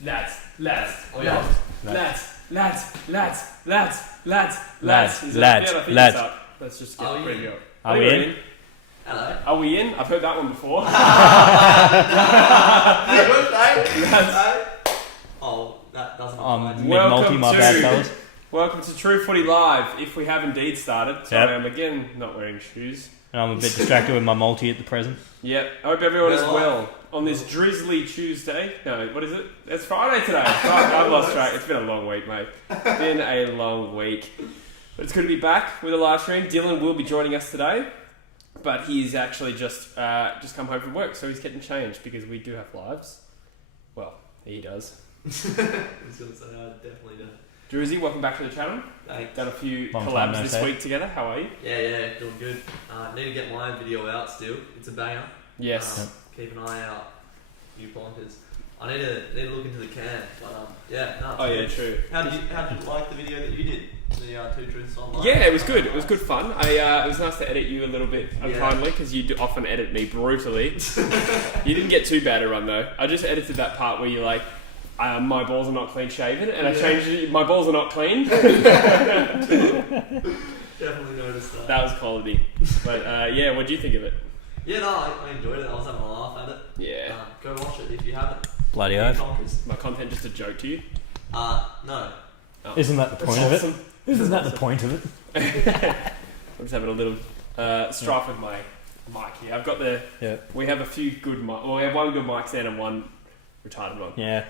Lads. Oh, yeah. Lads. Let's just get the preview up. Are we in? Hello. Are we in? I've heard that one before. Oh, that doesn't I'm apply. mid-multi, my bad, fellas. Welcome to True Footy Live, if we have indeed started. Sorry, I'm again not wearing shoes. And I'm a bit distracted with my multi at the present. Yep, I hope everyone is well on this drizzly Tuesday. No, what is it? It's Friday today. I've lost track. It's been a long week, mate. Been a long week. But it's good to be back with a live stream. Dylan will be joining us today, but he's actually just come home from work, so he's getting changed because we do have lives. Well, he does. I was going to say, I definitely do. Druzy, welcome back to the channel. Thanks. Done a few Long collabs time, this week together. How are you? Yeah, doing good. Need to get my video out still. It's a banger. Yes. Keep an eye out. New pointers. I need to look into the can, but yeah. No, Oh yeah, true. How did you like the video that you did? The Two Truths Online. Yeah, it was good. It was good fun. It was nice to edit you a little bit unkindly because you often edit me brutally. You didn't get too bad a run though. I just edited that part where you're like, my balls are not clean shaven, and I changed it. My balls are not clean. Definitely noticed that. That was quality. But yeah, what do you think of it? Yeah, no, I enjoyed it. I was having a laugh at it. Yeah. Go watch it if you haven't. Bloody oath. My content just a joke to you? No. Oh. Isn't that the point of it? Isn't that the point of it? I'm just having a little strife with my mic here. I've got the. Yeah. We have a few good mics. Well, we have one good mic stand and one retarded one. Yeah.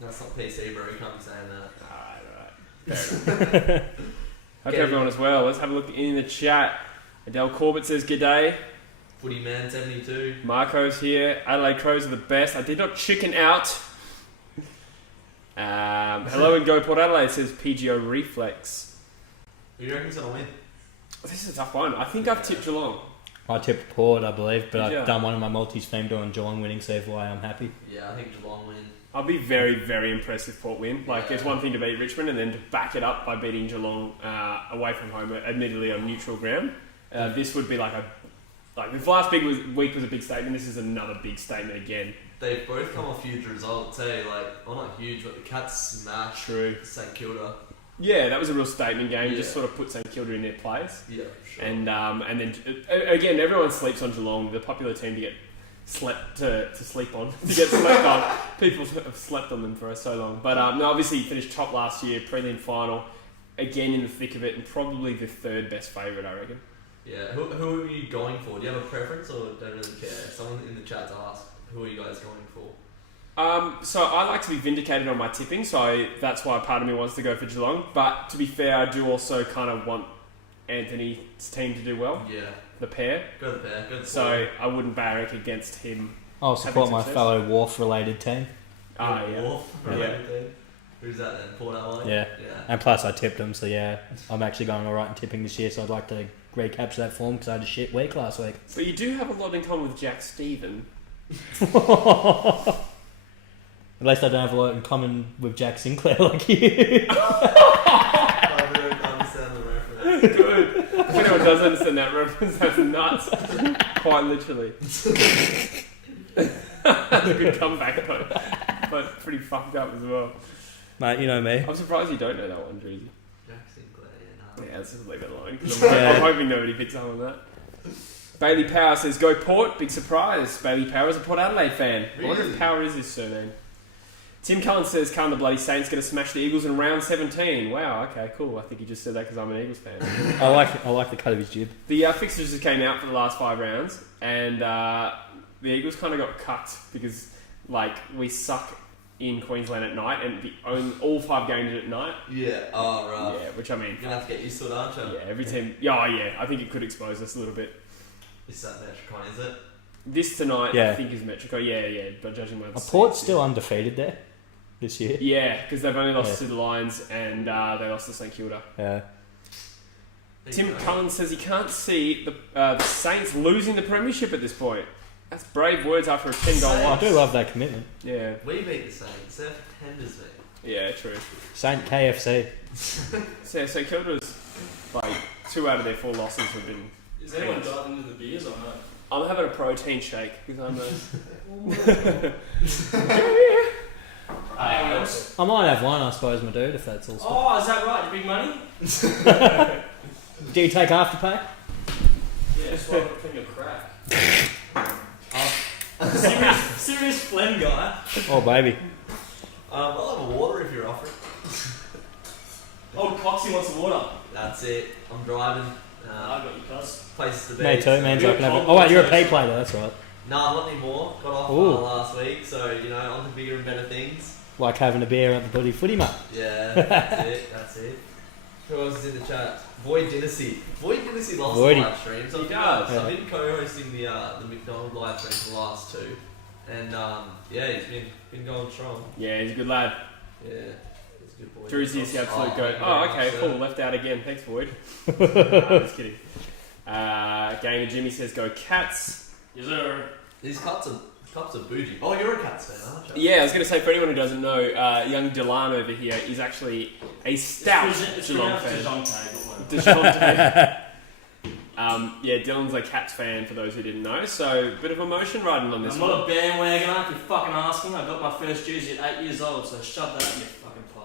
That's not PC, bro. You can't be saying that. Alright. Fair enough. Hope everyone is well. Let's have a look in the chat. Adele Corbett says, "G'day." Footy Man 72. Marco's here. Adelaide Crows are the best. I did not chicken out. Hello and go Port Adelaide, says PGO Reflex. Who do you reckon's gonna win? This is a tough one. I think I've tipped Geelong. I tipped Port, I believe, but Yeah. I've done one of my multis famed on Geelong winning, so why I'm happy. Yeah, I think Geelong win. I'll be very, very impressed if Port win. Like, Yeah. There's one thing to beat Richmond and then to back it up by beating Geelong away from home, admittedly on neutral ground. This would be this last week was a big statement. This is another big statement again. They've both come off huge results, eh? Well, not huge, but the Cats smashed St Kilda. Yeah, that was a real statement game. Yeah. Just sort of put St Kilda in their place. Yeah, sure. And then again, everyone sleeps on Geelong, the popular team to get slept on. People have slept on them for so long. But no, obviously, he finished top last year, prelim final, again in the thick of it, and probably the third best favourite, I reckon. Yeah, who are you going for? Do you have a preference or don't really care? Someone in the chat's asked, who are you guys going for? So I like to be vindicated on my tipping, so that's why part of me wants to go for Geelong. But to be fair, I do also kind of want Anthony's team to do well. Yeah. The pair. Go the pair. Go the So I wouldn't barrack against him. I'll support my success. fellow Wharf-related team. Yeah. Who's that then? Port Adelaide? Yeah. And plus I tipped them, so yeah, I'm actually going alright in tipping this year, so I'd like to recapture that form because I had a shit week last week. But you do have a lot in common with Jack Stephen. At least I don't have a lot in common with Jack Sinclair like you. I don't understand the reference. Good. If anyone does understand that reference, that's nuts. Quite literally. That's a good comeback, but pretty fucked up as well. Mate, you know me. I'm surprised you don't know that one, Druzy. Jack Sinclair, yeah, no. Yeah, let's just leave it alone. 'Cause I'm hoping nobody picks up on that. Bailey Power says, "Go Port." Big surprise. Bailey Power is a Port Adelaide fan. I wonder if Power is his surname. Tim Cullen says, "Can't the bloody Saints going to smash the Eagles in round 17?" Wow, okay, cool. I think he just said that because I'm an Eagles fan. I like the cut of his jib. The fixtures just came out for the last 5 rounds, and the Eagles kind of got cucked because, we suck in Queensland at night, and all 5 games are at night. Yeah, oh, right. Yeah, which I mean... You're going to have to get used to it, aren't you? Yeah, every team... Yeah, I think it could expose us a little bit. Is that Metricon, is it? This tonight, Yeah. I think, is Metrico. Yeah, but judging by the Port's seats, still undefeated there this year. Yeah, because they've only lost to the Lions and they lost to St Kilda. Yeah. Tim Cullen says he can't see the Saints losing the premiership at this point. That's brave words after a 10-goal I loss. do love that commitment. Yeah. We beat the Saints. They're pretenders, mate. Yeah, true. Saint KFC. So Kilda's 2 out of their 4 losses have been... Is anyone diving into the beers or not? I'm having a protein shake because I'm a... I else? I might have one, I suppose, my dude, if that's all. Oh, is that right? Your big money? Do you take Afterpay? Yeah, that's why I think you're crack. Serious phlegm guy. Oh, baby. I'll have a water if you're offering. Old Coxie wants some water. That's it. I'm driving. I got you, cuz. Places to be. Me too, man. You're I can have a it. Oh, wait, you're a cold pay player, that's right. No, not anymore. Got off Ooh. last week, so on to bigger and better things. Like having a beer at the bloody footy, mate. Yeah, that's it. Who else is in the chat? Void Dynasty. Void Dynasty lost the Voidy. live stream. So He does. I've been co-hosting the McDonald live stream for the last two. And he's been going strong. Yeah, he's a good lad. Yeah, he's a good boy. Drew's the absolute goat. thank you Oh, very okay, much, cool. sir. Left out again. Thanks, Void. Just kidding. Gamer Jimmy says go Cats. Yes, sir. These cups are bougie. Oh, you're a Cats fan, aren't you? Yeah, I was going to say, for anyone who doesn't know, young Dylan over here is actually a stout Geelong fan. Yeah, Dylan's a Cats fan, for those who didn't know. So, bit of emotion riding on this I'm one. not a bandwagoner, if you're fucking asking. I got my first jersey at 8 years old, so shove that up your fucking pipe.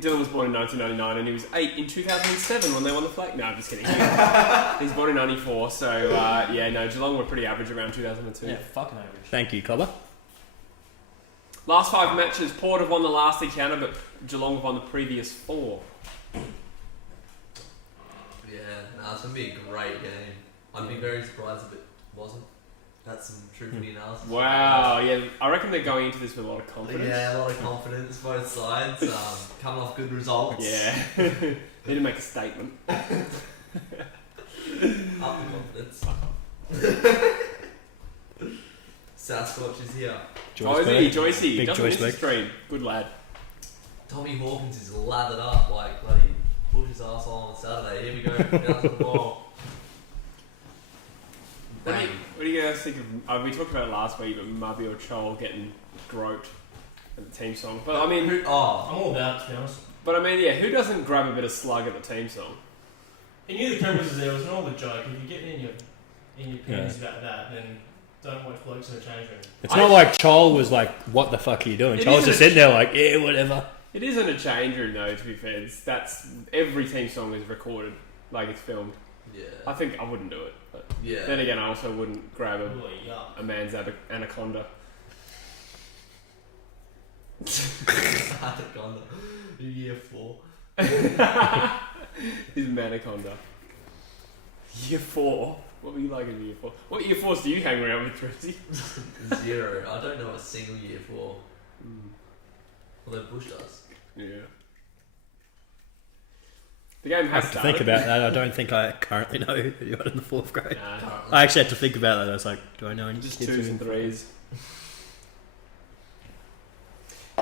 Dylan was born in 1999 and he was 8 in 2007 when they won the flag. No, I'm just kidding. He's born in 94, so Geelong were pretty average around 2002. Yeah, fucking average. Thank you, Cobber. Last 5 matches, Port have won the last encounter, but Geelong have won the previous 4. Yeah, it's going to be a great game. I'd be very surprised if it wasn't. That's some true footy analysis. Wow, yeah, I reckon they're going into this with a lot of confidence. Yeah, a lot of confidence, both sides. Coming off good results. Yeah. Need to make a statement. Up the confidence. Sasquatch is here. Joycey. Big Doesn't miss the Joyceberg. stream. Good lad. Tommy Hawkins is lathered up like bloody push his arsehole on Saturday. Here we go. Down to the ball. What do you guys think of... we talked about it last week, but Mubby or Chol getting groped at the team song. But I mean... I'm all about it, to be honest. But I mean, yeah, who doesn't grab a bit of slug at the team song? He knew the cameras was there, it was an all the joke. If you're getting in your pants about that, then don't watch blokes in the change room. It's not like Chol was like, what the fuck are you doing? It Chol was isn't just sitting there like, yeah, whatever. It isn't a change room though, to be fair. That's every team song is recorded, like it's filmed. Yeah. I think I wouldn't do it. But Yeah. then again, I also wouldn't grab Ooh, yuck. a man's anaconda. Anaconda. Year 4. He's an anaconda. Year 4? What were you like in year 4? What year 4s do you hang around with, Tracy? 0. I don't know a single year 4. Well, they pushed us. Yeah. The game I has have to started. think about that. I don't think I currently know who you got in the 4th grade. Nah, I actually had to think about that. I was like, do I know any just kids 2s who- and 3s.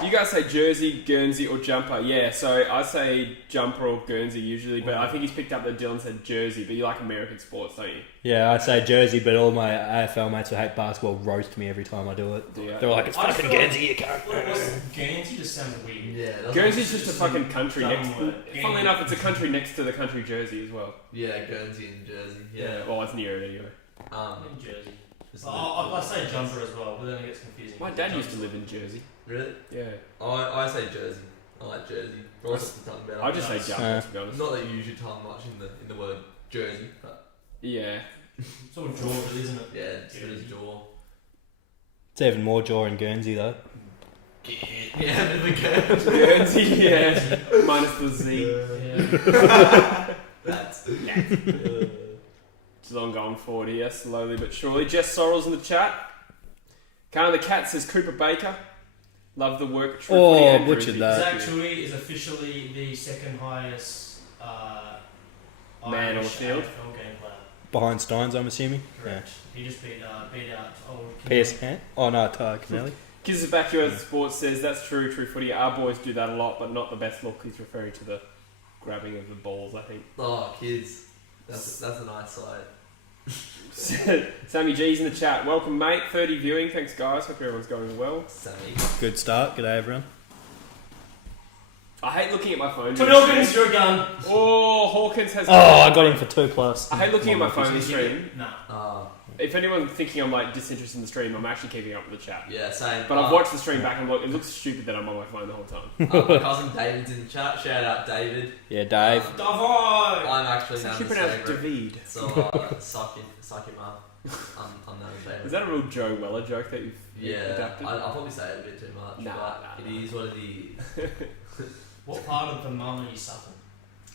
Do you guys say Jersey, Guernsey, or jumper? Yeah, so I say jumper or Guernsey usually, but I think he's picked up that Dylan said Jersey, but you like American sports, don't you? Yeah, I say Jersey, but all my AFL mates who hate basketball roast me every time I do it. Do you? They're like, it's I fucking feel like- Guernsey, you can't. Guernsey just sounds weird. Yeah. That's Guernsey's just a fucking country Dumb next. word. Funnily enough, it's a country next to the country Jersey as well. Yeah, Guernsey and Jersey. Yeah. Well, it's near it anyway. In Jersey. Just I say jumper as well, but then it gets confusing. My dad used to live in Jersey. Really? Yeah. I say Jersey. I like Jersey. Rolls off the tongue better. I just say Nice. jumper, to be honest. Not that you use your tongue much in the word Jersey, but Yeah. It's all jaw, really, isn't it? yeah, it's good as jaw. It's even more jaw in Guernsey, though. Yeah, a bit of a Guernsey. Guernsey, yeah. Minus the Z. Yeah. That's Geelong going forward here, slowly but surely. Jess Sorrells in the chat. Kind of the Cat says Cooper Baker. Love the work. True Oh, Footy and butchered Jersey. that. Zach Tui is officially the second highest Man on the Irish field. AFL game player. Behind Steins, I'm assuming. Correct. He just beat out old Yeah. Pierce Hand? Oh, no, Ty Canelli. Kids is back here at Sports says that's true, True Footy. Our boys do that a lot, but not the best look. He's referring to the grabbing of the balls, I think. oh, kids. That's a nice sight. Sammy G's in the chat. Welcome, mate. 30 viewing. Thanks, guys. Hope everyone's going well. Sammy. Good start. G'day, everyone. I hate looking at my phone. Tony Hawkins, you're a gun. Oh, Hawkins has. Oh, I got him for 2+. I hate looking at my phone in the stream. Nah. if anyone's thinking I'm like disinterested in the stream, I'm actually keeping up with the chat. Yeah, same. But I've watched the stream back and I'm like, it looks stupid that I'm on my phone the whole time. My cousin David's in the chat. Shout out David. Yeah, Dave. Davide! I'm actually It's known actually as pronounced favourite. David. So suck him up. I'm known as favourite. Is that a real Joe Weller joke that you've Yeah, adapted? I'll probably say it a bit too much, but it is what it is. What part of the mum are you sucking?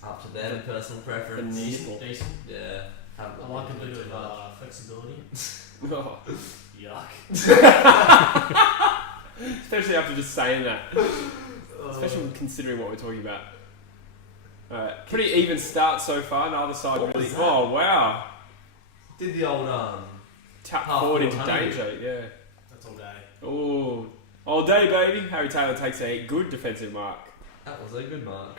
Up to them, personal preference. The knee. Decent, decent. Yeah. I like a bit of flexibility. Oh. Yuck. Especially after just saying that. Especially considering what we're talking about. Pretty even start so far. Neither side What really. was that? Oh wow! Did the old Tap half forward court into 100. danger. Yeah. That's all day. Oh, all day, baby. Harry Taylor takes a good defensive mark. That was a good mark.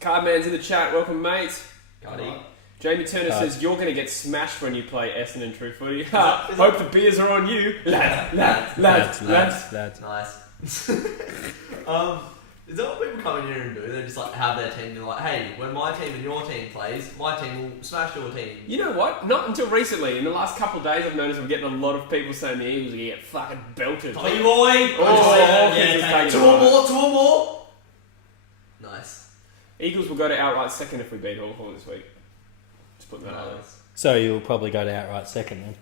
Cardman's in the chat. Welcome, mate. Cuddy. Jamie Turner says you're going to get smashed when you play Essendon True Footy. Hope the beers are on you, lads. Nice. Is that what people come in here and do? They just like have their team. They're like, hey, when my team and your team plays, my team will smash your team. You know what? Not until recently. In the last couple of days, I've noticed I'm getting a lot of people saying the Eagles are going to get fucking belted. Tommy boy! Oh, Two or more. Nice. Eagles will go to outright second if we beat Hawthorn this week. Just putting that out there. So you'll probably go to outright second then.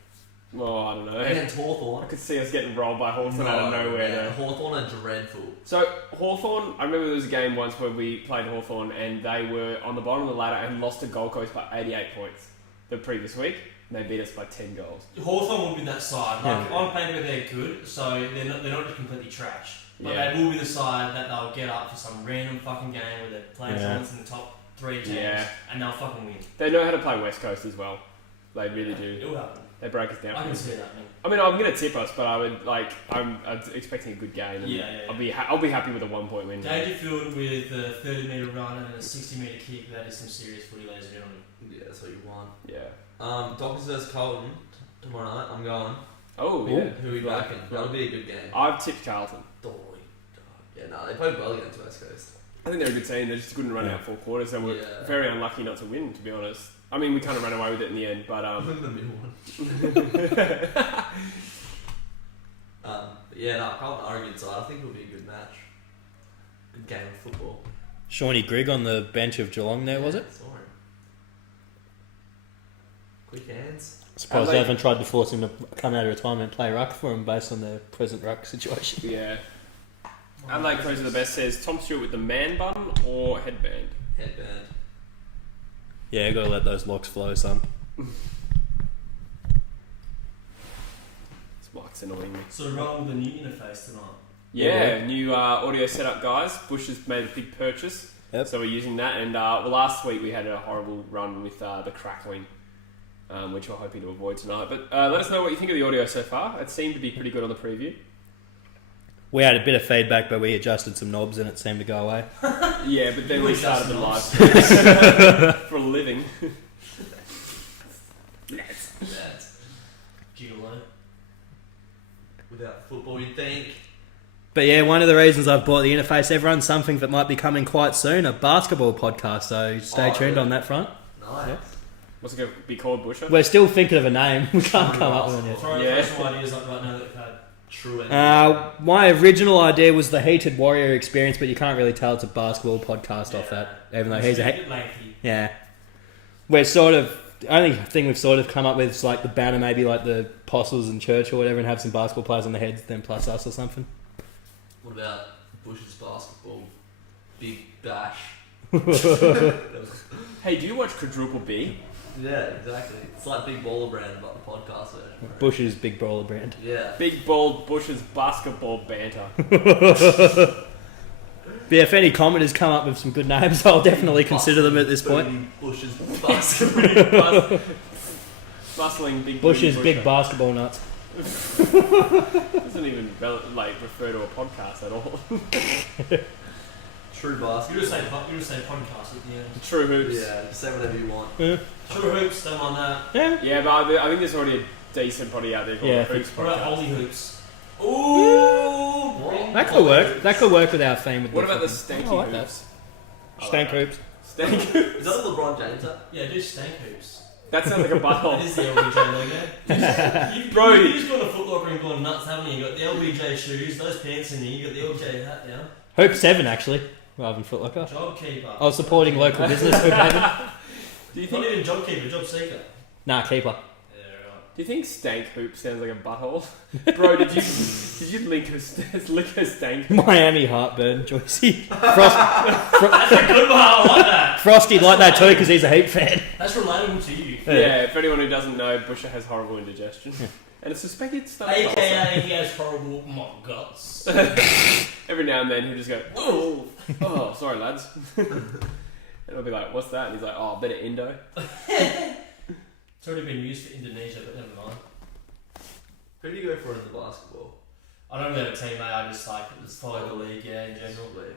Oh, I don't know. Against I Hawthorn. could see us getting rolled by Hawthorn out of nowhere there. Hawthorn are dreadful. So, Hawthorn, I remember there was a game once where we played Hawthorn and they were on the bottom of the ladder and lost to Gold Coast by 88 points the previous week. And they beat us by 10 goals. Hawthorn will be that side. Like, Yeah. on paper they're good, so they're not just completely trash. But Yeah. they will be the side that they'll get up for some random fucking game where they're playing someone in the top 3 teams and they'll fucking win. They know how to play West Coast as well. They really do. It'll happen. They break us down. I can see that, man. I mean, I'm going to tip us, but I would I'm expecting a good game. And Yeah. I'll be happy with a 1 point win. Dangerfield with a 30-metre run and a 60-metre kick, that is some serious footy, ladies and gentlemen. Yeah, that's what you want. Yeah. Dockers vs Carlton tomorrow night. I'm going. Oh, yeah. Who are we backing? That'll be a good game. I've tipped Carlton. Yeah, no, they played well against West Coast. I think they're a good team. They just couldn't run out 4 quarters and were very unlucky not to win, to be honest. I mean, we kind of ran away with it in the end, but The middle one. But yeah, no, Carlton are a good side. I think it'll be a good match. Good game of football. Shawnee Grigg on the bench of Geelong there, was it? Sorry. Quick hands. Surprised they haven't tried to force him to come out of retirement and play ruck for him based on their present ruck situation. yeah. Adelaide Crows are the best says Tom Stewart with the man bun or headband? Headband. Yeah, gotta let those locks flow, son. This mic's annoying me. So run with a new interface tonight. Yeah, new audio setup, guys. Bush has made a big purchase, so we're using that. And last week we had a horrible run with the crackling, which we're hoping to avoid tonight. But let us know what you think of the audio so far. It seemed to be pretty good on the preview. We had a bit of feedback, but we adjusted some knobs and it seemed to go away. Yeah, but then we started the live for a living. That's Gigolo. without football, you'd think. But yeah, one of the reasons I've bought the interface, everyone's something that might be coming quite soon, a basketball podcast, so stay tuned on that front. Nice. Yeah. What's it going to be called, Busher? We're still thinking of a name, we can't come up with one yet. Throw Yeah. some ideas like right now that we've had. True. My original idea was the Heated Warrior Experience, but you can't really tell it's a basketball podcast off that, even though he's a... bit lengthy. Yeah. We're sort of... The only thing we've sort of come up with is like the banner, maybe like the Apostles and Church or whatever, and have some basketball players on the heads, then plus us or something. What about Bush's basketball? Big Bash. Hey, do you watch Quadruple B? Yeah, exactly. It's like Big Baller Brand, but the podcast version. Right? Bush's Big Brawler brand. Yeah. Big Bald Bush's basketball banter. But yeah, if any commenters come up with some good names, I'll definitely consider them at this point. Bush's basketball. Bustling Big Bush's Booty Big Basketball Nuts. doesn't even refer to a podcast at all. True You basketball. just say podcast at the end. True Hoops. Yeah, just say whatever you want. True hoops, don't mind that. Yeah. Yeah, but I think there's already a decent potty out there called Yeah, the Hoops What about podcast. holy hoops? Ooh! That could work. That could work with our theme. With What about the fucking- Stanky I like Hoops? Stank Hoops. Stank Hoops. Is that a LeBron James? That? Yeah, do stank hoops. That sounds like a That butthole. is the LBJ logo. Bro. You've just gone to Foot Locker and gone nuts, haven't you? You got the LBJ shoes, those pants in there, you got the LBJ hat now. Hope 7 actually, rather than Foot Locker. JobKeeper. I was supporting local business. Hope 7. Do you Not think? even JobKeeper, Job Seeker. Nah, keeper. Yeah, right. Do you think stank hoop sounds like a butthole? Bro, did you lick a stank? Miami heartburn, Joycey. That's a good one, I like that. Frosty'd like that too because he's a heat fan. That's relatable to you. Yeah, if anyone who doesn't know, Busher has horrible indigestion. And it's suspected stuff. AKA he has horrible guts. Every now and then he'll just go, whoa, oh, sorry lads. And I'll be like, what's that? And he's like, oh, better Indo. It's already been used for Indonesia, but never mind. Who do you go for in the basketball? I don't really have a team, mate. I just follow the league, yeah, in general. Probably.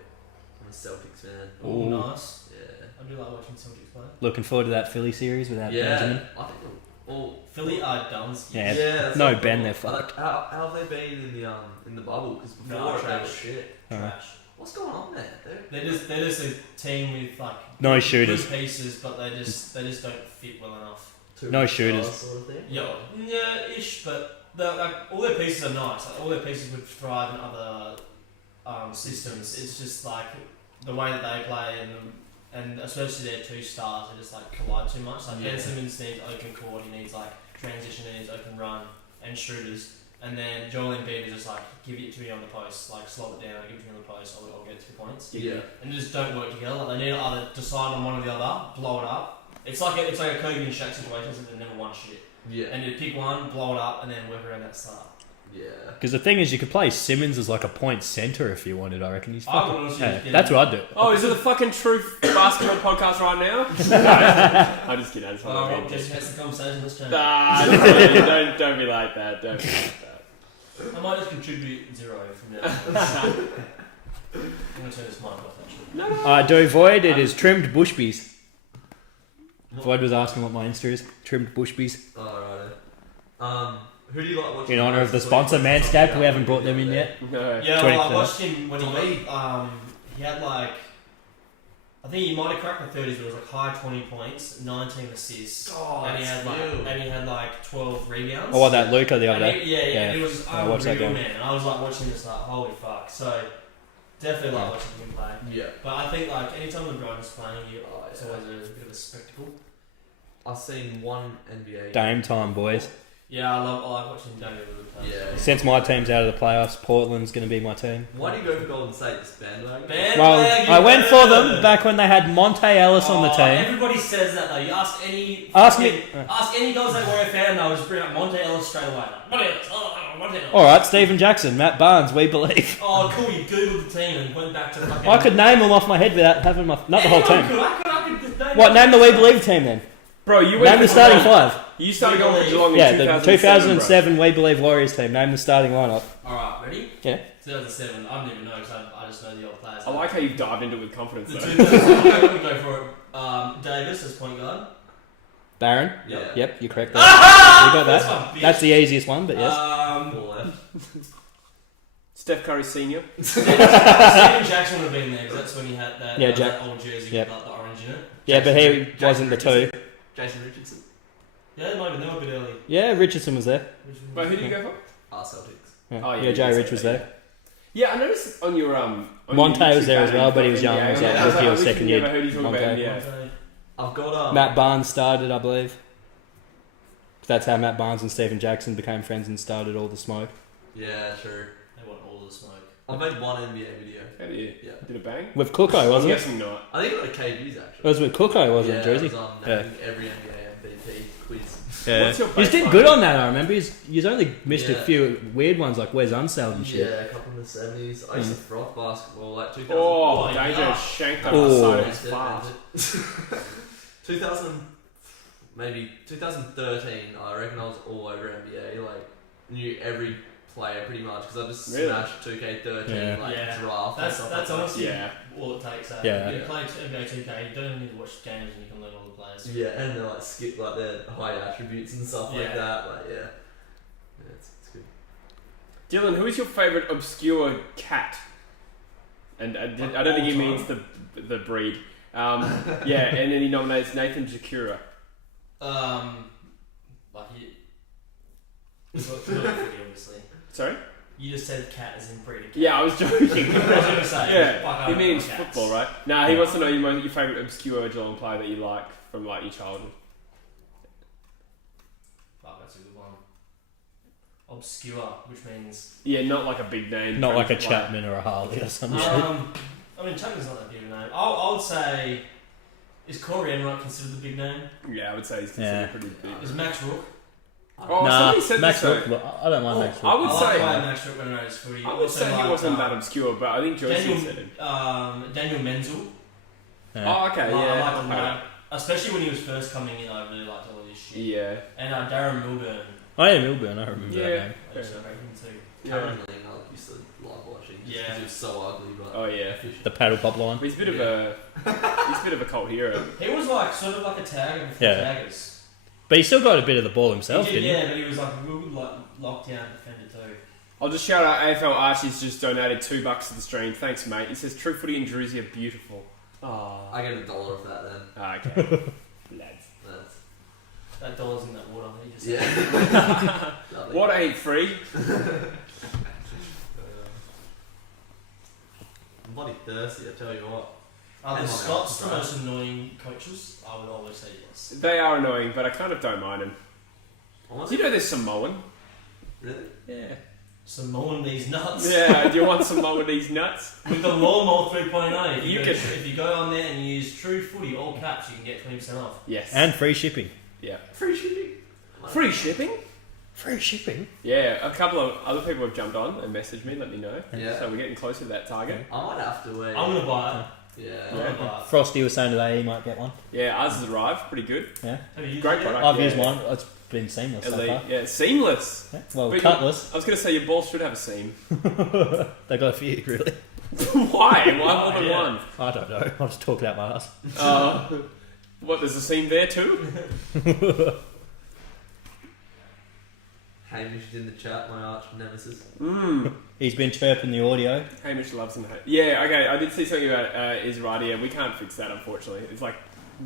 I'm a Celtics fan. Ooh, Ooh. nice. Yeah. I do like watching Celtics play. Looking forward to that Philly series without Yeah. Benjamin. I think all. Philly are done. Yeah. that's No like- Ben, they're fucked. How have they been in the bubble? Because before No, they were trash. shit. Trash. What's going on there? They're just a team with like No shooters. good pieces, but they just don't fit well enough. No shooters. Sort of thing. Yeah, ish, but all their pieces are nice. Like, all their pieces would thrive in other systems. It's just like the way that they play and especially their 2 stars, they just like collide too much. Like Ben Simmons needs open court, he needs like transition, he needs open run and shooters. And then Joel Embiid is just like, give it to me on the post, like slow it down, give it to me on the post, I'll get 2 points. Yeah. And they just don't work together. Like they need to either decide on one or the other, blow it up. It's like a Kobe and Shaq situation, so they never won shit. Yeah. And you pick one, blow it up, and then work around that start. Yeah. Because the thing is, you could play Simmons as like a point centre if you wanted. I reckon he's I fucking. would honestly Yeah, just get that's him. what I'd do. Oh, is it the fucking Truth Basketball podcast right now? No, I'm just kidding. I just want Rob, to just has the conversation. Let's change. Nah, don't be like that. Don't be like that. I might just contribute 0 from now. I'm gonna turn this mic off actually. Do Void, it is trimmed bushbees. Void was asking what my Insta is. Trimmed bushbees. Alright. Who do you like watching? In honour of the sponsor, MANSCAPED. We haven't brought them in yet. No. Yeah, well, I 20%. watched him when he had like, I think he might have cracked the 30s, but it was like high 20 points, 19 assists, Oh, and he had like 12 rebounds. Oh, that Luca the other And day. he- yeah, Yeah. and it was I watched that unreal, game. man. And I was like watching this, like holy fuck. So definitely like watching him play. Yeah. But I think like anytime LeBron's playing, it's always a bit of a spectacle. I've seen one NBA. Dame time, boys. Yeah, I like watching Daniel Lillard play. Yeah. Since my team's out of the playoffs, Portland's going to be my team. Why do you go for Golden State? This bandwagon? Well, I went for them back when they had Monte Ellis on the team. Everybody says that though. You ask any Ask me. Golden State Warrior fan, they'll just bring up Monte Ellis straight away. Monte Ellis, Monte Ellis. All right, Stephen Jackson, Matt Barnes, we believe. Oh, cool. You googled the team and went back to fucking. I could name them off my head without having my not the whole team. I could just name. What? Name the We Believe team then. Bro, you went Name the for starting Geelong. 5. You started going for Geelong in Yeah, the 2007. 2007 We Believe Warriors team. Name the starting lineup. All right, ready? Yeah. 2007. I don't even know because I just know the old players. I like how you dived into it with confidence The though. 2007. I'm gonna go for it. Davis as point guard. Baron. Yeah. Yep, you're correct. There. You got That's that. my bitch. That's the easiest one, but yes. Four left. Steph Curry Senior. Steven Jackson would have been there because that's when he had that, Yeah, that old jersey Yep. with the orange in it. Yeah, but he Jason wasn't the 2. Jason Richardson. Yeah, they might have been there a bit early. Yeah, Richardson was there. But who do you go for? Celtics. Yeah, Oh, yeah, yeah you Jay did Rich say was that, there. Yeah, I noticed on your on Monte your YouTube was there as page, well, but he was young. NBA, He was yeah, like I was rookie or like, second never year. heard you talk about Monte. NBA. I've got Matt Barnes started, I believe. That's how Matt Barnes and Stephen Jackson became friends and started all the smoke. Yeah, true. They want all the smoke. I made one NBA video. How do you? Yeah. Did it bang? With Cooko, I'm wasn't it? guessing not. I think it got a KVs It actually. was with Cooko, wasn't yeah, it, Jersey? It was on Yeah. every NBA MVP quiz. Yeah. What's your He's did baseline? good on that, I remember. He's only missed a Yeah. few weird ones like Where's Unsound and shit. Yeah, a couple in the 70s. I used to froth basketball like 2000. Oh, Oh, Danger yeah. shanked up Oh. the side of Meant his it, fart. meant it. 2000, maybe 2013. I reckon I was all over NBA. Like knew every player pretty much because I just Really? smashed 2K13 Yeah. like Yeah. draft. and That's stuff that's like that. honestly Yeah. all it takes. Yeah. You play NBA 2K, you don't even need to watch games and you can learn all the players. Yeah, and they like skip like their high attributes and stuff like Yeah. that. Like yeah, it's good. Dylan, who is your favourite obscure cat? And I don't think he means the breed. Yeah, and then he nominates Nathan Jakura. Like you. Footy, obviously. Sorry? You just said cat as in breed of cat. Yeah, I was joking. I was going to say. Yeah, he means football, right? Nah, he wants to know your favourite obscure Geelong player that you like from like your childhood. Fuck, that's a good one. Obscure, which means... Yeah, not like a big name. Not like a player. Chapman or a Harley or something. I mean, Chapman's not that big of a name. I would say... Is Corey Enright considered the big name? Yeah, I would say he's considered pretty big. Is Max Rook? Oh, nah, somebody said Max this. Rook, I don't mind Max Rook. I would I say... like Max Rook when I was footy. I would say he wasn't that obscure, but I think Joyce said him. Daniel Menzel. Yeah. Oh, okay, I yeah. like him, especially when he was first coming in, I really liked all this shit. Yeah. And Darren Milburn. Oh yeah, Milburn, I remember that name. I used to rate him too. Cameron Ling, I used to like watching. Just 'cause he was so ugly, but Oh, yeah. efficient. The paddle pop line. But he's a bit of a... He's a bit of a cult hero. He was like sort of like a tagger before Yeah. taggers. But he still got a bit of the ball himself, He did, didn't he? yeah, but he was like a real lockdown defender too. I'll just shout out AFL Archie's just donated $2 to the stream. Thanks, mate. He says True Footy and Druzy are beautiful. Oh. I get $1 for that then. Okay. Lads. That's That dollar's in that water. He just yeah. Lovely. What ain't free? I'm bloody thirsty, I tell you what. Are the And Scots the right. most annoying coaches? I would always say yes. They are annoying, but I kind of don't mind them. Honestly? Do you know there's Samoan? Really? Yeah. Samoan these nuts. Yeah, do you want Samoan these nuts? With the lawnmower 3.0, You if you go on there and you use True Footy all caps, you can get 20% off. Yes. And free shipping. Yeah. Free shipping? Free shipping? Free shipping? Yeah, a couple of other people have jumped on and messaged me, let me know. Yeah. So we're getting closer to that target. I might have to wait. I'm gonna buy it. Yeah. I'm gonna buy it. Frosty was saying today he might get one. Yeah, ours has arrived. Pretty good. Yeah. Have you used Great it yet? product. I've yeah. used mine. It's been seamless so Elite. far. Yeah, seamless. Yeah. Well, But cutless. I was going to say your balls should have a seam. They got a few, really. Why? Why more than Yeah. one? I don't know. I'll just talk out my ass. What, there's a seam there too? Hamish is in the chat, my arch nemesis. He's been chirping the audio. Hamish loves and hate. Yeah, okay, I did see something about his right ear. We can't fix that, unfortunately. It's like,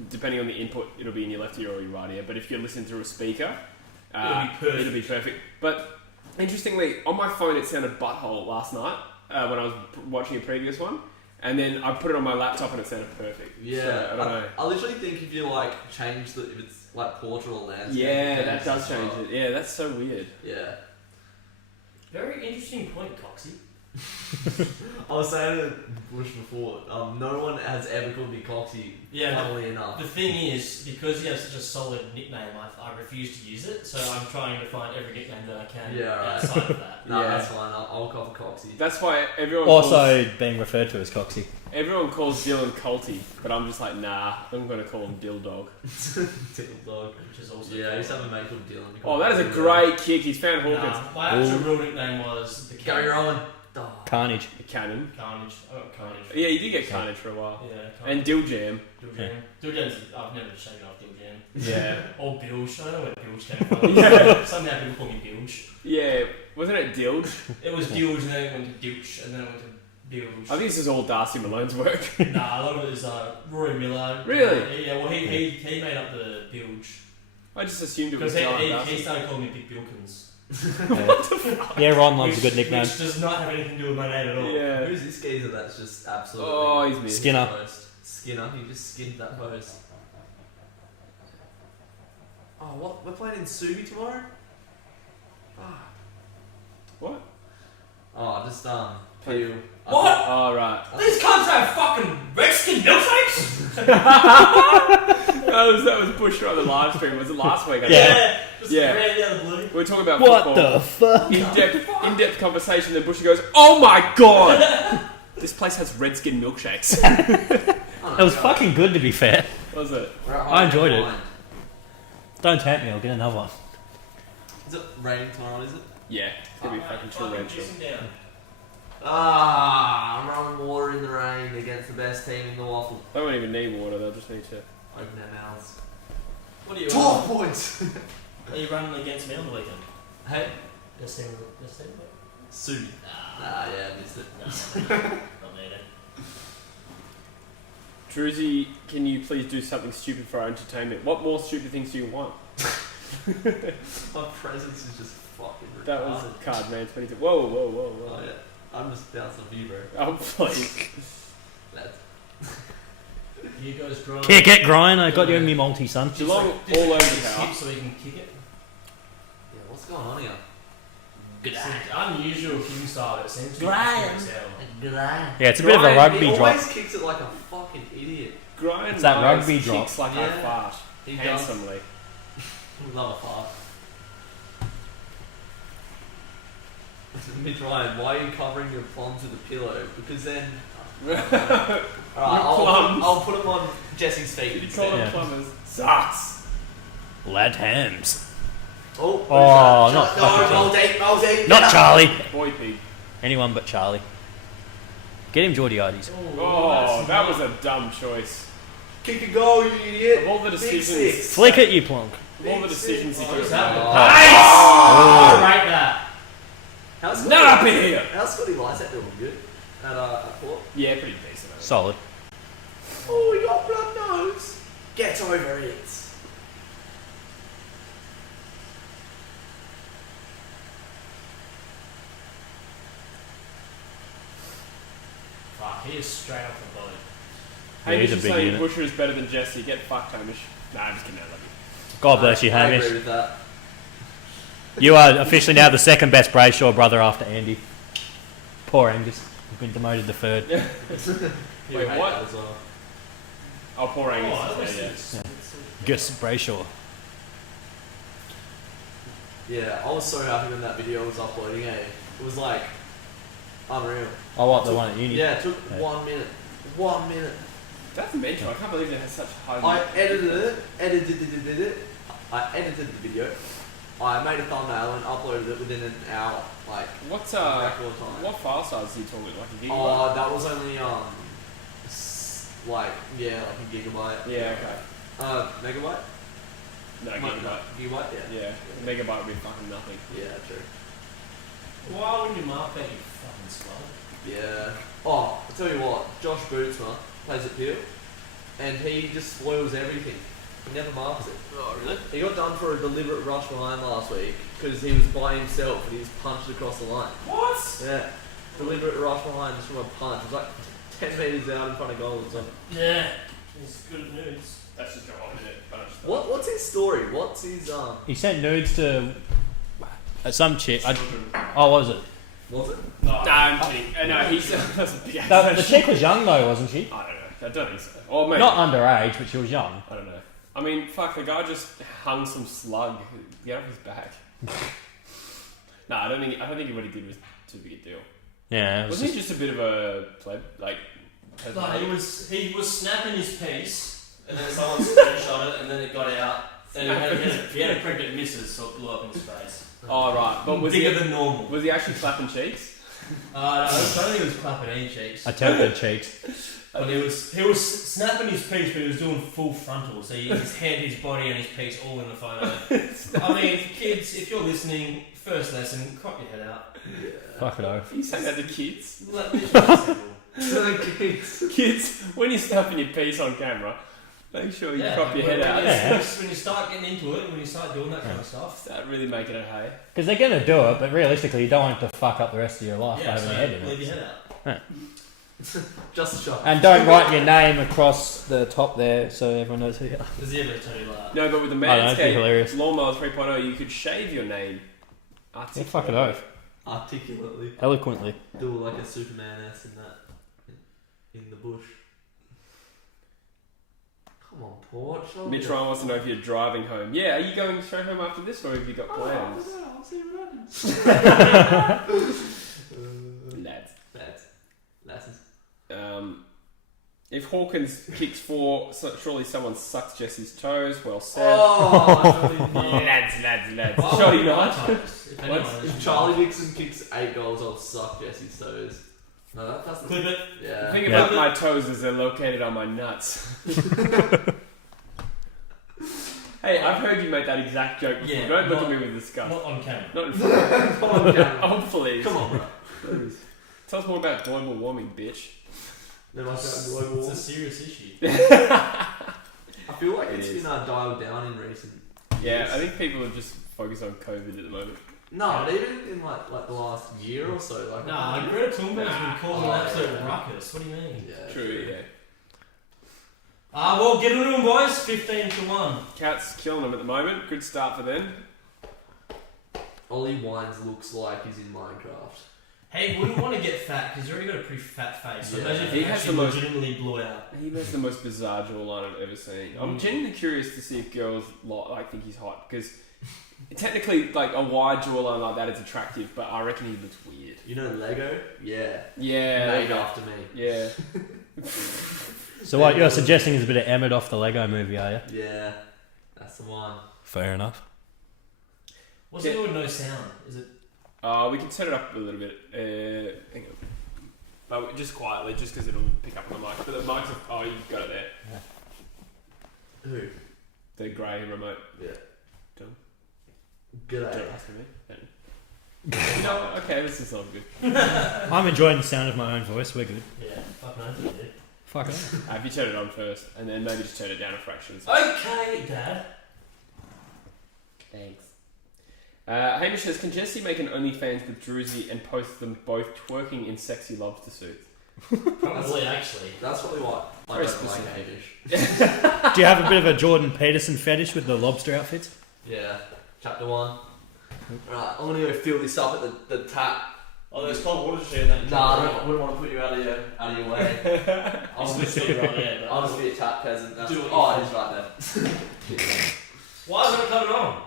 depending on the input, it'll be in your left ear or your right ear. But if you're listening through a speaker, it'll be perfect. But interestingly, on my phone, it sounded butthole last night when I was watching a previous one. And then I put it on my laptop and it sounded perfect. Yeah. So, I don't know. I literally think if you like change if it's like portrait or landscape. Yeah, then that it's does just change not- it. Yeah, that's so weird. Yeah. Very interesting point, Coxie. I was saying to Bush before, no one has ever called me Coxie, Yeah, funnily enough. The thing is, because you have such a solid nickname, I refuse to use it, so I'm trying to find every nickname that I can Yeah, right. outside of that. No, Yeah. that's fine. I'll call Coxie. That's why everyone Also being referred to as Coxie. calls Dylan Colty, but I'm just like, nah, I'm going to call him Dill Dog. Tickle dog. Which is also Yeah, I used to have a mate called Dylan. Oh, that is a great kick. He's found Hawkins. Nah, my actual real nickname was the Gary Rowan. Oh. Carnage. Cannon. Carnage. I got Carnage. Yeah, you did get Carnage for a while. Yeah, And Dill Jam. Dill Jam. Dill Jam's, I've never shaken off Dill Jam. Yeah. Or Bilge. I don't know where Bilge came from. Yeah. Somehow people call me Bilge. Yeah, wasn't it Dilge? It was Dilge and then it went to Dilch and then it went to Bilge. I think this is all Darcy Malone's work. Nah, a lot of it is Rory Miller. Really? Yeah, well, he made up the Bilge. I just assumed it was Because Giant he Darcy. started calling me Big Bilkins. Yeah, Ron loves a good nickname. Which does not have anything to do with my name at all. Yeah. Who's this geezer that's just absolutely. Oh, he's missed. Skinner. Post. Skinner, he just skinned that post. Oh, what? We're playing in Subi tomorrow? Ah. What? Oh, just, Phew. What? Oh, right. These cunts have fucking Redskin milkshakes? that was Bush on the live stream. Was it last week? I think? Yeah. Just Yeah. ran out of the blue. We were talking about What football. the fuck? In-depth conversation, then Bushy goes, "Oh my god! This place has Redskin milkshakes." It was fucking good, to be fair. Was it? I enjoyed it. Don't tempt me, I'll get another one. Is it raining tomorrow, is it? Yeah, it's gonna be fucking torrential. Juice 'em down. Ah, I'm running water in the rain against the best team in the waffle. They won't even need water, they'll just need to. Open their mouths. What are you 12 points! Are you running against me on the weekend? Hey, Best team. Subi. Nah, Ah, yeah, I missed it. nah, not me then. Druzy, can you please do something stupid for our entertainment? What more stupid things do you want? My presence is just fucking retarded. That was card man 22. Whoa, whoa, whoa, whoa. Oh, yeah. I'm just bouncing off you, bro. Oh, please. Lads. Here goes Grind. Kick it, Grind. I got you in me multi, son. Geelong Just all over the skip house. so we can kick it. Yeah, what's going on here? It's an unusual kicking style, but it seems to be Grind. kicking Yeah, it's a bit of a Brian, rugby he drop. always kicks it like a fucking idiot. Grind It's that Myers rugby drop. kicks like I Yeah. fart. He does. Handsomely. Love a fart. Mitch Ryan, why are you covering your plums with a pillow? Because then... Alright, plums. I'll put them on Jesse's feet Did you call instead. them Yeah. plumbers? Sucks. Lad hams. Oh, what is Oh, that? not fucking No, Moldy. Not Charlie. Boy pig. Anyone but Charlie. Get him Geordie-itis. Oh, that was a dumb choice. Kick a goal, you idiot. Of all the Big decisions, six. Flick it, you plonk. of all the decisions he could What's have that? made. Nice! Oh. I rate that. How's Not up in here. How's Scotty Lysett doing? Good? At Port? Yeah, pretty decent. Solid. Oh, you got blood nose. Get over it. Fuck, he is straight off the boat. Yeah, Hamish he's a is big saying unit. Busher is better than Jesse. Get fucked, Hamish. Nah, I'm just kidding. I love you. God bless you, I agree Hamish. with that. You are officially now the second best Brayshaw brother after Andy. Poor Angus. You've been demoted to third. You Wait, hate what? that as well. Oh, poor Oh, Angus. at least Yeah. it's- Gus Brayshaw. Yeah, I was so happy when that video was uploading. It was like unreal. Oh, what, the one at uni? Yeah, it took Yeah. 1 minute. 1 minute. That's mental. I can't believe it has such high. I edited it. I edited the video. I made a thumbnail and uploaded it within an hour. Like What's exactly what time. what file size are you talking? Like a gigabyte? Oh, that was only like a gigabyte. Yeah. Okay. Megabyte. No, Might be gigabyte. not. Gigabyte. Yeah. Yeah. A megabyte would be fucking nothing. Yeah, true. Why would you mark that, you fucking slow? Yeah. Oh, I'll tell you what. Josh Bootsma plays at Peel, and he just spoils everything. He never marks it. Oh, really? He got done for a deliberate rush behind last week because he was by himself and he's punched across the line. What? Yeah. Deliberate rush behind just from a punch. It was like 10 metres out in front of goal. It's like, Yeah. It's good news. That's just a 1 minute. what's his story? What's his He sent nudes to some chick. Oh, what was it? Was it? No, I'm kidding. No, he's that's a big The chick was young though, wasn't she? I don't know. I don't think so. Or maybe. Not underage, but she was young. I don't know. I mean, fuck, the guy just hung some slug. Get off his back. No, I don't think what he did was too big a deal. Yeah. It was Wasn't he just a bit of a pleb? Like, No, he was snapping his piece, and then someone screenshot it, and then it got out. And he had a pregnant missus, so it blew up in his face. oh right, but was Bigger he than normal. was he actually clapping cheeks? No, I don't think he was clapping any cheeks. I tapped her cheeks. But he was snapping his piece, but he was doing full frontal. So his head, his body, and his piece all in the photo. I mean, kids, if you're listening, first lesson, crop your head out. Fuck it off. You saying that to kids? Let me just simple. Kids, when you're stuffing your piece on camera, make sure you crop your head out. Yeah. When you start getting into it, when you start doing that kind of stuff. Start really making it hay. Because they're going to do it, but realistically, you don't want it to fuck up the rest of your life by Yeah, having so your head in leave it. your head out. Just a shot. And don't write your name across the top there so everyone knows who you are. Does he ever tell you that? No, but with the I know, it'd be hilarious. Manscaped Lawnmower 3.0, you could shave your name. Yeah, fuck it off. Articulately. Eloquently. Do like a Superman ass in that. In the bush. Come on, Port. Show me Mitch Ryan wants to know if you're driving home. Yeah, are you going straight home after this, or have you got plans? I'll see what happens. Lads. Lasses. If Hawkins kicks 4, surely someone sucks Jesse's toes. Well said. Oh, Lads. Why Shall would he you not? like toes, if anyone is if Charlie Dixon kicks 8 goals, I'll suck Jesse's toes. No, that's the Clip it. yeah. Think Yeah. about my toes as they're located on my nuts. Hey, I've heard you make that exact joke before. Yeah, Don't look at not- me with disgust. Not on camera. Not in front. Come on, Cam. Oh, please. Come on, bro. Please. Tell us more about global warming, bitch. There must be a global It's a warming. serious issue. I feel like It it's is. been dialed down in recent Yeah, years. I think people are just focused on COVID at the moment. No, but even in like the last year or so, like Nah, Greta Thunberg's been causing Oh, an absolute yeah. ruckus. What do you mean? Yeah, True, yeah. Well, get into them, boys. 15-1. Cats killing them at the moment. Good start for them. Ollie Wines looks like he's in Minecraft. Hey, wouldn't want to get fat because he's already got a pretty fat face. So Yeah. imagine if He he has actually the most- legitimately blew out. He has the most bizarre jawline I've ever seen. I'm genuinely curious to see if girls think he's hot because technically, like a wide jawline like that is attractive, but I reckon he looks weird. You know Lego? Yeah. Yeah, Made after me. yeah. So what you're suggesting is a bit of Emmett off the Lego movie, are you? Yeah. That's the one. Fair enough. What's Yeah. it with no sound? Is it? We can set it up a little bit. Hang on. But just quietly, just because it'll pick up on the mic. But the mics are... Oh, you've got it there. Who? The grey remote. Yeah. Don't G'day. ask me. You know what? Okay, this is not good. I'm enjoying the sound of my own voice. We're good. Yeah, fucking oath it did. Fuck it. If you turn it on first, and then maybe just turn it down a fraction. Okay, Dad. Thanks. Hamish says, can Jesse make an OnlyFans with Druzy and post them both twerking in sexy lobster suits? Probably, actually. That's probably what I Very don't specific. like Hamish. Do you have a bit of a Jordan Peterson fetish with the lobster outfits? Yeah. Chapter 1. Right, I'm gonna go fill this up at the tap. Oh, there's cold water share in that. Nah, I wouldn't want to put you out of your way. I'll switch it right there. I'll just be a tap peasant. Do what you Oh, want. it's right there. Why is it coming on?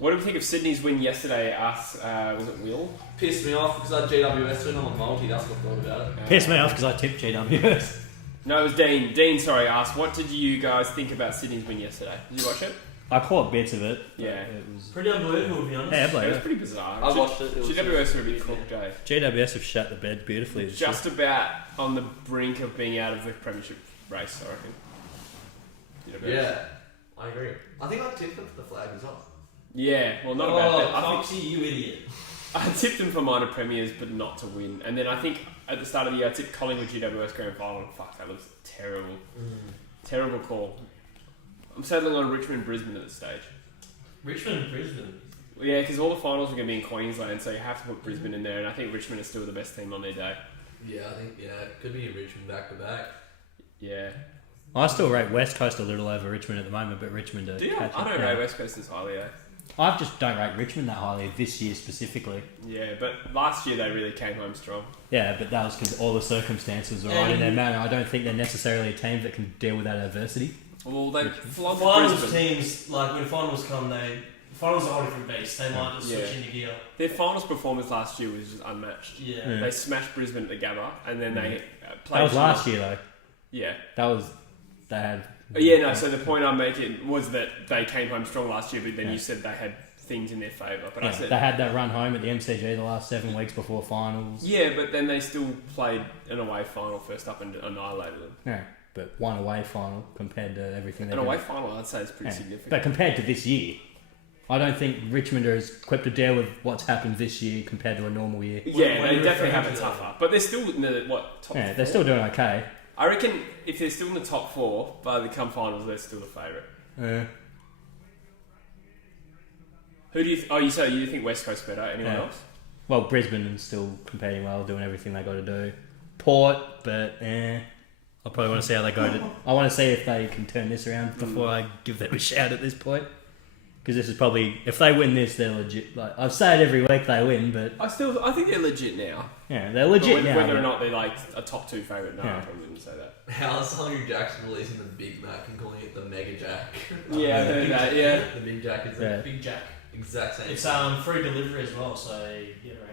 What do we think of Sydney's win yesterday? Was it Will? Pissed me off because I had GWS win on a multi. That's what I thought about it. Pissed me off because I tipped GWS. No, it was Dean. Dean, sorry, asked, what did you guys think about Sydney's win yesterday? Did you watch it? I caught bits of it. but Yeah. It was... Pretty unbelievable, to be honest. Yeah, It was like, pretty bizarre. I watched it. It was GWS are a bit cooked, eh? GWS have shut the bed beautifully. this Just about on the brink of being out of the premiership race, I reckon. GWS. Yeah, I agree. I think I tipped them for the flag as well. Yeah, well, not about that. I think Foxy, you idiot. I tipped them for minor premiers, but not to win. And then I think at the start of the year, I tipped Collingwood GWS Grand Final. And fuck, that looks terrible. Terrible call. I'm settling on Richmond Brisbane at this stage. Richmond and Brisbane. Well, yeah, because all the finals are going to be in Queensland, so you have to put Brisbane in there. And I think Richmond is still the best team on their day. Yeah, I think it could be Richmond back to back. Yeah. I still rate West Coast a little over Richmond at the moment, but Richmond are Do you? catching- I don't yeah. rate West Coast as highly, eh? I just don't rate Richmond that highly this year specifically. Yeah, but last year they really came home strong. Yeah, but that was because all the circumstances were right in their manner. I don't think they're necessarily a team that can deal with that adversity. Well, they flogged Finals Brisbane. teams, like when finals come, finals are a whole different beast. They might just switch Yeah. into gear. Their finals performance last year was just unmatched. Yeah. Yeah. They smashed Brisbane at the Gabba, and then they played. That was last year though. Yeah. They had. Yeah, no, so the point I'm making was that they came home strong last year, but then Yeah. you said they had things in their favour. But I Yeah, said, they had that run home at the MCG the last 7 weeks before finals. yeah, but then they still played an away final first up and annihilated them. Yeah, but one away final compared to everything. An away final, I'd say, is pretty significant. But compared to this year, I don't think Richmond are as equipped to deal with what's happened this year compared to a normal year. Yeah, When they you're definitely referring have it to tougher. But they're still in the, top Yeah, four? they're still doing okay. I reckon if they're still in the top four, by the come finals, they're still the favourite. Who do you... you say you think West Coast better? Anyone Yeah. else? Well, Brisbane is still competing well, doing everything they got to do. Port, but I probably want to see how they go. I want to see if they can turn this around before I give them a shout at this point. Because this is probably, if they win this, they're legit. Like I've said every week they win, but I think they're legit now. yeah, they're legit But now. whether or but- not they're like a top two favourite, no, I Yeah. probably wouldn't say that. How's Hungry Jackson releasing the Big Mac and calling it the Mega Jack? Yeah, I heard that, yeah. The Big Jack is Yeah. the Big Jack. exact same. It's free delivery as well, so get around.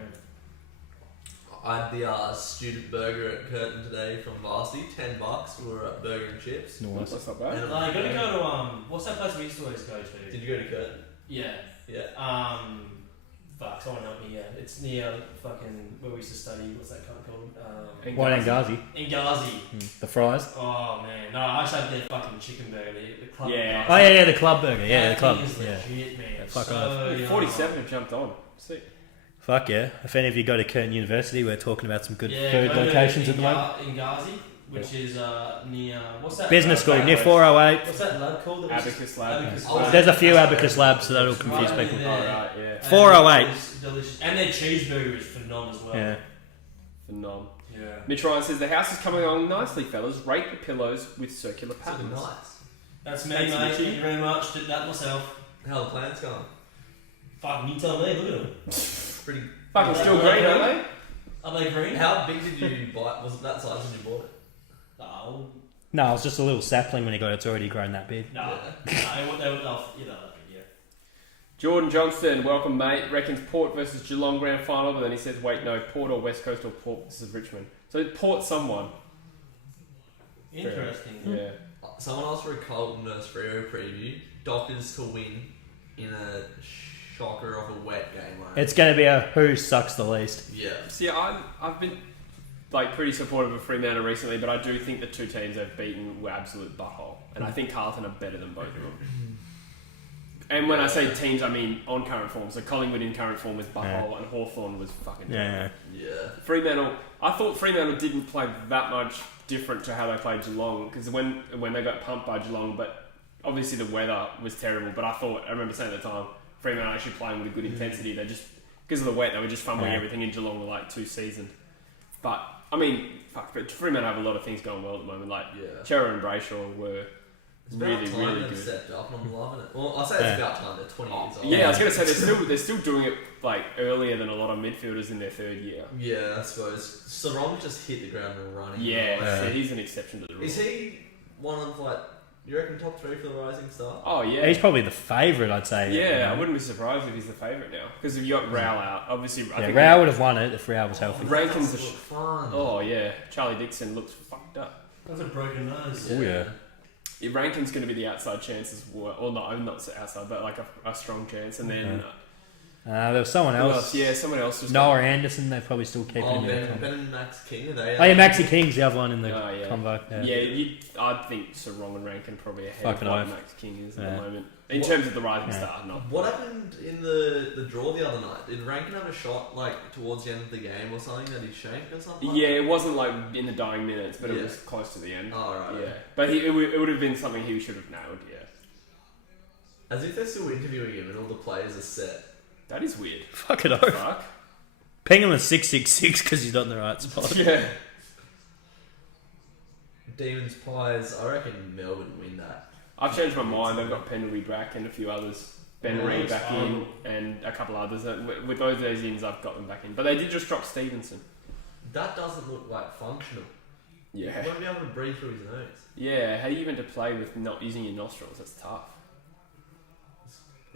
I had the student burger at Curtin today from Varsity, $10 for burger and chips. Nice. That's not bad. And No, you gotta go to what's that place we used to always go to? Did you go to Curtin? Yeah. Yeah. Fuck, someone help me. Yeah, it's near fucking where we used to study. What's that kind called? White and Ghazi, Ngazi. the fries. Oh man, no, I just had their fucking chicken burger. The club. Yeah. Oh yeah, the club burger. Yeah, That the club. thing is Yeah, legit, man. Yeah, fuck so off. yummy. 47 have jumped on. See. Fuck yeah. If any of you go to Curtin University, we're talking about some good food go to locations at the moment. In Ghazi, which is near what's that? Business school, near 408. What's that lab called? That was- Abacus Lab. Abacus Oh, Lab. There's a few Abacus labs, so that'll confuse Right people. there. Oh, right, yeah. And 408. it's delicious. And their cheeseburger is phenomenal as well. Yeah. Phenom. Yeah. Mitch Ryan says, the house is coming along nicely, fellas. Rate the pillows with circular It's looking patterns. nice. That's me, Thanks, mate. Mitchie. Thank you very much. Did that myself. How the plans going? Fuck, you tell me. Look at them. Pretty. Fucking still green, aren't they? Are they green? How big did you buy? Was it that size when you bought it? No. No, it's just a little sapling when you got it. It's already grown that big. No. Yeah. Jordan Johnston, welcome, mate. Reckons Port versus Geelong grand final, but then he says, wait, no, Port or West Coast or Port versus Richmond. So Port someone. Interesting. Yeah. Someone asked for a Carlton versus Freo preview. Dockers to win in a shocker of a wet game. Like. It's going to be a who sucks the least. Yeah. See, I've been like pretty supportive of Fremantle recently, but I do think the two teams they've beaten were absolute butthole, and I think Carlton are better than both of them. And when I say teams, I mean on current form. So Collingwood in current form was butthole, and Hawthorn was fucking Yeah. Yeah. Fremantle. I thought Fremantle didn't play that much different to how they played Geelong, because when they got pumped by Geelong, but obviously the weather was terrible. But I remember saying at the time, Fremantle actually playing with a good intensity. They just, because of the wet, they were just fumbling everything, and Geelong were like too seasoned. But I mean, fuck, but Fremantle have a lot of things going well at the moment. Like Chera and Brayshaw were It's about really, time really they've good. stepped up, and I'm loving it. Well, I say it's about time. They're 20 years old. Yeah, I was gonna say they're still doing it like earlier than a lot of midfielders in their third year. Yeah, I suppose. Sarong just hit the ground and running. Yeah, so he's an exception to the rule. Is he one of like? You reckon top 3 for the Rising Star? Oh yeah, He's probably the favourite, I'd say. yeah. I wouldn't be surprised if he's the favourite now, because if you got Rao out, obviously. I think Rao would have won it if Rao was healthy. Rankin's That's fun. Oh yeah, Charlie Dixon looks fucked up. That's a broken nose. Oh, yeah. If Rankin's going to be the outside chance as well, or not outside, but like a strong chance, and then There was someone who else. Yeah, someone else was. Noah Anderson, they're probably still keeping him in the Ben combo. and Max King, are they? Oh, yeah, Maxi King's the other one in the Oh, yeah. combo. Yeah, I think Sarong and Rankin probably ahead Fucking of what oath. Max King is at Yeah. the moment. In terms of the rising star, no. What happened in the draw the other night? Did Rankin have a shot like towards the end of the game or something that he shanked or something? Yeah, it wasn't like in the dying minutes, but it Yeah. was close to the end. Oh, right. Yeah, but it would have been something he should have nailed. Yeah, As if they're still interviewing him and all the players are set. that is weird. Fuck it off. Fuck. Ping him a 666 because he's not in the right spot. Yeah. Demons Pies, I reckon Melbourne win that. I've changed my mind. They've got Pendlebury back and a few others. Ben Yeah, Reed it's back in and a couple others. With those ins, I've got them back in. But they did just drop Stevenson. That doesn't look like functional. Yeah. He won't be able to breathe through his nose. Yeah, how do you even to play with not using your nostrils? That's tough.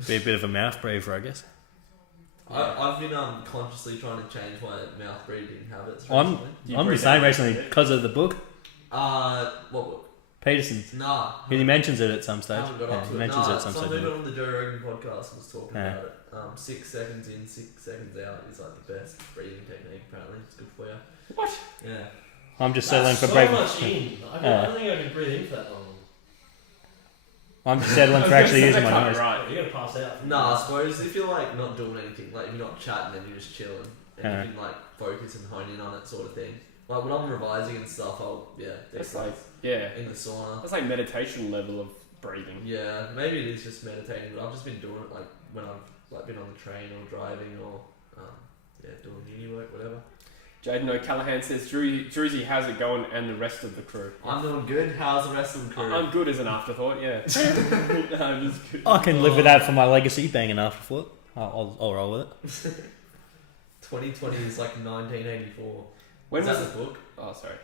Be a bit of a mouth breather, I guess. I've been consciously trying to change my mouth breathing habits I'm recently. You the breathe same out recently bit? because of the book. What book? Peterson's. Nah. He mentions it at some I stage. haven't got Yeah, up he to it. mentions Nah, it at some some stage. dude on the Joe Rogan podcast was talking Yeah. about it. 6 seconds in, 6 seconds out is like the best breathing technique. Apparently, it's good for you. What? Yeah. I'm just settling That's for so breathing. much in. I don't think I can breathe in for that long. I'm just settling for actually using my nose. Right. You gotta pass out. Nah, I suppose if you're like not doing anything, like if you're not chatting and you're just chilling, and Yeah. you can like focus and hone in on it, sort of thing. Like when I'm revising and stuff, That's like, yeah. in the sauna. That's like meditation level of breathing. Yeah, maybe it is just meditating, but I've just been doing it like when I've like been on the train or driving or doing uni work, whatever. Jaden O'Callaghan says, Druzy, how's it going and the rest of the crew? I'm doing good. How's the rest of the crew? I'm good as an afterthought, yeah. I'm just good. I can live with that for my legacy, being an afterthought. I'll roll with it. 2020 is like 1984. When is was that the book? Oh, sorry.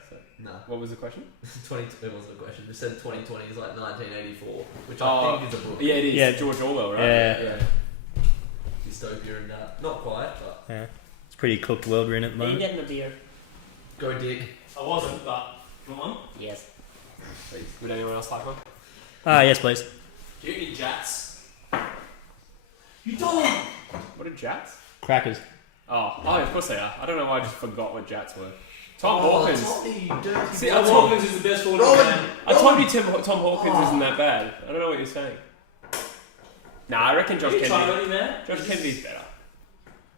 Nah. What was the question? 20. It wasn't a question. It said 2020 is like 1984, which Oh, I think is a book. Yeah, it is. Yeah. George Orwell, right? Yeah. Dystopia and not quite, but Yeah. It's a pretty cooked world we're in at the Are you moment. getting a beer? go Dick. I wasn't, but you want one? Yes. Please. Would anyone else like one? Yes, please. Do you eat jats? You don't! What are Jats? Crackers. Oh, of course they are. I don't know why I just forgot what Jats were. Tom Hawkins. Tommy, dirty See, boy. I Tom told- Hawkins is the best order Rowan. man. I told you Tom Hawkins isn't that bad. I don't know what you're saying. Nah, I reckon Josh You try Kennedy. already, man? Josh Kennedy's better.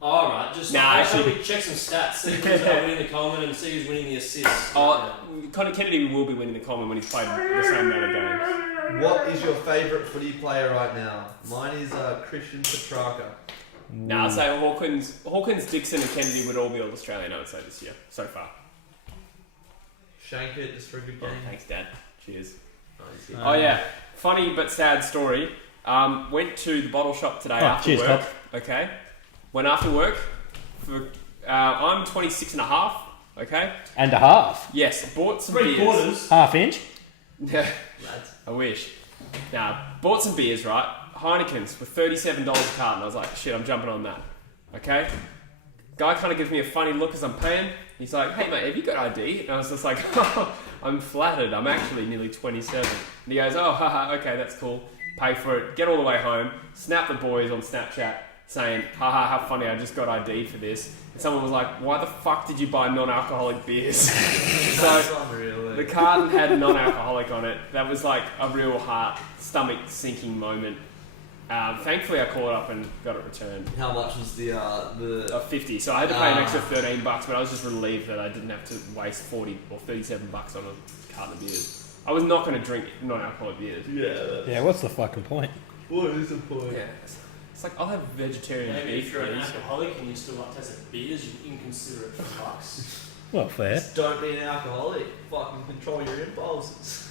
Alright, just Nah, actually- check some stats. See who's winning the Coleman and see who's winning the assists. Oh, Connor Kennedy will be winning the Coleman when he's played the same amount of games. What is your favourite footy player right now? Mine is Christian Petrarca. Nah, I'd say Hawkins, Dixon, and Kennedy would all be all Australian, I would say, this year, so far. Shank it just for a good game. Thanks, Dad. Cheers. Nice. Oh, yeah. Funny but sad story. Went to the bottle shop today after cheers, work. Cop. Okay. Went after work. I'm 26 and a half. Okay. And a half. Yes, bought some 3 beers. quarters. Half inch. Yeah, Lads. I wish. Nah, bought some beers, right? Heineken's for $37 a carton. I was like, shit, I'm jumping on that. Okay? Guy kind of gives me a funny look as I'm paying. He's like, hey mate, have you got ID? And I was just like, oh, I'm flattered. I'm actually nearly 27. And he goes, oh, haha, okay, that's cool. Pay for it. Get all the way home. Snap the boys on Snapchat saying, haha, how funny, I just got ID for this. And someone was like, why the fuck did you buy non-alcoholic beers? So That's unreal. the carton had non-alcoholic on it. That was like a real stomach sinking moment. Thankfully, I called up and got it returned. How much was the 50. So I had to pay an extra $13, but I was just relieved that I didn't have to waste 40 or $37 on a carton of beers. I was not going to drink non-alcoholic beers. Yeah, what's the fucking point? What is the point? Yeah, it's like I'll have vegetarian Maybe beef. if you're an please. alcoholic and you still like tasting beers, you inconsiderate fucks. Well, fair. Just don't be an alcoholic. Fucking control your impulses.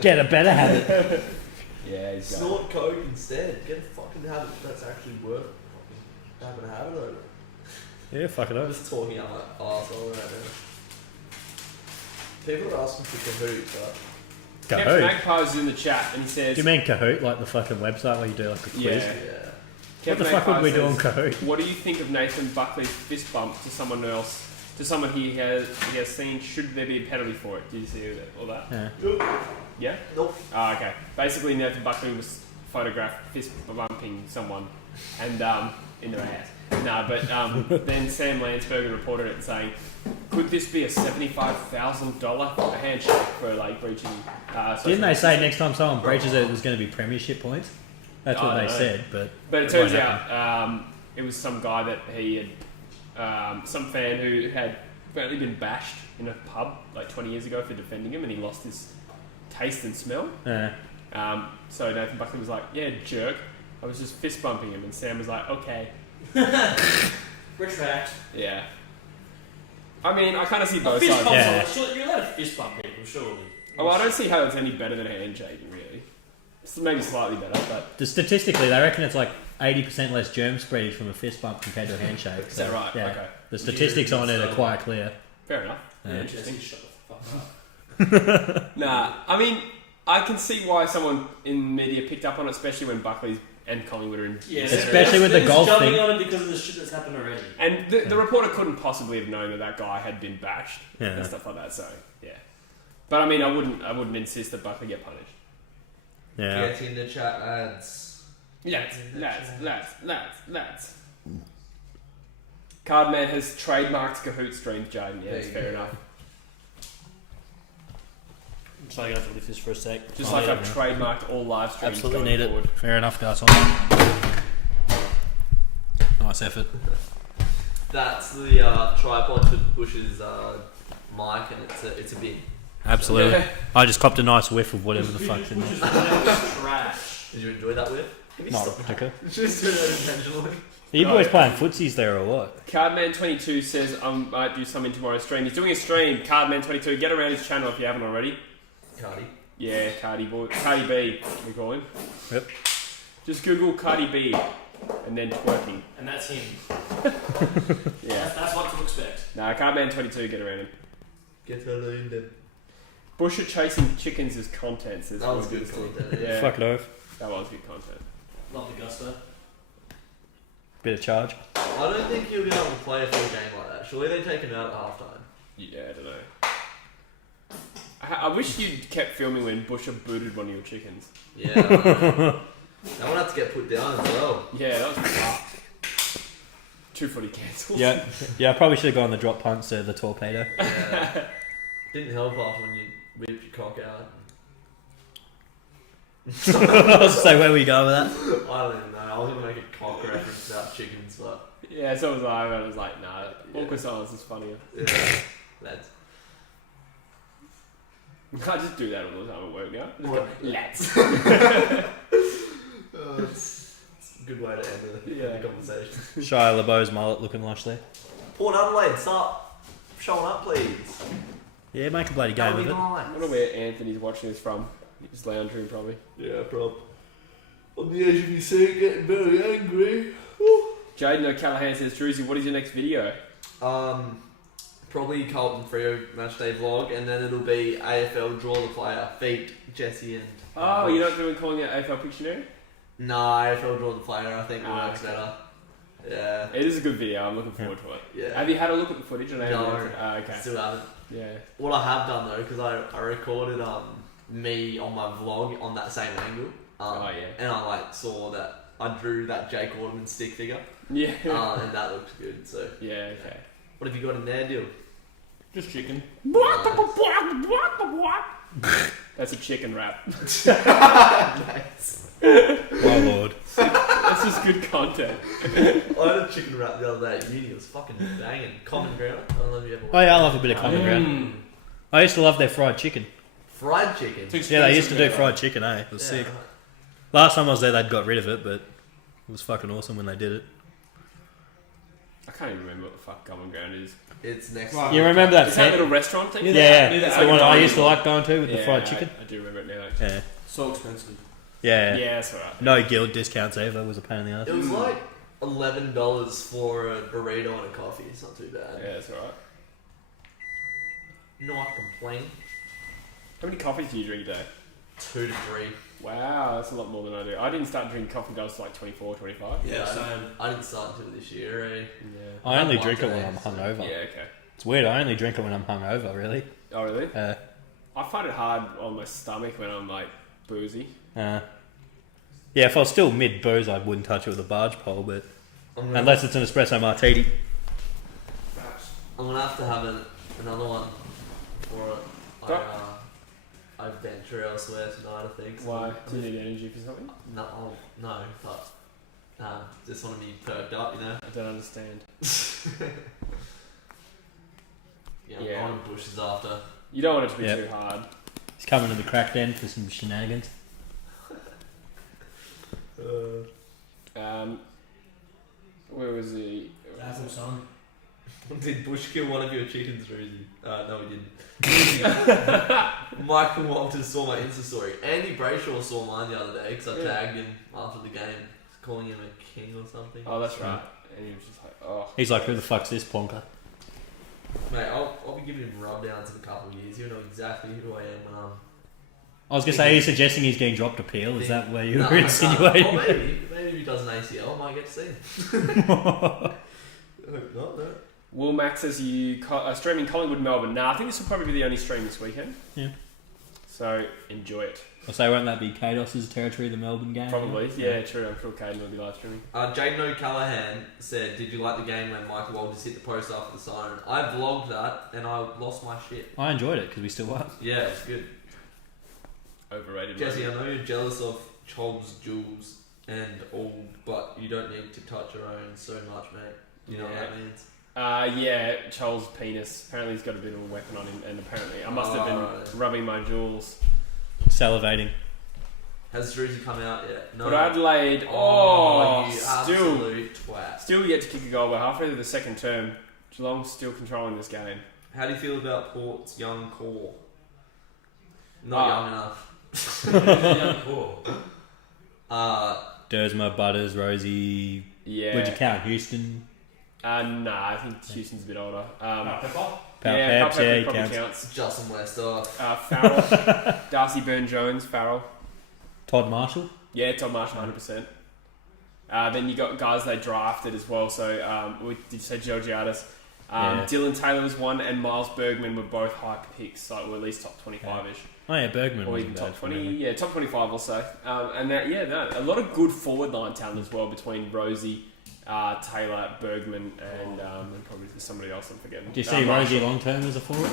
Get a better habit. Yeah, he's got Snort coke instead. Get a fucking habit that's actually worth having a habit over. Yeah, fuck it I'm up. just talking out my arsehole right now. People are asking for Kahoot, but Captain Kahoot. Magpie's in the chat and he says, Do you mean Kahoot, like the fucking website where you do like a quiz? Yeah. yeah. What Captain the fuck would Magpie we do on says, Kahoot? what do you think of Nathan Buckley's fist bump to someone else, to someone he has seen? Should there be a penalty for it? Did you see all that? Yeah. Yeah? Nope. Oh, okay. Basically, Nathan Buckley was photographed fist bumping someone and in their ass. No, but then Sam Landsberger reported it saying, could this be a $75,000 handshake for like breaching? Didn't they say next time someone breaches it, there's going to be premiership points? That's what I they don't know. said, but But it won't turns happen. out it was some guy that he had, some fan who had apparently been bashed in a pub like 20 years ago for defending him, and he lost his taste and smell. So Nathan Buckley was like, "Yeah, jerk, I was just fist bumping him," and Sam was like, "Okay, Retract. yeah." I mean, I kind of see A both fist sides. bump. Yeah. Sure, you're allowed to fist bump people, surely. Oh, well, I don't see how it's any better than handshaking, really. It's maybe slightly better, but Statistically, they reckon it's like 80% less germ spreading from a fist bump compared to a handshake. is that right? Yeah. Okay, The statistics on it are quite clear. fair enough. Yeah. Interesting. Jesse, shut the fuck up. Nah, I mean, I can see why someone in media picked up on it, especially when Buckley's and Collingwood are in. Yeah, Especially with the they're golf jumping thing. on it because of the shit that's happened already. And the reporter couldn't possibly have known that guy had been bashed Yeah. and stuff like that. So yeah, but I mean, I wouldn't insist that Buckley get punished. Yeah. Get in the chat, lads. Lads. Cardman has trademarked Kahoot streams, Jaden. Yeah, it's fair enough. I'm just going to leave this for a sec. Just like I've trademarked all live streams. Absolutely going need it. forward. Fair enough, guys. Nice effort. That's the tripod to Bush's mic, and it's a big. Absolutely. Yeah. I just copped a nice whiff of whatever the fuck's in there. Trash. Did you enjoy that with? Not particular. Just doing that intentionally. Are you boys playing footsies there or what? Cardman22 says I might do something tomorrow's stream. He's doing a stream. Cardman22, get around his channel if you haven't already. Cardi. Yeah, Cardi B, we call him. Yep. Just Google Cardi B and then twerking. And that's him. Yeah. That's what to expect. Nah, Cardman22, get around him. Get her in then. Busher chasing chickens is content, says That was Will good Dinsley. content. Yeah, Fuck it off. that was good content. Love the gusto. Bit of charge. I don't think he'll be able to play a full game like that. Surely they take him out at halftime. Yeah, I don't know. I wish you'd kept filming when Busher booted one of your chickens. Yeah. I know. That one had to get put down as well. Yeah, that was rough. 2 footy cancelled. Yeah, I probably should have gone the drop punt instead of the torpedo. Yeah. Didn't help off when you whipped your cock out. I was say where we go with that. I don't even know. I was gonna make a cock reference about chickens, but Yeah, so was I. I was like, nah, awkward silence is funnier. yeah, lads. I just do that all the time at work now. Just What? go, lads. It's a good way to end Yeah. the conversation. Shia LaBeouf's mullet looking lush there. Port Adelaide, start showing up, please. Yeah, make a bloody game That'll of be it. I nice. wonder where Anthony's watching this from. His lounge room, probably. Yeah, prob. On the edge of your seat, getting very angry. Jaden O'Callaghan says, Druzy, what is your next video? Probably Carlton Freo matchday vlog, and then it'll be AFL draw the player, feet, Jesse and. Oh, you're not doing calling it AFL Pictionary? No, AFL draw the player. I think Ah, works okay. better. Yeah, It is a good video. I'm looking forward to it. yeah. Have you had a look at the footage? No. Okay. Still haven't. Yeah. What I have done though, because I recorded me on my vlog on that same angle. Oh, yeah. And I like saw that I drew that Jake Waterman stick figure, Yeah. and that looks good. So Yeah, okay. what have you got in there, Dill? Just chicken. That's a chicken wrap. Nice. My lord. That's just good content. I had a chicken wrap the other day at uni. It was fucking banging. Common ground. I don't know if you ever. Oh yeah, I love a bit of common ground. Mm. I used to love their fried chicken. Fried chicken. Too Yeah, they used to do expensive, fried chicken, eh? It was Yeah, sick. right. Last time I was there, they'd got rid of it, but it was fucking awesome when they did it. I can't even remember what the fuck Common Ground is. It's next. Right. You remember that Is that a tent? little restaurant thing? Yeah, Yeah, it's that- the one I I know. used to like going to with the Yeah, fried chicken. I do remember it now, actually. Yeah. So expensive. Yeah. Yeah, that's alright. No guild discounts either. It was a pain in the ass. It was like $11 for a burrito and a coffee. It's not too bad. Yeah, that's alright. Not complain. How many coffees do you drink a day? 2 to 3. Wow, that's a lot more than I do. I didn't start drinking coffee until I was like 24, 25. Yeah, same. I didn't start until this year. Eh? Yeah. I only One drink it when today, I'm so- hungover. Yeah, okay. It's weird. I only drink it when I'm hungover. Really. Oh, really? Uh, I find it hard on my stomach when I'm like boozy. yeah, if I was still mid booze, I wouldn't touch it with a barge pole. But I'm gonna, unless it's an espresso martini. I'm gonna have to have another one for it. I venture elsewhere tonight, I think. So Why? I'm- Do you need energy for something? No, no, but just want to be perked up, you know. I don't understand. Yeah, Yeah. I'm going bushes after. You don't want it to be Yep. too hard. He's coming to the crack den for some shenanigans. Where was he? Apple son. Did Bush kill one of your chickens, Rosie? No, he didn't. Michael Walters saw my Insta story. Andy Brayshaw saw mine the other day because I Yeah. tagged him after the game, calling him a king or something. Oh, that's right. And he was just like, oh. He's like, who the fuck's this plonker? Mate, I'll be giving him rubdowns in a couple of years. He'll know exactly who I am when I'm. I was gonna say, are you suggesting he's getting dropped appeal? Is that where you No, were insinuating? Or maybe if he does an ACL, I might get to see him. I hope not, no. Will Max says you streaming Collingwood Melbourne. Nah, I think this will probably be the only stream this weekend. Yeah. So enjoy it. I'll say, won't that be Kados's territory, the Melbourne game? Probably. Yeah, true. I'm sure Caden will be live streaming. Jaden O'Callaghan said, "Did you like the game when Michael Walters hit the post after the siren?" I vlogged that and I lost my shit. I enjoyed it because we still won. Yeah, it's good. Overrated. Jesse, I moment. know you're jealous of Chol's jewels and all, but you don't need to touch your own so much, mate. You know what that means? Yeah, Charles' penis. Apparently he's got a bit of a weapon on him, and apparently I must have been Right. rubbing my jewels. Salivating. Has Druzy come out yet? No. But Adelaide, you still absolute twat. yet to kick a goal, but halfway through the second term, Geelong's still controlling this game. How do you feel about Port's young core? Not Ah. young enough. Cool. Dersma, Butters, Rosie. Yeah. Would you count Houston? Nah, I think Houston's a bit older. Pepper? Yeah, Peps, Pep yeah, he probably counts. counts. Justin Wester. Farrell, Darcy Byrne-Jones, Farrell. Todd Marshall. Yeah, Tom Marshall, 100%. Then you got guys they drafted as well. So did you say Georgiadis? Yeah. Dylan Taylor was one, and Miles Bergman were both high picks, like were at least top 25ish, Oh yeah, Bergman or was even bad top for 20. memory. Yeah, top 25 or so. And that, a lot of good forward line talent as well between Rosie, Taylor, Bergman, and probably somebody else I'm forgetting. Do you see Marshall. Rosie long term as a forward?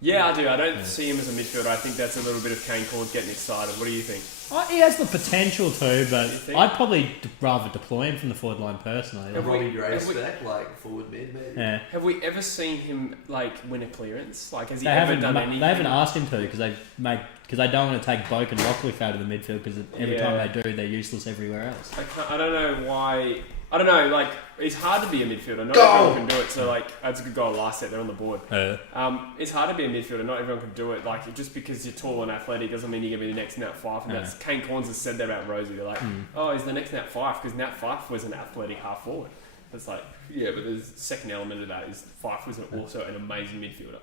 Yeah, I do. I don't see him as a midfielder. I think that's a little bit of Kane Corns getting excited. What do you think? He has the potential to, but You think? I'd probably rather deploy him from the forward line personally. Have Robbie we- Gray have we- spec, like forward mid, maybe. Yeah. Have we ever seen him like win a clearance? Like, has he They ever haven't, done anything? they haven't asked him to because they don't want to take Boak and Rockcliffe out of the midfield because every time they do, they're useless everywhere else. I don't know why. I don't know. Like, it's hard to be a midfielder. Not Goal! everyone can do it. So, like, that's a good goal last set. They're on the board. It's hard to be a midfielder. Not everyone can do it. Like, just because you're tall and athletic doesn't mean you're going to be the next Nat Fyfe. And that's Kane Corns has said that about Rosie. They're like, oh, he's the next Nat Fyfe because Nat Fyfe was an athletic half forward. It's like, yeah, but there's a second element of that is Fyfe was also an amazing midfielder.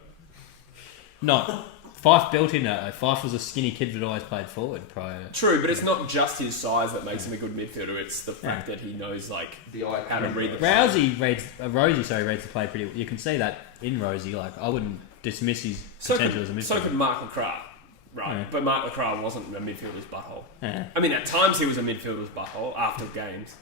Not Fife built in that though. Fife was a skinny kid that always played forward prior. True, but it's not just his size that makes him a good midfielder. It's the fact that he knows like The IQ. how to read the Rosie reads the play pretty. You can see that in Rosie. Like I wouldn't dismiss his potential as a midfielder. So could Mark Lacroix, right? Yeah. But Mark Lacroix wasn't a midfielder's butthole. Yeah. I mean, at times he was a midfielder's butthole after games.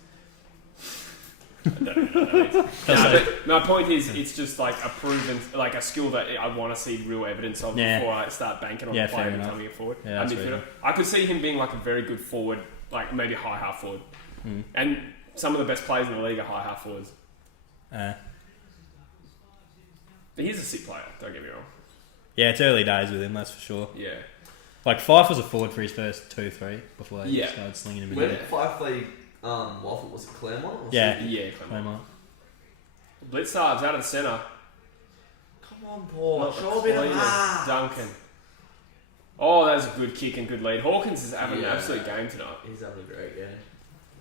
I don't know what that means. But my point is, it's just like a proven, like a skill that I want to see real evidence of before I start banking on the player fair enough. becoming a forward. Yeah, a that's midfielder. fair. I could see him being like a very good forward, like maybe high half forward. And some of the best players in the league are high half forwards. But he's a sick player, don't get me wrong. Yeah, it's early days with him, that's for sure. Yeah. Like Fife was a forward for his first 2-3 before they Yeah. started slinging him in When there. Fife played Waffle, was it Claremont? Or Yeah. Sydney? Yeah, come on. Claremont. Blitzards out of the centre. Come on, Paul. Not Show a bit of Cleveland, heart. Duncan. Oh, that's a good kick and good lead. Hawkins is having an Yeah. absolute game tonight. He's having a great game.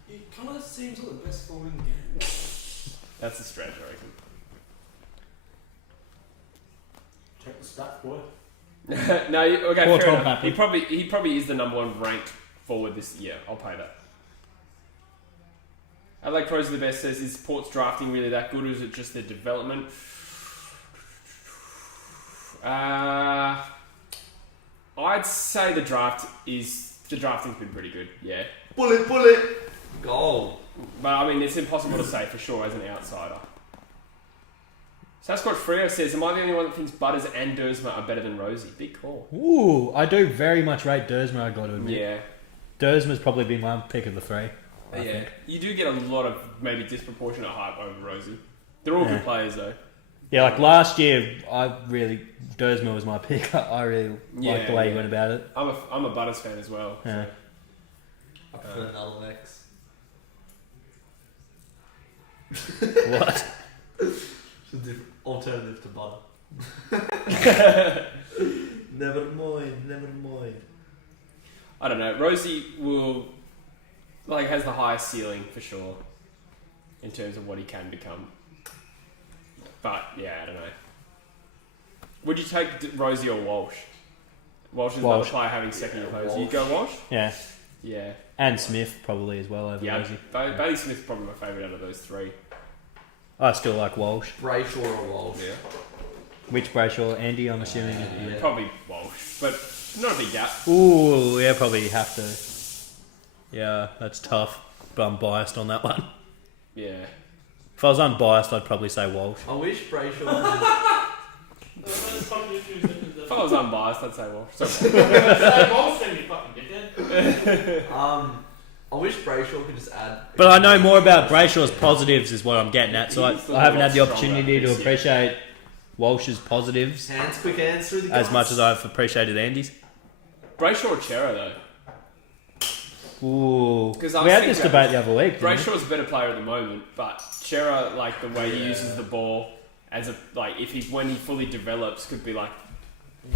He kind of seems like the best forward in the game. That's a stretch, I reckon. Check the stats, boy. No, okay, Poor fair Tom enough. Pappy. He probably is the number one ranked forward this year. I'll pay that. Adelaide Crows are the best. Says, is Port's drafting really that good, or is it just their development? I'd say the drafting's been pretty good. Yeah, Bullet. Goal. but I mean it's impossible to say for sure as an outsider. Sasquatch Frio says, am I the only one that thinks Butters and Dersma are better than Rosie? Big call. Ooh, I do very much rate Dersma, I got to admit. Yeah. Dersma's probably been my pick of the three. I Yeah, think. you do get a lot of maybe disproportionate hype over Rosie. They're all Yeah. good players though. Yeah, like last year, Dersma was my pick. I really liked the way he went about it. I'm a Butters fan as well. Yeah. I prefer another X. What? It's a different alternative to butter. Never mind. I don't know. Rosie has the highest ceiling for sure in terms of what he can become. But yeah, I don't know. Would you take Rosie or Walsh? Walsh is another player having second year players. You go Walsh? Yeah. Yeah. And Smith probably as well over Yeah, Rosie. Bailey Smith's probably my favourite out of those three. I still like Walsh. Brayshaw or Walsh? Yeah. Which Brayshaw? Andy, I'm assuming. Yeah. Probably Walsh, but not a big gap. Ooh, yeah, probably have to. Yeah, that's tough, but I'm biased on that one. Yeah. If I was unbiased, I'd probably say Walsh. I wish Brayshaw If I was unbiased, I'd say Walsh. Sorry. I wish Brayshaw could just add. But I know more about Brayshaw's positives is what I'm getting at, so He's a I haven't lot had the stronger opportunity to this year. appreciate Walsh's positives Quick hands through the as guts. much as I've appreciated Andy's. Brayshaw or Chera though? Ooh, 'Cause I we was had this thinking debate the other week. didn't we? Brayshaw's a better player at the moment, but Chera, like the way he uses the ball as a when he fully develops, could be like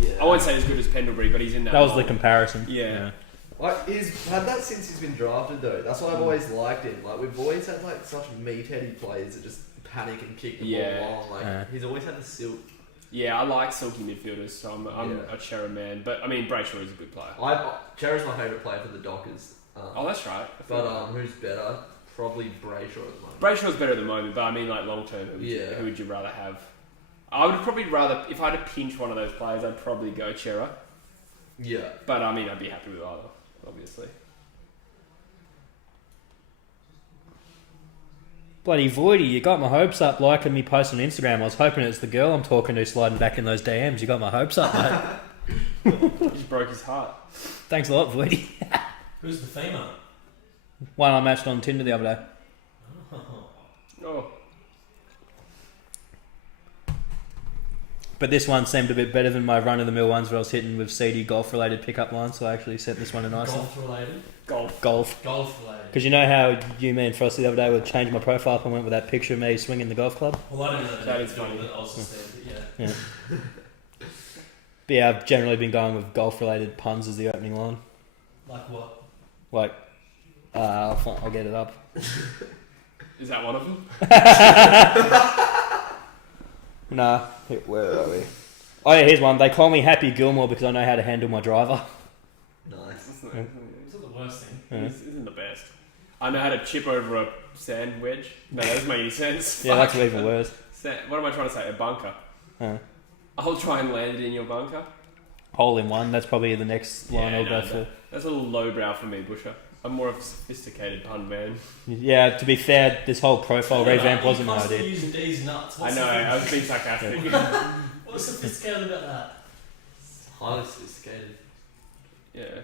Yeah. I won't say as good as Pendlebury, but he's in that. That was the mold. comparison. Yeah. Like he's had that since he's been drafted though. That's why I've always liked him. Like we've always had like such meat-heady players that just panic and kick the Yeah. ball long. Like Yeah. he's always had the silk. Yeah, I like silky midfielders, so I'm Yeah. a Chera man. But I mean, Brayshaw is a good player. Chera's my favourite player for the Dockers. Oh, that's right. But who's better? Probably Brayshaw at the moment. Brayshaw's better at the moment, but I mean, like long term, who would you rather have? I would probably rather, if I had to pinch one of those players, I'd probably go Chera. Yeah. But I mean, I'd be happy with either, obviously. Bloody Voidy, you got my hopes up liking me post on Instagram. I was hoping it was the girl I'm talking to sliding back in those DMs. You got my hopes up, mate. You just broke his heart. Thanks a lot, Voidy. Who's the female? One I matched on Tinder the other day. Oh. But this one seemed a bit better than my run-of-the-mill ones where I was hitting with seedy golf-related pickup lines, so I actually sent this one a nice one. Golf related? Golf. Golf. Related. Because you know how you, me and Frosty the other day would change my profile up and went with that picture of me swinging the golf club? Well, I didn't know That that is was funny. I was just there, but yeah. Yeah. But yeah, I've generally been going with golf-related puns as the opening line. Like what? Like, I'll get it up. Is that one of them? Nah, where are we? Oh yeah, here's one. They call me Happy Gilmore because I know how to handle my driver. Nice. That's not, It's not the worst thing. Yeah. This isn't the best. I know how to chip over a sand wedge. No, that doesn't make any sense. Yeah, that's even worse. What am I trying to say? A bunker. Uh, I'll try and land it in your bunker. hole in one. That's probably the next line Yeah, I'll no, go that- for. That's a little lowbrow for me, Busher. I'm more of a sophisticated pun man. Yeah, to be fair, this whole profile revamp wasn't my You're idea. using D's nuts. I know, I was being sarcastic. What's sophisticated about that? Highly sophisticated, Yeah.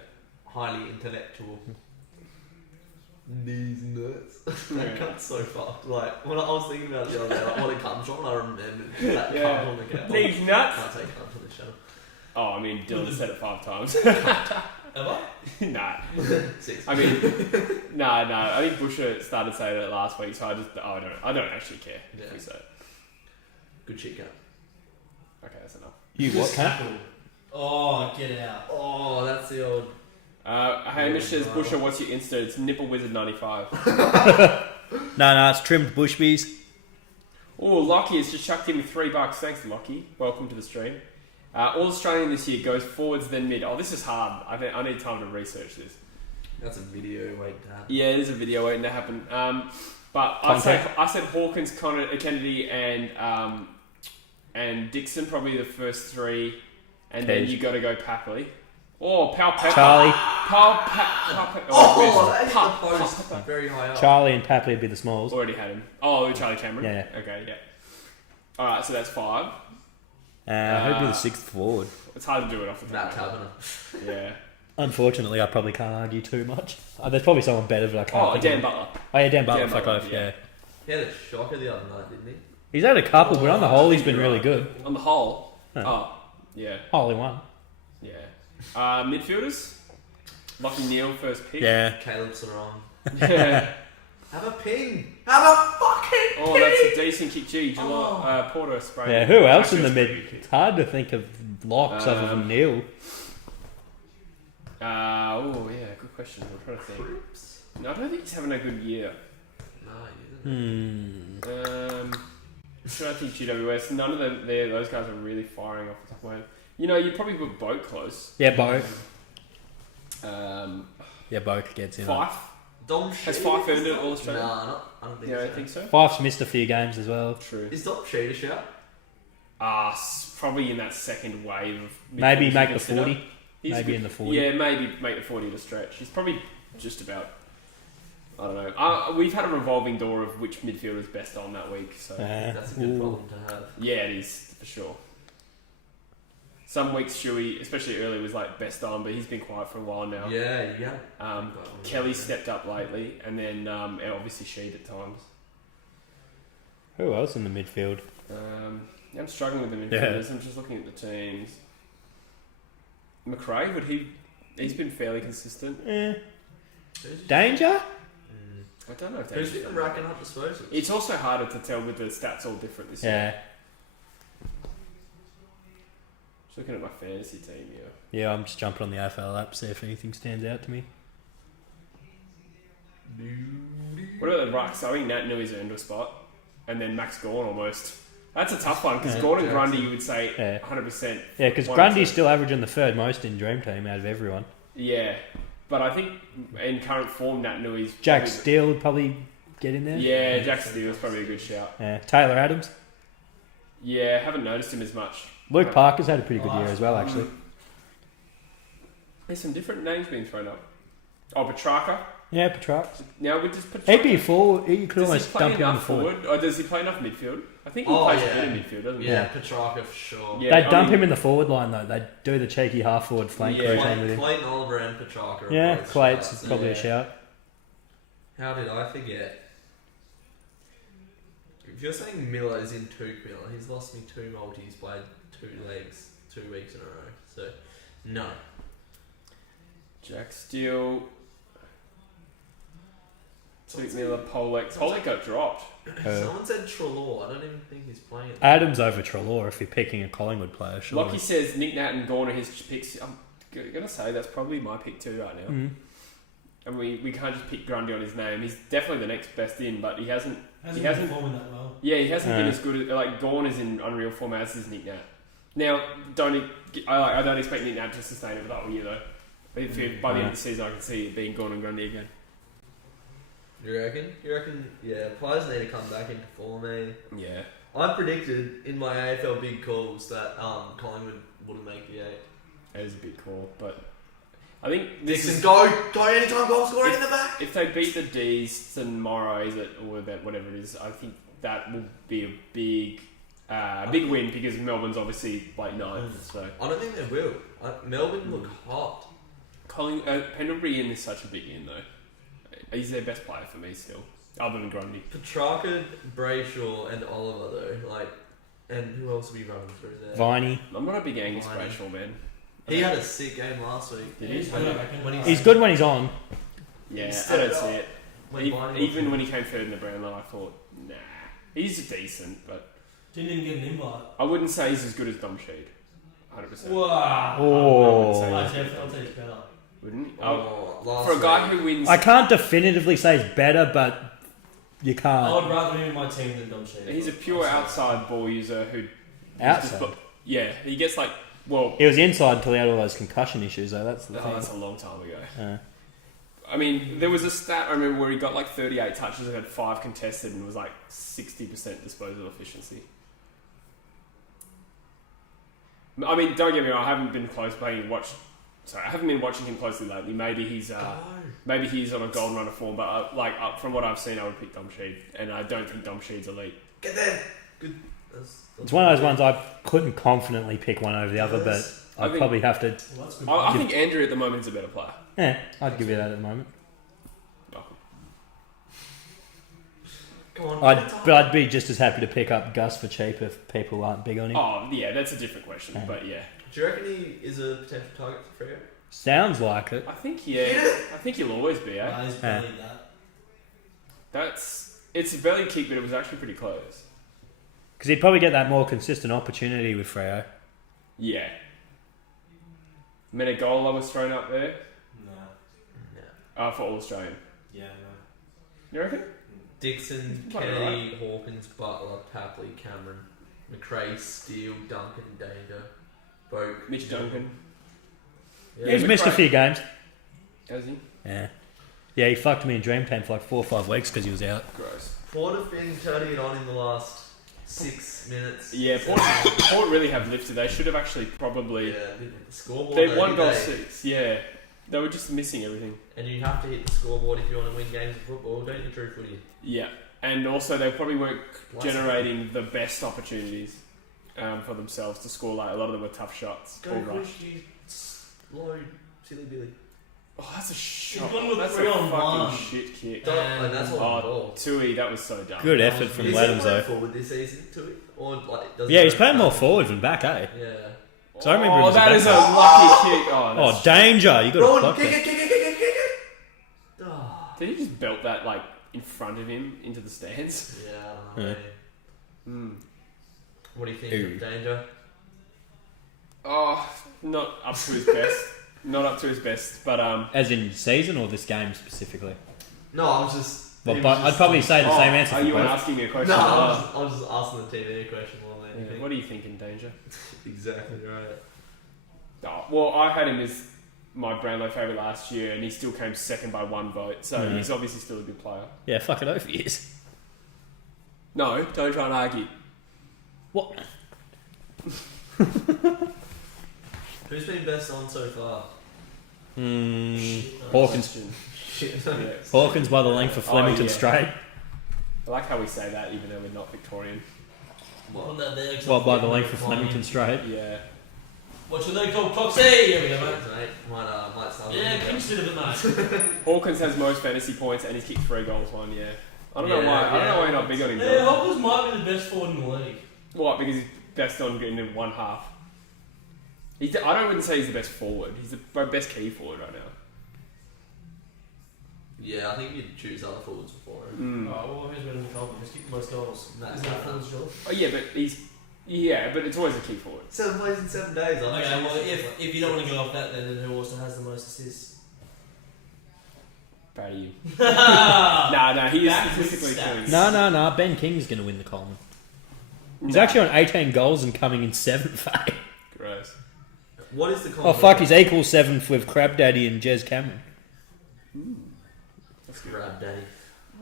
highly intellectual. These nuts. Yeah. That cut's so fucked. Like, when I was thinking about it the other day, like, what it comes from, I remembered that Yeah. cunt on the couch. These nuts. Can't say cunt on the show. Oh, I mean, Dylan said it 5 times. Have I? Nah. 6. I mean, no. I think Busher started saying it last week, so I don't actually care if Yeah. we say it. Good shit, cat. Okay, that's enough. You what, cunt? Tackle. Oh, get out. Oh, that's the old. Hamish says, Busher, what's your Insta? It's Nipple Wizard 95. No, it's trimmed bush bees. Oh, Lockie has just chucked in with $3. Thanks, Lockie. Welcome to the stream. All Australian this year goes forwards then mid. Oh, this is hard. I need time to research this. That's a video waiting to happen. Yeah, it is a video waiting to happen. But Contact. I said Hawkins, Kennedy, and Dixon probably the first 3, and then Cage. you got to go Papley. Oh, Pal Pepper. Charlie. Oh, that hit the post very high up. Charlie and Papley would be the smalls. Already had him. Oh, Charlie Cameron. Yeah. Okay, yeah. All right, so that's 5. Who'd be the 6th forward? It's hard to do it off the Matt top. of my Taberner. head. Yeah. Unfortunately, I probably can't argue too much. There's probably someone better, but I can't. Oh, think Dan of- Butler. Oh yeah, Dan Butler. Dan Fuck Butler, off. yeah. Yeah. He had a shocker the other night, didn't he? He's had a couple, but on the whole, he's been really good. On the whole. Huh. Oh, yeah. Hole in one. Yeah. Midfielders? Lockie Neal, first pick. Yeah. Caleb Sarong. Yeah. Have a ping! Have a fucking Oh, that's a decent kick. G. Porter sprained. Yeah. Who else in Actually, the it's a mid? pretty good It's hard to think of locks other than Neil. kick. Oh, yeah. Good question. I'm trying to think. Crips? No, I don't think he's having a good year. No, he isn't. Should I think GWS? None of those guys are really firing off the top of my head. You know, you probably put Boat close. Yeah, Bo. Yeah, Bo gets in. Fife. Dom Has Sheedy Fife earned it is all that- Australia? Nah, not, I don't think Yeah, I so. don't think so. Fife's missed a few games as well. True. Is Dom Sheedy a shout? Probably in that second wave of Maybe midfielders make you the consider. 40. He's Maybe good. in the 40. Yeah, maybe make the 40 to stretch. He's probably just about. I don't know. We've had a revolving door of which midfielder is best on that week. So That's a good Ooh. problem to have. yeah, it is for sure. Some weeks Shuey, especially early, was like best on, but he's been quiet for a while now. Yeah. Kelly stepped up lately, and then obviously Sheed at times. Who else in the midfield? I'm struggling with the midfielders. I'm just looking at the teams. McRae, he's been fairly consistent. Danger? I don't know if Who's that's. been racking up disposals? It's also harder to tell with the stats all different this year. Yeah. Just looking at my fantasy team here. Yeah, I'm just jumping on the AFL app, see if anything stands out to me. What about the rucks? I think Nat Nui's earned a spot, and then Max Gawn almost. That's a tough one because Yeah. Gordon Grundy, you would say Yeah. 100%. Yeah, because One Grundy's or two. still averaging the third most in Dream Team out of everyone. Yeah, but I think in current form, Nat Nui's Jack probably- Steele would probably get in there. Yeah, Jack Steele's probably a good shout. Yeah. Taylor Adams. Yeah, haven't noticed him as much. Luke Parker's had a pretty good year as well, actually. There's some different names being thrown up. Oh, Petrarca. Yeah, Petrarch. Now we just put. He'd be forward. You could Does he almost play dump him on the enough forward. forward? Or does he play enough midfield? I think he Oh, plays yeah. a bit of midfield, doesn't he? Yeah, Petrarca for sure. Yeah, They'd I dump mean- him in the forward line though. They'd do the cheeky half forward flank Yeah. routine with him. Clayton Oliver and Petrarca. are Yeah, both Clates shouts. is probably Yeah. a shout. How did I forget? If you're saying Miller's in Took Miller, he's lost me 2 multis, played 2 legs 2 weeks in a row. So, no. Jack Steele. Took Miller, Polek. Polek got dropped. Someone said Trelaw. I don't even think he's playing. Adams over Treloar if you're picking a Collingwood player. Surely. Lockie says Nick Nat and Gorn are his picks. I'm going to say that's probably my pick too right now. Mm. And we can't just pick Grundy on his name. He's definitely the next best in, but he hasn't Hasn't He been hasn't- performing that well. Yeah, he hasn't been Yeah. as good as like Gorn is in unreal form as is Nick Nat. Now, I don't expect Nick Nat to sustain it for the whole year though. By the end of the season, I can see it being Gorn and Grundy again. You reckon? Yeah, players need to come back into form, eh? Yeah, I predicted in my AFL big calls that Collingwood wouldn't make the 8. that is a big call, but I think this Dixon, is, go anytime goal scoring in the back. if they beat the D's tomorrow, or that whatever it is, I think that will be a big win because Melbourne's obviously like ninth. So I don't think they will. Melbourne look hot. Pendlebury in is such a big in though. He's their best player for me still, other than Grundy. Petrarca, Brayshaw, and Oliver though, and who else are we running through there? Viney. I'm not a big Angus Fine. Brayshaw man. He had a sick game last week. Did he? He's good, I reckon. When He's good when he's on. Yeah, I stepped don't up. see it. When Even, Viney even was- when he came third in the Brownlow, I thought, nah, he's decent, but Didn't even get an invite. I wouldn't say he's as good as Dom Sheed. 100%. Wow. Oh. I I'd would say definitely take better. wouldn't he? last For a guy week. who wins, I can't definitively say it's better, but you I can't. would rather him in my team than Dom Sheed. he's a pure outside ball user who Outside. yeah, he gets like, well, He was inside until he had all those concussion issues, though. That's the thing. that's a long time ago. Uh, I mean, there was a stat I remember where he got like 38 touches and had 5 contested and was like 60% disposal efficiency. I mean, don't get me wrong, I haven't been I haven't been watching him closely lately. Maybe he's on a golden run of form, but from what I've seen, I would pick Dom Sheed, and I don't think Dom Sheed's elite. Get there. Good. That's it's one of those ones I couldn't confidently pick one over the other, but I I'd think- probably have to. Well, that's good. I think Andrew at the moment is a better player. Yeah, I'd give you that at the moment. Come on. But I'd be just as happy to pick up Gus for cheap if people aren't big on him. Oh, yeah, that's a different question, Yeah. but yeah. Do you reckon he is a potential target for Freo? Sounds like it. I think he'll always be, eh? Nah, he's barely that. It's a belly kick, but it was actually pretty close. Because he'd probably get that more consistent opportunity with Freo. Yeah. Menegola was thrown up there Nah. for All Australian. Yeah, no. You reckon? Dixon, Quite Kennedy, Hawkins, Butler, Papley, Cameron, McRae, Steele, Duncan, Danger, Boak, Mitch Duncan. Yeah, He's missed a McRae. few games. Has he? Yeah. Yeah, he fucked me in Dream Team for like 4 or 5 weeks because he was out. Gross. Port have been turning it on in the last 6 minutes. Yeah, Port really have lifted. They should have actually probably. Yeah, they hit the scoreboard. They though, won didn't goal they? 6. Yeah, they were just missing everything. And you have to hit the scoreboard if you want to win games of football, don't you, True Footy? Yeah, and also they probably weren't Bless generating the best opportunities for themselves to score. Like a lot of them were tough shots. Go Ball quick, rush. you slow, silly Billy. Oh, that's a shot. gone with That's a 3-on-1. fucking shit kick. And that's all on Oh, ball. Tui, that was so dumb. Good effort from Is he Ladhams, playing though. forward this season, Tui? Or like, does Yeah, he he's go playing more back? forward than back, eh? Yeah. So I remember it was a that is a back- lucky kick. Oh, Oh, that's danger! You got to Run, block kick it. it, kick it, kick it, kick it! Oh. Did he just belt that like in front of him into the stands? Yeah, I don't know. Yeah. mate. What do you think Ooh. of Danger? Oh, not up to his best. Not up to his best, but As in season or this game specifically? No, I was just. Well, it but was I'd just- probably say the same answer Oh, for you weren't both. asking me a No, question. I was just asking the TV question more than Yeah, anything. what are you thinking, Danger? Exactly right. Oh, well, I had him as my Brownlow favourite last year, and he still came second by 1 vote, so Mhm. he's obviously still a good player. Yeah, fuck it over years. No, don't try and argue. What? Who's been best on so far? Hawkins. Question. shit. Yeah. Hawkins by the length of Flemington yeah. straight. I like how we say that even though we're not Victorian. Put that there, 'cause Well, I'm by the getting length of climbing. Flemington straight. Yeah. What's your name called? Coxie! Here we go, mate. Mate, might start. Yeah, Kingston of it, mate. Hawkins has most fantasy points and he's kicked 3 goals one, yeah. I don't know Yeah, why. I don't yeah. know why you're not big on him. Yeah, John. Hawkins might be the best forward in the league. What? Because he's best on getting in one half. I wouldn't say he's the best forward. He's the best key forward right now. Yeah, I think you'd choose other forwards before him. Mm. Oh, well, who's better than Colvin? Who's kicked the most goals? Nah, Isn't that Fulham's job? Oh yeah, but it's always a key forward. 7 plays in 7 days. Okay, well, if you don't want to go off that, then who also has the most assists? Proud of you. Nah, Nah, he is Back with statistically stats. killing. No. Ben King's going to win the Coleman. He's Nah. actually on 18 goals and coming in 7th. Gross. What is the Oh, fuck, he's equal 7th with Crab Daddy and Jez Cameron. That's Grab Daddy.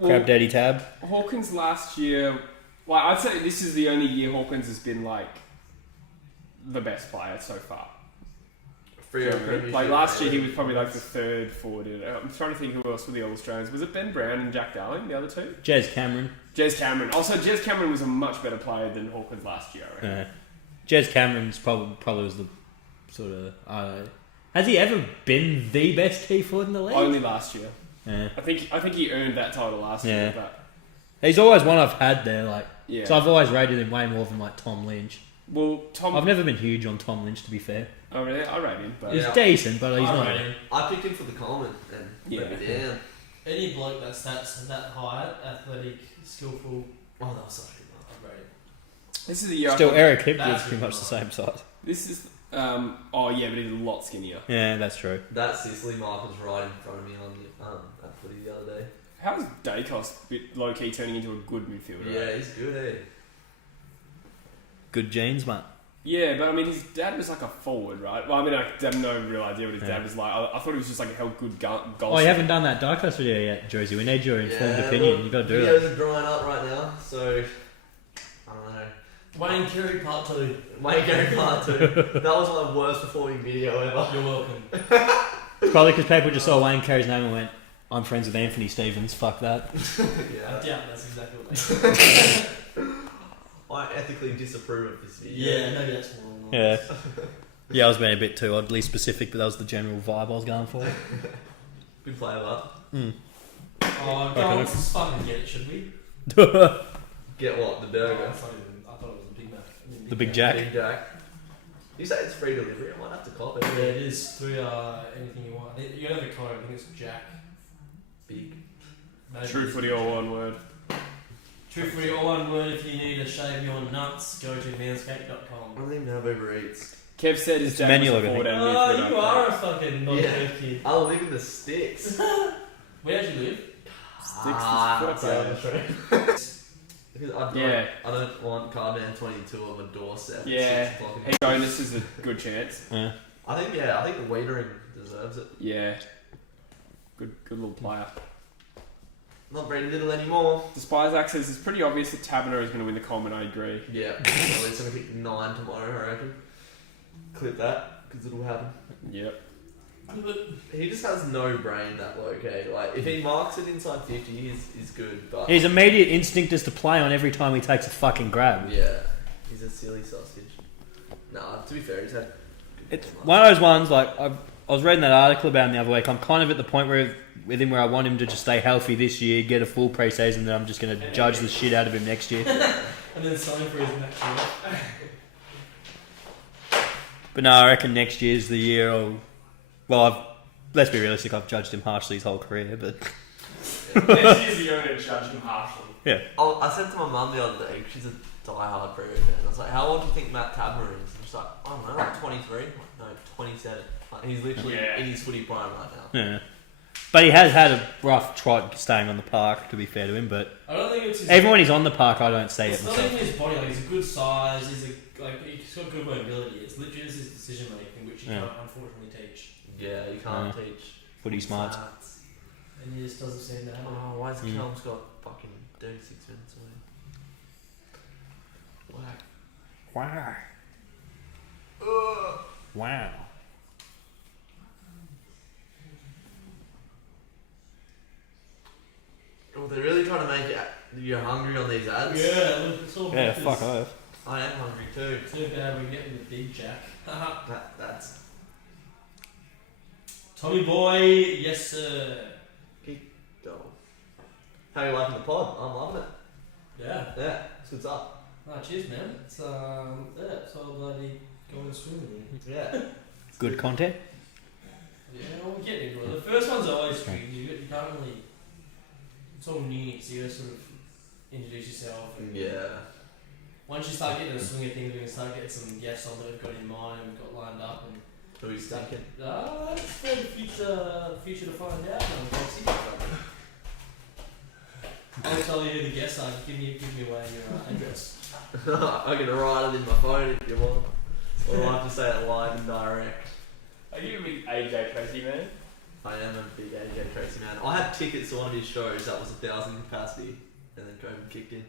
Crab Daddy tab. Hawkins last year, like I'd say this is the only year Hawkins has been like the best player so far. Like last year he was probably like the 3rd forward. I'm trying to think who else were the All Australians. Was it Ben Brown and Jack Darling, the other two? Jez Cameron. Jez Cameron. Also, Jez Cameron was a much better player than Hawkins last year, I reckon. Jez Cameron's probably was the sort of, I don't know. Has he ever been the best key forward in the league? Only last year. Yeah. I think he earned that title last year, but He's always one I've had there, like. yeah. So I've always rated him way more than like Tom Lynch. Well, Tom. I've never been huge on Tom Lynch, to be fair. Oh really? I rate him, but He's Yeah. decent, but he's I not. rate him. I picked him for the Coleman and Yeah. let me down. Any bloke that stats that high, athletic, skillful, Oh, that was such a good one. I rate him. this is the year. Still, Eric Hipwood's That's pretty much good. the same size. This is. Oh yeah, but he's a lot skinnier. Yeah, that's true. That Sicily mark was right in front of me on the at Footy the other day. How's Dacos low key turning into a good midfielder? Yeah, he's good, eh? Good genes, mate. Yeah, but I mean, his dad was like a forward, right? Well, I mean, I have no real idea what his dad was like. I thought he was just like a hell good goal. Oh, you haven't done that Dicos video yet, Jersey. We need your informed Yeah, opinion. well, You got to do videos that. are drying up right now, so I don't know. Wayne Carey Part 2. Wayne Gary Part 2. That was my worst performing video ever. You're welcome. It's probably because people just saw Wayne Carey's name and went, "I'm friends with Anthony Stevens. Fuck that." I Yeah. doubt that's exactly what they said. I ethically disapprove of this video. Yeah, maybe that's more than Yeah. Yeah, I was being a bit too oddly specific, but that was the general vibe I was going for. Good player, but Oh, go on, let's just fucking get it, should we? get what? The burger. I thought it was a Big Mac. I mean, The Big Jack. Big Jack. You say it's free delivery. I might have to cop it. Yeah, it is. Through anything you want. You don't have a code, I think it's Jack. Big. Maybe True it's- footy, all one word. True footy, all one word. If you need to shave your nuts, go to I manscaped.com. don't even have Uber Eats. Kev said his It's dad manual, was a I forward think. and Oh, midfielder. you are a fucking Yeah. non-deaf kid. I live in the sticks. Where do you live? Sticks is fuck Because I don't, Yeah. I don't want Cardman 22 on my doorstep. at Yeah. 6 o'clock in Hey, Jonas is a good chance. Yeah. I think the waitering deserves it. Yeah. Good little player. Not very little anymore. Despite access, it's pretty obvious that Taberner is going to win the Coleman, I agree. Yeah, at least I'm gonna pick 9 tomorrow, I reckon. Clip that, because it'll happen. Yep. He just has no brain, that bloke, eh? Like, if he marks it inside 50, he's good, but... His immediate instinct is to play on every time he takes a fucking grab. Yeah, he's a silly sausage. Nah, to be fair, he's had... It's one of those ones, like, I was reading that article about him the other week. I'm kind of at the point with him where I want him to just stay healthy this year, get a full pre-season, then I'm just going to judge the shit out of him next year. And then sign for his next year. But no, I reckon next year's the year let's be realistic, I've judged him harshly his whole career, but... This is the only judge him harshly. Yeah. I said to my mum the other day, she's a die-hard Freo fan, I was like, how old do you think Matt Tabner is? And she's like, I don't know, like 23? No, 27. Like, he's literally in his footy prime right now. Yeah. But he has had a rough trot staying on the park, to be fair to him, but I don't think it's his... even when he's on the park, I don't see it It's not myself. even his body, like he's a good size, he's got good mobility. It's literally just his decision making, which you Yeah. can't unfortunately teach. Yeah, you can't Yeah. teach. Footy smarts. Science. And he just doesn't seem to have it. Oh, why has Mm. Kelm's got fucking 36 minutes away? Whack. Wow. Wow. They're really trying to make you hungry on these ads. Yeah, look, it's all Yeah, pictures. fuck off. I am hungry too. Too bad we're getting the big jack. That's Tommy boy, yes sir. dull. How are you liking the pod? I'm loving it. Yeah. Yeah, it's good stuff. Oh, cheers, man. It's it's all bloody going swimmingly. Yeah. Good content. Yeah, we're getting into it. The first one's always tricky. You can't really. It's all new, so you gotta sort of introduce yourself. And Yeah. once you start getting the swing of things, we can start getting some guests on that we've got in mind and we've got lined up. And Who are you thinking? that's for the future to find out. I'll tell you who the guests are. Give me away your address. I can write it in my phone if you want. Or I have to say it live and direct. Are you a big AJ Tracy man? I am a big AJ Tracy man. I had tickets to one of his shows that was 1,000 capacity, and then COVID kicked in,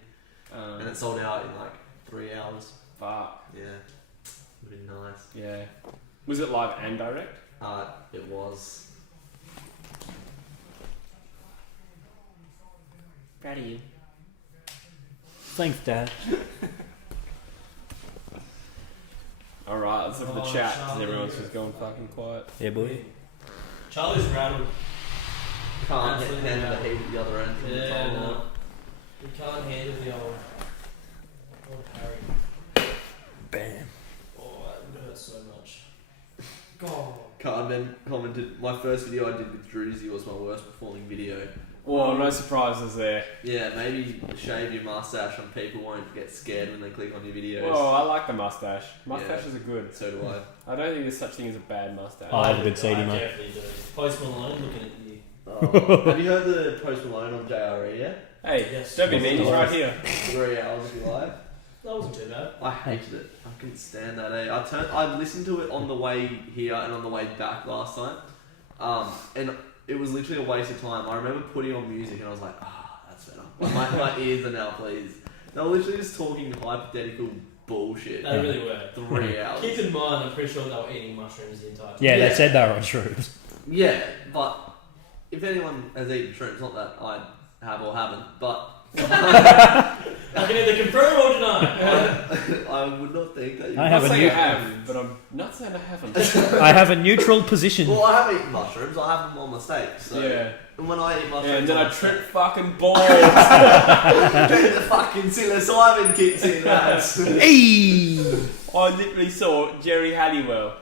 and it sold out in like 3 hours. Fuck. Yeah, would have been nice. Yeah. Was it live and direct? It was. Proud of you. Thanks, Dad. Alright, let's look at the Oh, chat because Charlie, everyone's you're just going fucking quiet. Yeah, boy. Charlie's rattled. Can't Absolutely handle the not. heat at the other end from the Yeah, table. no. You can't handle the old Harry. Bam. Oh, that would hurt so much. God. Cardman commented, my first video I did with Druzy was my worst performing video. Well, no surprises there. Yeah, maybe shave your mustache and people won't get scared when they click on your videos. Oh, I like the mustache. Mustaches Yeah. are good. So do I. I don't think there's such thing as a bad mustache. I have a good seedy, I mate. definitely do. Post Malone looking at you. Have you heard the Post Malone on JRE yet? Hey, Yes. don't be mean, he's right here. 3 hours if you like. That wasn't too bad. I hated it. I couldn't stand that. I listened to it on the way here and on the way back last time, and it was literally a waste of time. I remember putting on music and I was like, that's better. Like, my ears are now pleased. They were literally just talking hypothetical bullshit. They really were. 3 hours. Keep in mind, I'm pretty sure they were eating mushrooms the entire time. Yeah, Yeah. they said they were on shrooms. Yeah, but if anyone has eaten shrooms, not that I have or haven't, but I can either confirm or deny. I would not think that you I I'm have not a saying new- I have, but I'm not saying I haven't. I have a neutral position. Well, I have eaten mushrooms. I have them on my steaks. So Yeah. and when I eat mushrooms, Yeah, and then on I my trip steak- fucking balls. Dude, the fucking psilocybin kicks in that. Hey! I literally saw Jerry Halliwell.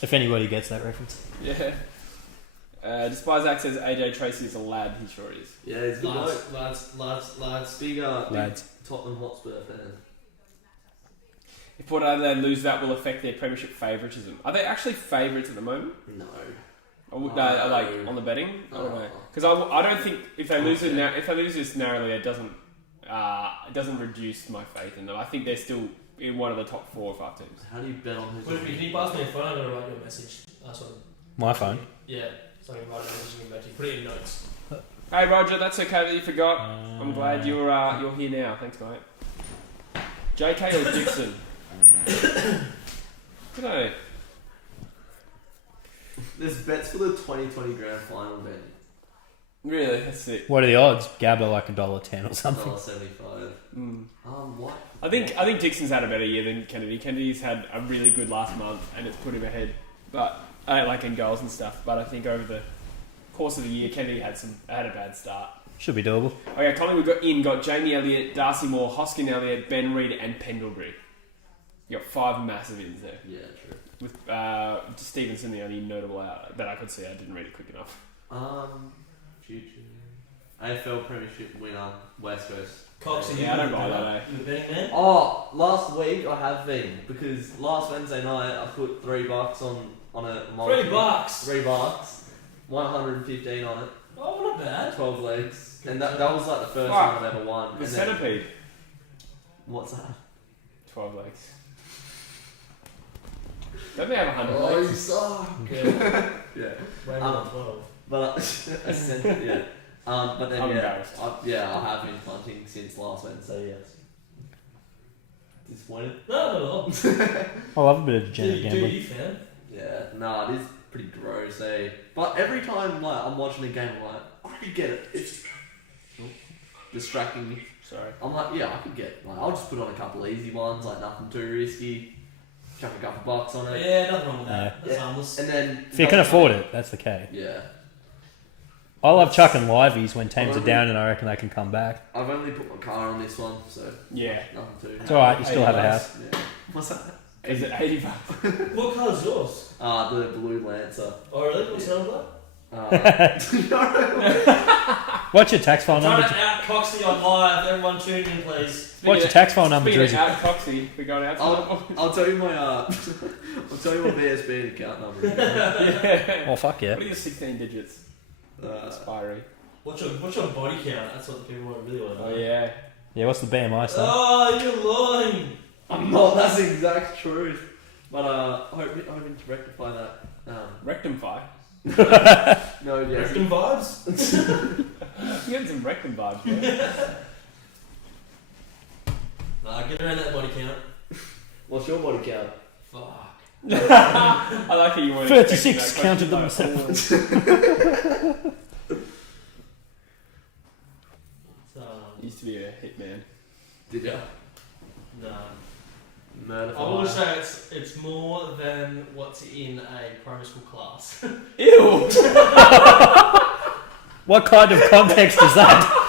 If anybody gets that reference. Yeah. Despise Act says AJ Tracy is a lad. He sure is. Yeah, it's good bloke. Lads. Big Lads. Tottenham Hotspur fan. If Port Adelaide lose, that will affect their premiership favouritism. Are they actually favourites at the moment? No. Or would they, like on the betting? I don't know. Because I don't think if they lose this narrowly, it doesn't reduce my faith in them. I think they're still in one of the top 4 or 5 teams. How do you bet on Can who's you pass me a phone? I'm going to write you a message. Sorry. My phone. Yeah, so I can write a message and back to you. Put it in notes. Hey Roger, that's okay that you forgot. I'm glad you're here now. Thanks, mate. JK or Dixon? I don't know. There's bets for the 2020 Grand Final bet. Really, that's it. What are the odds? Gabba like $1.10 or something. $1.75. What? I think Dixon's had a better year than Kennedy. Kennedy's had a really good last month, and it's put him ahead. But like in goals and stuff. But I think over the course of the year, Kennedy had a bad start. Should be doable. Okay, Collingwood got Jamie Elliott, Darcy Moore, Hoskin Elliott, Ben Reid, and Pendlebury. You got 5 massive ins there. Yeah, true. With Stevenson the only notable out that I could see. I didn't read it quick enough. Future AFL Premiership winner, West Coast. Cox, Yeah, I don't buy that, eh? You a betting man? Oh, last week I have been because last Wednesday night I put $3 on a multi. $3. $3, 115 on it, Oh, not bad. 12 legs, and that was like the first one I've ever won. The And then- centipede. What's that? 12 legs. Don't they have 100 Oh, legs? you suck. Yeah. Yeah, Raymond on 12. but I sent it. Yeah, but then I'm yeah, embarrassed. I have been punting since last Wednesday. Yes. Disappointed. No, not at all. I love a bit of Do degenerate you gambling. fan? Yeah, nah, it is pretty gross, eh? But every time like I'm watching a game, I'm like, I could get it. It's distracting me. Sorry. I'm like, yeah, I could get. Like, I'll just put on a couple of easy ones, like nothing too risky. Chuck a couple bucks on it. Yeah, nothing wrong with that. No. That's Yeah. harmless. And then If you can afford it, that's the key. Yeah, I love chucking liveys when teams are down and I reckon they can come back. I've only put my car on this one, so Yeah. nothing too. It's alright, you still have a house. Yeah. What's that? Is it 85? What colour's yours? The blue Lancer. Oh, really? What's the number? What's your tax file Trying number? to out Coxie on live. Everyone tune in, please. What's your tax file number, Speaking of Drizzy? out Coxie, we're going out. I'll tell you my I'll tell you my BSB account number. Yeah. Oh, fuck yeah. What are your 16 digits? Aspiring. What's your body count? That's what the people really want to know. Oh yeah. Yeah, what's the BMI, son? Oh, you're lying. I'm not. That's the exact truth. But hoping to rectify that. Rectum fi. No, yeah. Rectum vibes? You got some rectum vibes, man. Nah, get around that body count. What's your body count? Fuck. I like that you weren't 36 expecting that counted them question, So, Used to be a hitman. Did ya? nah. Murder. I will say it's more than what's in a primary school class. Ew! What kind of context is that?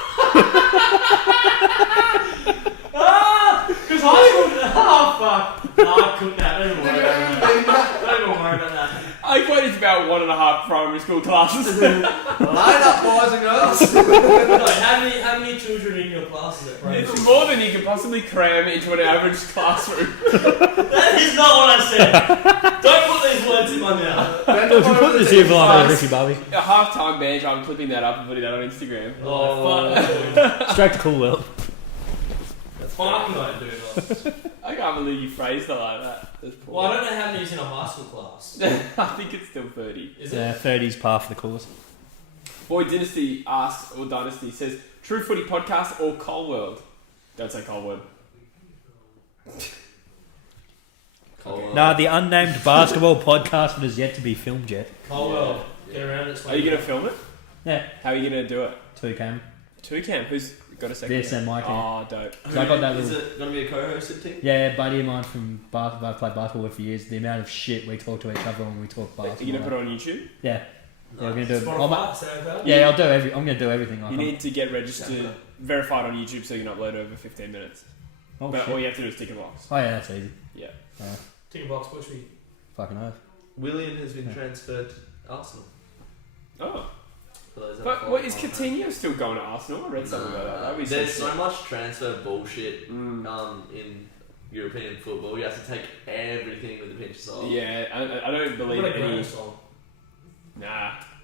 Because I couldn't. Oh fuck! No, I couldn't. Don't even worry about that. Don't even worry about that. I equated to about 1.5 primary school classes. Line up, boys and girls. No, how many children in your classes at primary It's school? more than you can possibly cram into an average classroom. That is not what I said. Don't put these words in my mouth. Look, you put this evil on there, Ricky Bobby. A half-time bench, I'm clipping that up and putting that on Instagram. Oh, fuck. Straight to Cool World. That's fucking not do that. I can't believe you phrased it like that. That's poor. Well, I don't know how many's in a high school class. I think it's still 30. Is it? Yeah, 30's par for the course. Boy Dynasty asks, or Dynasty says, True Footy Podcast or Coal World? Don't say Coal World. Nah, the unnamed basketball podcast that is yet to be filmed yet. Colwell, get around it. Are you going to film it? Yeah. How are you going to do it? 2cam. 2cam? Who's got a second? This and my cam. Oh, dope. So I got that Is little... it going to be a co-hosted team? Yeah, buddy of mine from basketball, I've played basketball with for years. The amount of shit we talk to each other when we talk Are basketball. you going to put it on YouTube? Yeah. Yeah, we're gonna do it. Spotify, SoundCloud? Yeah, I'll do I'm gonna do everything. You need to get registered, verified on YouTube so you can upload over 15 minutes. Oh, But shit. all you have to do is tick a box. Oh yeah, that's easy. Yeah. Tick a box, push me. Fucking oath. William has been transferred to Arsenal. Oh. For those that But follow what, is my- Coutinho still going to Arsenal? I read something about that. That'd be There's so so much transfer bullshit Mm. in European football. You have to take everything with a pinch of salt. Yeah, I don't believe What a any. grand song.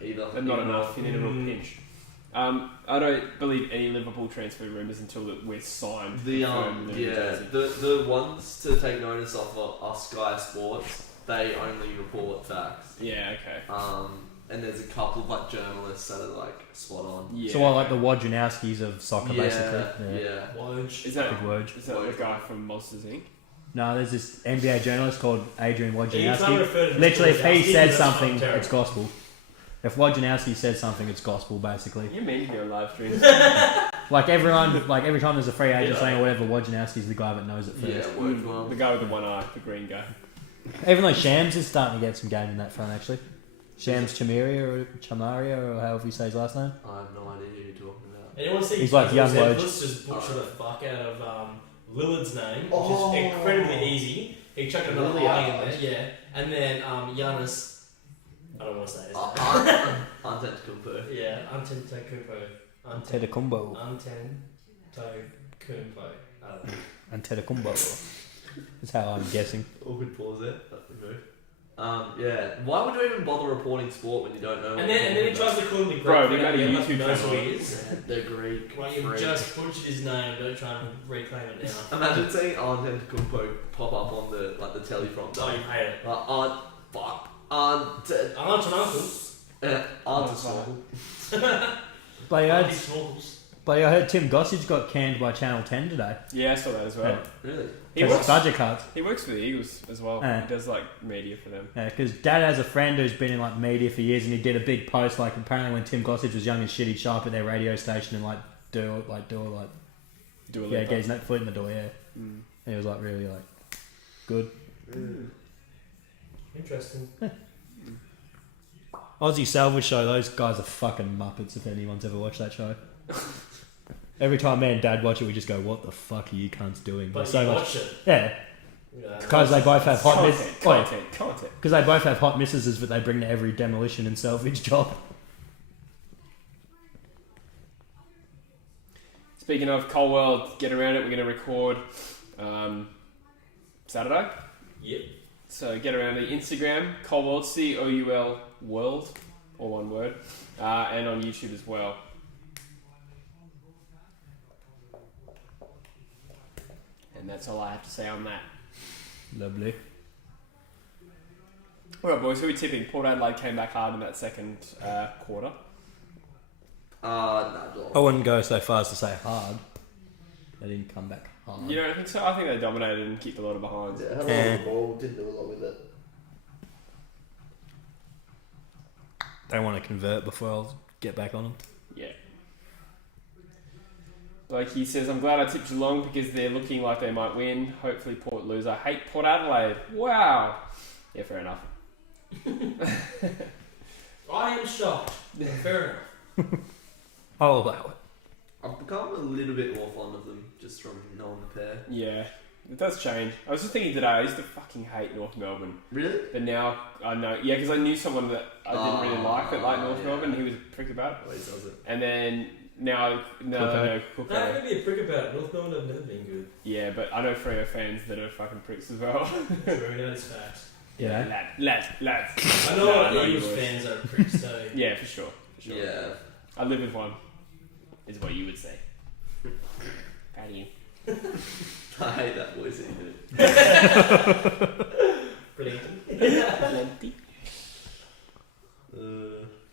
Either. Not enough. You need a real pinch. I don't believe any Liverpool transfer rumours until that we're signed. The confirmed in the jersey. the ones to take notice of are Sky Sports. They only report facts. Yeah. Okay. And there's a couple of like journalists that are like spot on. Yeah. So I like the Wojnarowskis of soccer, basically. Yeah. Woj. Is that Big word. is that the guy from Monsters Inc? No, there's this NBA journalist called Adrian You can't Wojnarowski. refer to Literally, if he Wojnarowski, says that's something, fucking terrible. it's gospel. If Wojnarowski says something, it's gospel, basically. You mean to be on live stream? Like everyone, like every time there's a free agent saying or whatever, Wojnarowski's the guy that knows it first. Yeah, word well. The guy with the one eye, the green guy. Even though Shams is starting to get some game in that front, actually. Shams Chamaria, or however you say his last name. I have no idea who you're talking about. Anyone see He's like young Woj. Let's just butcher the fuck out of Lillard's name, which Oh. is incredibly easy. He chucked another Lillard. I in there, yeah. And then Giannis, I don't want to say his name. Antetokounmpo. Yeah, Antetokounmpo. Antetokounmpo. Antetokounmpo. I don't know. Antetokounmpo. That's how I'm guessing. Awkward pause there. That's the move. Yeah. Why would you even bother reporting sport when you don't know? And then he tries to call him the Greek. Bro, we figure, made a yeah, YouTube knows who channel. he is. The Greek. Right, you freak. just butchered his name. Don't try and reclaim it now. Imagine seeing Antetokounmpo pop up on the telly from Oh, you hate it. Aunt Aunts and uncles. Snorkel. But he Auntie had, Snorkels. But I heard Tim Gossage got canned by Channel 10 today. Yeah, I saw that as well. Yeah. Really? He Because works, budget cuts. he works for the Eagles as well. Yeah. He does like media for them. Yeah, because Dad has a friend who's been in like media for years, and he did a big post like apparently when Tim Gossage was young and shit, he'd show up at their radio station and Do a get his foot in the door. Yeah, Mm. and he was like really like good. Interesting. Aussie Salvage Show, those guys are fucking muppets. If anyone's ever watched that show, every time me and Dad watch it, we just go, "What the fuck are you cunts doing?" But There's you so watch it. yeah, Yeah. because they both have hot Content. because they both have hot missuses that they bring to every demolition and salvage job. Speaking of Cold World, get around it. We're going to record Saturday. Yep. So get around the Instagram, Cold World, COUL World, all one word, and on YouTube as well. And that's all I have to say on that. Lovely. All right, boys, who are we tipping? Port Adelaide came back hard in that second quarter. Nah, I wouldn't go so far as to say hard. They didn't come back hard. You don't think so? I think they dominated and kicked a lot of behinds. Yeah, had a lot of the ball, didn't do a lot with it. They want to convert before I'll get back on them. Yeah. Like he says, I'm glad I tipped Geelong because they're looking like they might win. Hopefully Port lose. I hate Port Adelaide. Wow. Yeah, fair enough. I am shocked. Fair enough. I'll allow it. I've become a little bit more fond of them just from knowing the pair. Yeah, it does change. I was just thinking today, I used to fucking hate North Melbourne. Really? But now I know, yeah, because I knew someone that I didn't really like that liked North yeah. Melbourne, and he was a prick about it. Always does it. And then now I know Cook. No, I'm going to be a prick about it. North Melbourne have never been good. Yeah, but I know Freo fans that are fucking pricks as well. True, that is facts. Yeah. Lads. I know No, what I know Eagles you would. fans are pricks too. Yeah, for sure. Yeah. I live with one, is what you would say. Paddy. I hate that voice that you Brilliant. do.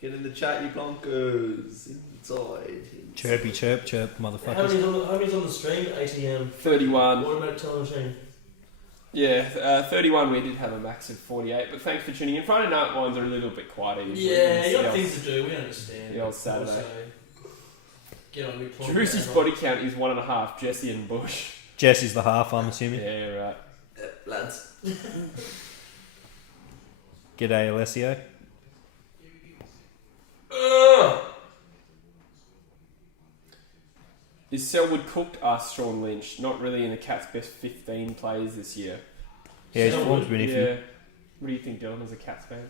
Get in the chat, you conkers. Inside. Chirpy chirp, How motherfuckers. many's on the stream? ATM. 31. Automatic telling machine. Yeah, 31 we did have a max of 48, but thanks for tuning in. Friday night ones are a little bit quieter usually. Yeah, It's you the got old- things to do. We understand. the old Saturday. Also, get on with plonk Drew's down. body count is 1.5, Jesse and Bush. Jesse's the half, I'm assuming. Yeah, right. Lads. G'day, Alessio. Is Selwood cooked? Asked Sean Lynch. Not really in the Cats' best 15 players this year. Yeah, his Selwood, form's been iffy. Yeah. What do you think, Dylan, as a Cats fan?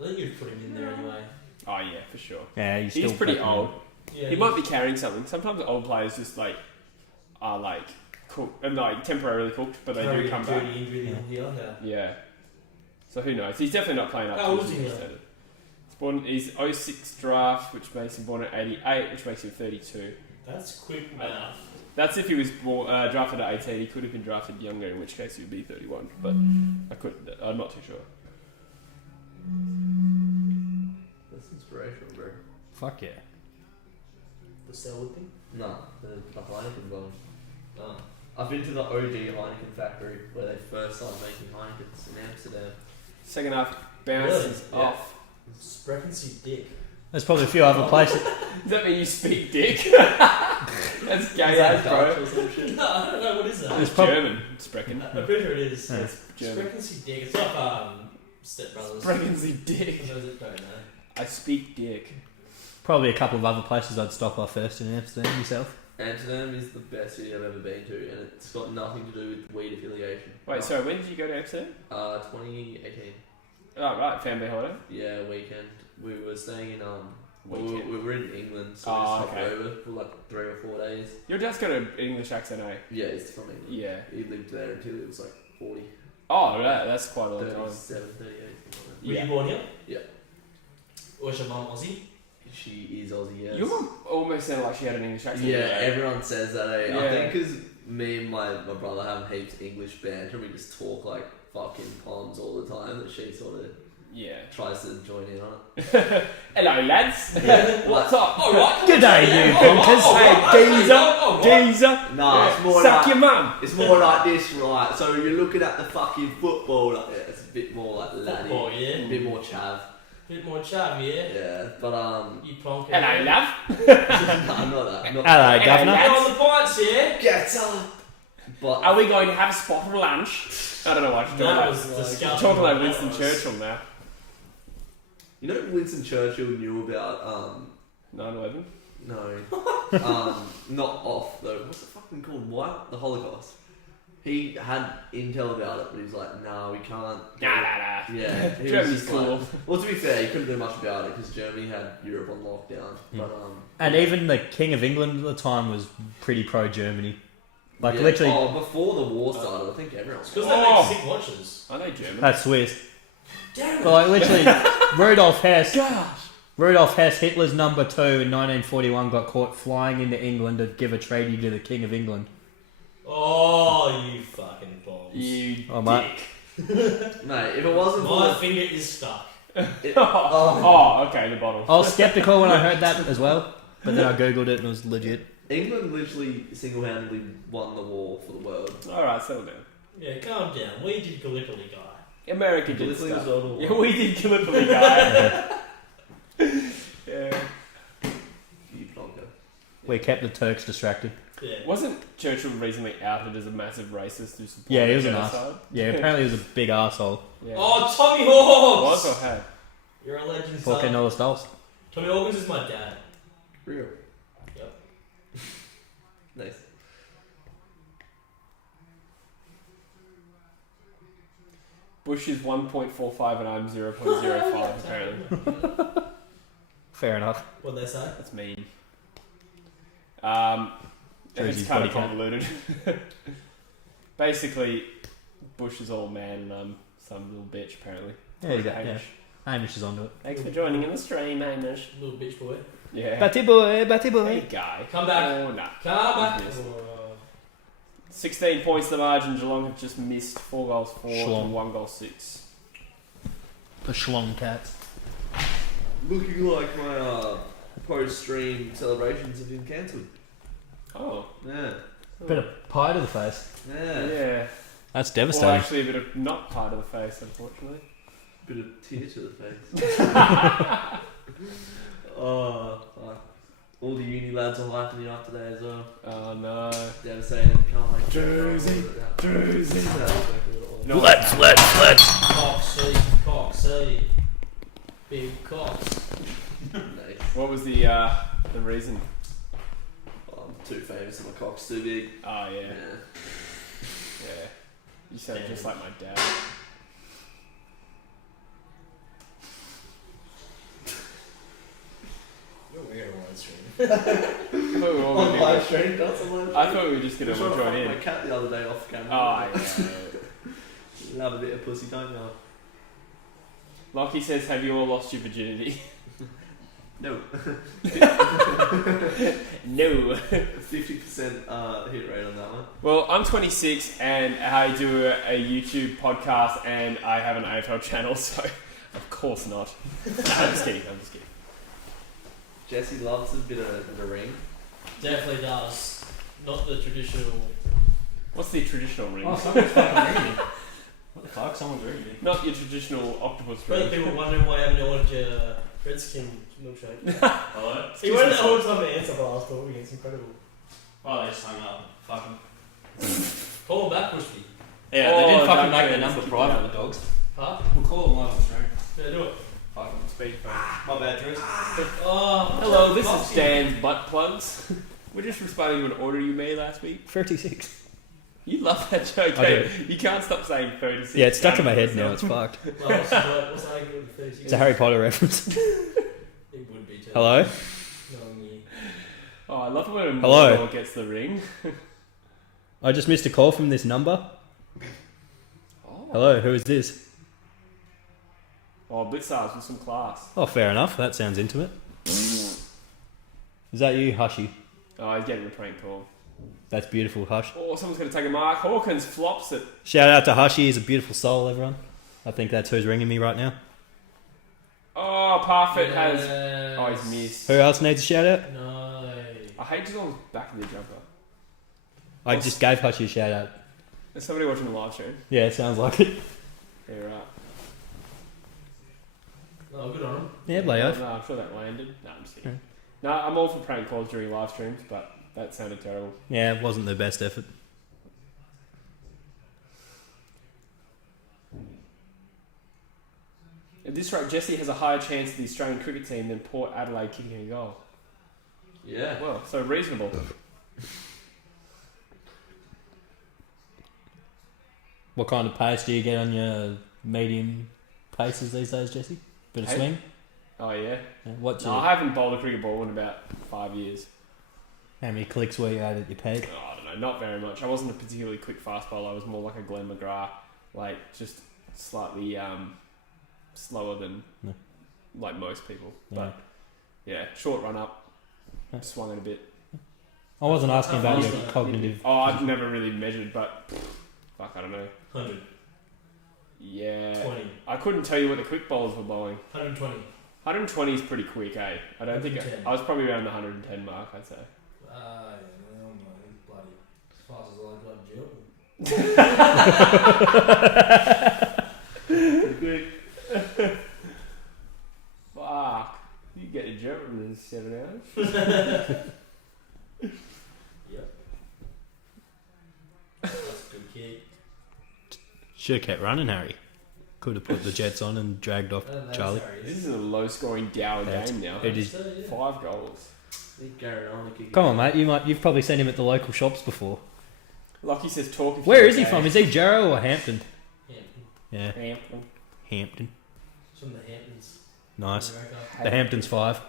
I think you'd put him in there anyway. Oh, yeah, for sure. Yeah, he's He's still pretty fucking- old. Yeah, He might be carrying something. Sometimes old players just like are like cooked and like temporarily cooked, but they do come back. Injury here. Yeah. So who knows? He's definitely not playing up. How to old is his he now? standard. He's 06 draft, which makes him born at 88, which makes him 32. That's quick math. That's if he was drafted at 18. He could have been drafted younger, in which case he would be 31. But I'm not too sure. That's inspirational, bro. Fuck yeah. The Selwood thing? Nah, the Heineken one. Oh. I've been to the OG Heineken factory where they first started making Heinekens in Amsterdam. Second half bounces Really? Yeah. off. Sprechen dick. There's probably a few other places. Does that mean you speak dick? That's gay as, bro. Dutch or some shit? No, I don't know. What is that? There's It's prob- German. Sprechen. I'm pretty sure it is. Yeah. It's German. Sprechen dick. It's like Step Brothers. Sprechen Sie dick. For those that don't know. I speak dick. Probably a couple of other places I'd stop off first in Amsterdam myself. Amsterdam is the best city I've ever been to, and it's got nothing to do with weed affiliation. Wait, so when did you go to Amsterdam? 2018. Oh, right, family holiday. Yeah, weekend. We were staying in Weekend. we were in England, so Oh, we stopped okay. over for like 3 or 4 days. Your dad's got an English accent, eh? Yeah, he's from England. Yeah. He lived there until he was like 40, Oh, right, that's quite a long time. 37, 38, something like Were Yeah. you born here? Yeah. Was your mum Aussie? that. She is Aussie, yes. Your mum almost sounded like she had an English accent. Yeah, eh? everyone says that. Eh? Yeah. I think because me and my brother have heaps English banter, and we just talk like fucking poems all the time that she sort of Yeah. tries to join in on it. Hello, lads. What's up? All right. Good day, you bonkers. Hey, geezer. Nah, it's more Suck like your mum. it's more like this, right? So you're looking at the fucking football, like it's a bit more like laddie, Football, yeah. a bit more chav. Bit more chav, yeah. Yeah, but You plonker. Hello, love. no, not that. Not Hello, Governor. Get on the pints, yeah. Get up. But Are we going to have a spot of lunch? I don't know what you're That talking was about. disgusting. You're talking like That Winston was- Churchill now. you know, Winston Churchill knew about 9/11. no, not off though. What's it fucking called? What? The Holocaust. He had intel about it, but he was like, "No, we can't." Nah. Yeah, he was Germany's just cool. like- well, to be fair, he couldn't do much about it because Germany had Europe on lockdown. But And even the King of England at the time was pretty pro-Germany. Like, yeah. literally, Oh, before the war started, I think everyone. It's because they Oh. make sick watches. I know German. that's Swiss. Damn But like, literally, Rudolf Hess, Gosh. Hitler's number 2 in 1941, got caught flying into England to give a treaty to the King of England. Oh, you fucking balls. You Oh, mate. Mate, if it wasn't for My the, finger is stuck. Oh, okay, the bottle. I was skeptical when I heard that as well, but then I googled it and it was legit. England literally single-handedly won the war for the world. Alright, settle down. Yeah, calm down. We did Gallipoli, guy. America did Gallipoli was stuff. World War One. Yeah, we did Gallipoli, guy. Yeah. You plonker. We kept the Turks distracted. Yeah. Wasn't Churchill recently outed as a massive racist who supported Yeah, he was an genocide? Yeah, apparently he was a big arsehole. Yeah. Oh, Tommy Hawkins! Was or had? You're a legend, $14 son. stalls. Tommy Hawkins is my dad. Real. Yep. Nice. Bush is 1.45 and I'm 0.05 apparently. Fair enough. What'd they say? That's mean. Jersey's It's kind of body count. convoluted. Basically, Bush is all man and I'm some little bitch apparently. There you go. Hamish. Yeah. Hamish is onto it. Thanks for joining in the stream, Hamish. Little bitch boy. Yeah. Batty boy, batty Hey boy. guy. Come back. Oh, nah. Come back. Yes. Oh. 16 points the margin. Geelong have just missed 4 goals 4 Schlong. and 1 goal 6. The Schlong Cats. Looking like my post-stream celebrations have been cancelled. Oh. Yeah. Bit of pie to the face. Yeah. Yeah. That's Or devastating. actually a bit of not part of the face, unfortunately. Bit of tear to the face. Oh, fuck. All the uni lads are hyping you up today as well. Oh no. Devastating. Can't wait. Jersey. Jersey. No. Let's. Cock C. Cock C. Big cocks. Nice. What was the reason? Oh, I'm too famous and my cock's too big. Oh yeah. Yeah. Yeah. You sound just like my dad. You're weird on stream. I thought we were all On gonna live be- stream, that's on live stream. I thought we were just I gonna was trying to join fuck in. my cat the other day off camera. Oh yeah. Love a bit of pussy, don't you? Lockie says, "Have you all lost your virginity?" No. No. 50% hit rate on that one. Well, I'm 26 and I do a YouTube podcast and I have an AFL channel, so of course not. No, I'm just kidding. I'm just kidding. Jesse loves a bit of the ring. Definitely does. Not the traditional. What's the traditional ring? Oh, someone's fucking ringing me. What the fuck? Someone's ringing me. Not your traditional octopus For the ring. people wondering why I haven't ordered your Redskin milkshake. Hello? He waited the whole time to answer the last talking. It's incredible. Oh, they just hung up. Fuck 'em. Call him back, Crispy. Yeah, Oh, they didn't fucking don't make care, their just number keep private, going. the dogs. Huh? We'll call them live on stream. Yeah, do it. Fuck 'em. Speakerphone. My bad, Drew. Oh, Hello, this is Dan's butt plugs. We're just responding to an order you made last week. 36. You love that joke, I eh? You can't stop saying 36. Yeah, it's stuck in my head now. It's fucked. Well, what's the argument with 36? It's a Harry Potter reference. It would be too. Hello? No, yeah. Oh, I love it when a Hello. Mordor gets the ring. I just missed a call from this number. Oh. Hello, who is this? Oh, Blitzars with some class. Oh, fair enough. That sounds intimate. Is that you, Hushy? Oh, he's getting a prank call. That's beautiful, Hush. Oh, someone's going to take a mark. Hawkins flops it. Shout out to Hushy. He's a beautiful soul, everyone. I think that's who's ringing me right now. Oh, Parfit has. Yes. Oh, he's missed. Who else needs a shout out? No. I hate Geelong's back of the jumper. I just gave Hutchie a shout out. Is somebody watching the live stream? Yeah, it sounds like it. Yeah, right. Oh, good on him. Yeah, Leo. No, I'm sure that landed. No, I'm just kidding. Hmm. No, I'm all for prank calls during live streams, but that sounded terrible. Yeah, it wasn't the best effort. At this rate, Jesse has a higher chance of the Australian cricket team than Port Adelaide kicking a goal. Yeah. Well, so reasonable. What kind of pace do you get on your medium paces these days, Jesse? Bit of Hey? swing? Oh, yeah. Yeah, what's No, your, I haven't bowled a cricket ball in about 5 years. how many clicks were you at your peg? Oh, I don't know, not very much. I wasn't a particularly quick fast bowler. I was more like a Glenn McGrath, like just slightly slower than No. like most people. Yeah. But yeah, short run up, Yeah. swung it a bit. I wasn't asking about your Awesome. cognitive. Oh, I've never really measured, but fuck, I don't know. 100, Yeah, 20, I couldn't tell you what the quick bowlers were bowling. 120. 120 is pretty quick, eh? I don't think 110. I was probably around the 110 mark, I'd say. Ah, yeah, no, I'm bloody as fast as I got Jill. Fuck, you get a jump in 7 hours. Yep. That's a good kick. Should have kept running, Harry. Could have put the Jets on and dragged off That's Charlie. This is a low-scoring Dower That's- game now. it is. 5 goals. I think Gary Rowland kicked Come on, mate. You've probably seen him at the local shops before. Lucky says talk. If Where you're is he okay. from? Is he Jarrow or Hampton? Hampton. Yeah, Hampton. Hampton. It's from the Hamptons. Nice. America. The Hamptons 5.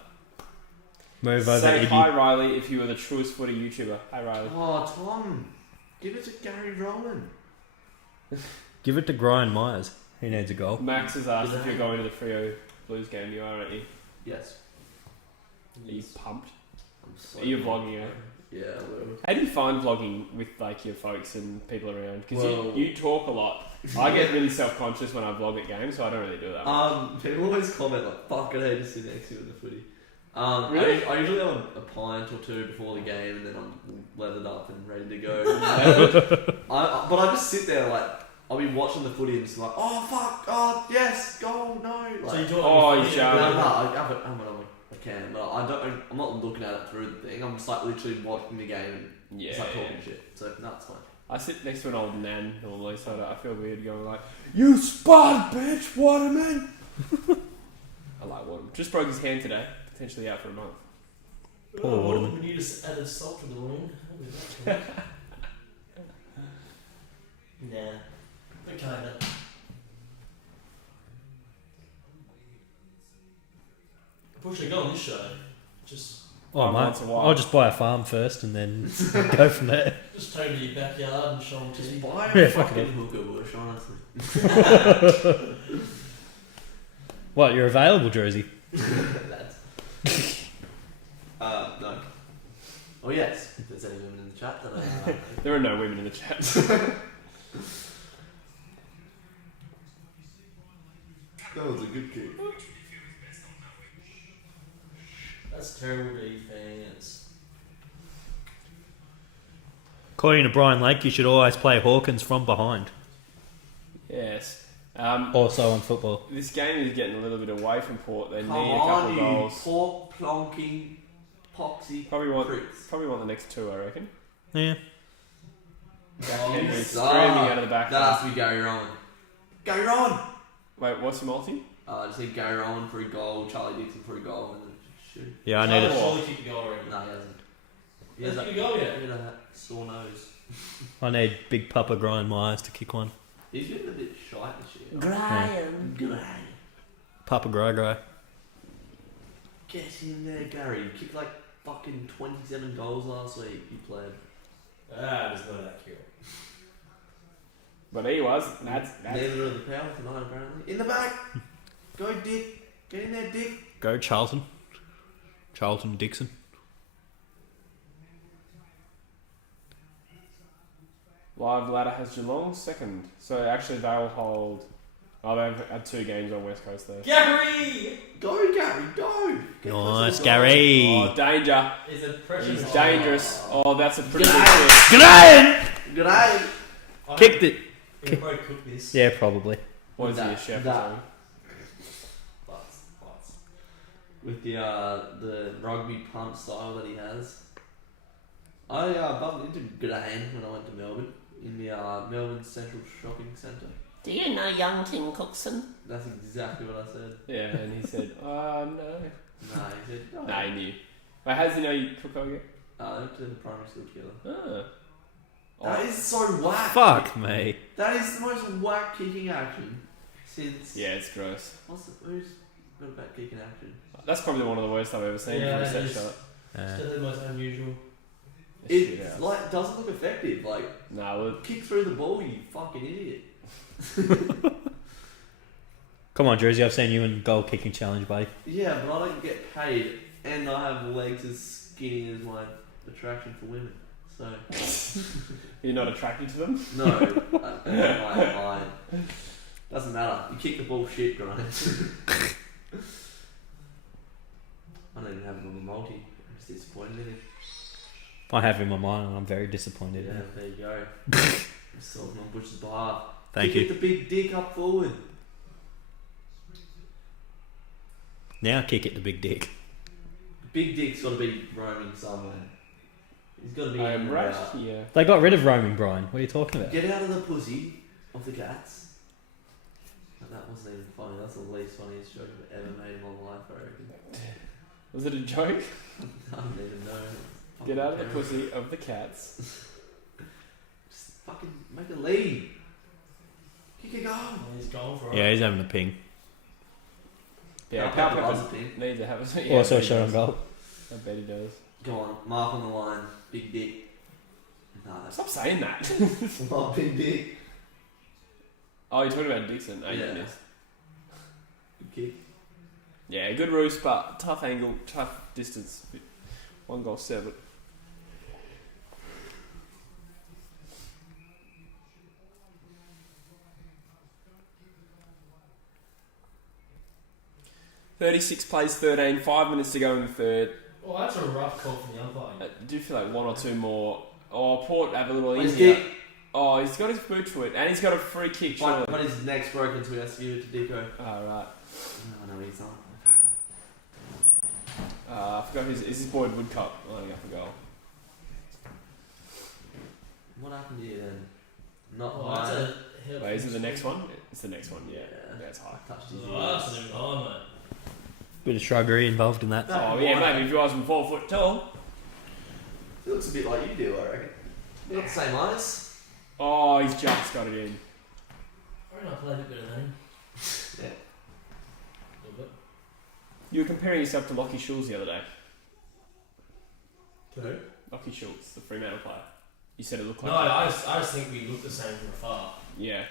Move over, Say Iggy. hi, Riley, if you were the truest footy YouTuber. Hi, Riley. Oh, Tom, give it to Gary Rowland. Give it to Brian Myers. He needs a goal. Max has asked if you're going to the Freo Blues game. You are, aren't you? Yes. Are you pumped? I'm so Are you vlogging it? Yeah, I will. How do you find vlogging with like your folks and people around? Because Well- you talk a lot. I get really self-conscious when I vlog at games, so I don't really do that. People always comment like, "Fuck, I hate to sit next to you in the footy." Really? I usually have a pint or two before the game, and then I'm leathered up and ready to go. But I just sit there like I'll be watching the footy and just like, "Oh fuck, oh yes, goal, no." Like, So you talk Oh, about you the shall. no, footy. no, I have it. I can, but I don't. I'm not looking at it through the thing. I'm just like literally watching the game and Yeah. just like talking shit. So that's fine. I sit next to an old nan normally, so I feel weird going like, "You spud, bitch, Waterman." I like Waterman. Just broke his hand today. Potentially out for a month. Poor Oh, Waterman. we need to add a salt to the wound. Nah, but kinda. Push a go on this show. Just Oh, mate. Once a while. I'll just buy a farm first and then go from there. just take to your backyard and show them to Just you. buy Yeah, a fuck fucking it. hooker bush, honestly. What, you're available, Jersey? That's. No. Oh yes, if there's any women in the chat, then There are no women in the chat. that was a good kick. That's terrible defense. According to Brian Lake, you should always play Hawkins from behind. Yes. Also on football. This game is getting a little bit away from Port. They Come need a couple on, of you goals. pork plonking, poxy Probably want pricks. the next 2, I reckon. Yeah. Jack Oh, Henry you screaming suck. out of the back. That has to be Gary Rowan. Gary Rowan! Wait, what's the multi? I just need Gary Rowan for a goal, Charlie Dixon for a goal, and then shoot. Yeah, I need Charlie it. surely kicked the goal already. No, he hasn't. He Hasn't has kicked a goal yet. Look at that sore nose. I need Big Papa Brian Myers to kick one. He's been a bit shy this year. Graham. Graham. Papa Gry. Get in there, Gary. You kicked like fucking 27 goals last week. You played. Ah, it's not accurate. But he was. That's Neither of the power tonight, apparently. In the back! Go, Dick. Get in there, Dick. Go Charlton. Charlton Dixon. Live ladder has Geelong second. So actually they'll hold Oh, they've had 2 games on West Coast though. Gary! Go, Gary, go! Get Nice, close to the Gary. Oh, danger. Is it pressure? He's dangerous. Oh, that's a pretty good G'day. kick. G'day! goal. G'day! Kicked it. You can probably cook this. Yeah, probably. What is he, a That- chef or that- something? Lots. With the rugby punt style that he has. I bumped into G'day when I went to Melbourne in the Melbourne Central Shopping Centre. Do you know young Tim Cookson? That's exactly what I said. Yeah, and he said, no. Nah, he said no. Nah, he knew. Wait, how does he know you cook again? They went to the primary school together. Ah. That is so whack. Fuck me. That is the most whack kicking action since. Yeah, it's gross. Who's got a bad kicking action? That's probably one of the worst I've ever seen Yeah, from a it set is. shot. Still the most unusual. Shit It out. like doesn't look effective. Like Nah, well, kick through the ball, you fucking idiot. Come on, Jersey. I've seen you in goal kicking challenge, buddy. Yeah, but I don't get paid, and I have legs as skinny as my attraction for women. So you're not attracted to them? no, that's my line. Doesn't matter. You kick the ball shit, Grind. I don't even have him on the multi. I'm just disappointed in him. I have him in my mind, and I'm very disappointed. Yeah, there you go. I'm still on Bush's behalf. Thank Kick you. the big dick up forward. Now kick it, the big dick. Big dick's got to be roaming somewhere. He's got to be. I in am and right about. here. They got rid of roaming, Brian. What are you talking about? Get out of the pussy of the cats. That wasn't even funny. That's the least funniest joke I've ever made in my life, I reckon. Was it a joke? I don't even know. It's Get out of the fucking pussy of the cats. Just fucking make a lead. Kick a goal. He's going for it. Yeah, he's having a ping. Yeah, Power Papa loves a ping. needs to have a Yeah, also I bet he shot on does. goal. I bet he does. Go on, mark on the line. Big dick. Nah, that's Stop saying that. not big dick. Oh, you're talking about Dixon. Oh, Yeah. yeah. Good kick. Yeah, good roost, but tough angle, tough distance. 1 goal 7. "36 plays 13, 5 minutes to go in the third. Well, that's a rough call from the umpire. I do feel like 1 or 2 more. Oh, Port have a little His easier. dick. Oh, he's got his boot foot, and he's got a free kick, surely. But his neck's broken, so he has to give it to Dicko. Oh, right. No, he's not. I forgot is his Boyd Woodcock lining up a goal. What happened here then? Not Oh, high. that's a Wait, is it the next one? It's the next one, yeah. Yeah. Yeah, it's high. Touched his Oh, that's ears. an even high, mate. Bit of shruggery involved in that. Oh, yeah, maybe if you wasn't 4 foot tall. He looks a bit like you do, I reckon. You got the same eyes. Oh, he's just got it in. I reckon I played it better than him. Yeah. A little bit. You were comparing yourself to Lockie Schultz the other day. To who? Lockie Schultz, the Fremantle player. You said it looked No, like I just think we look the same from afar. Yeah.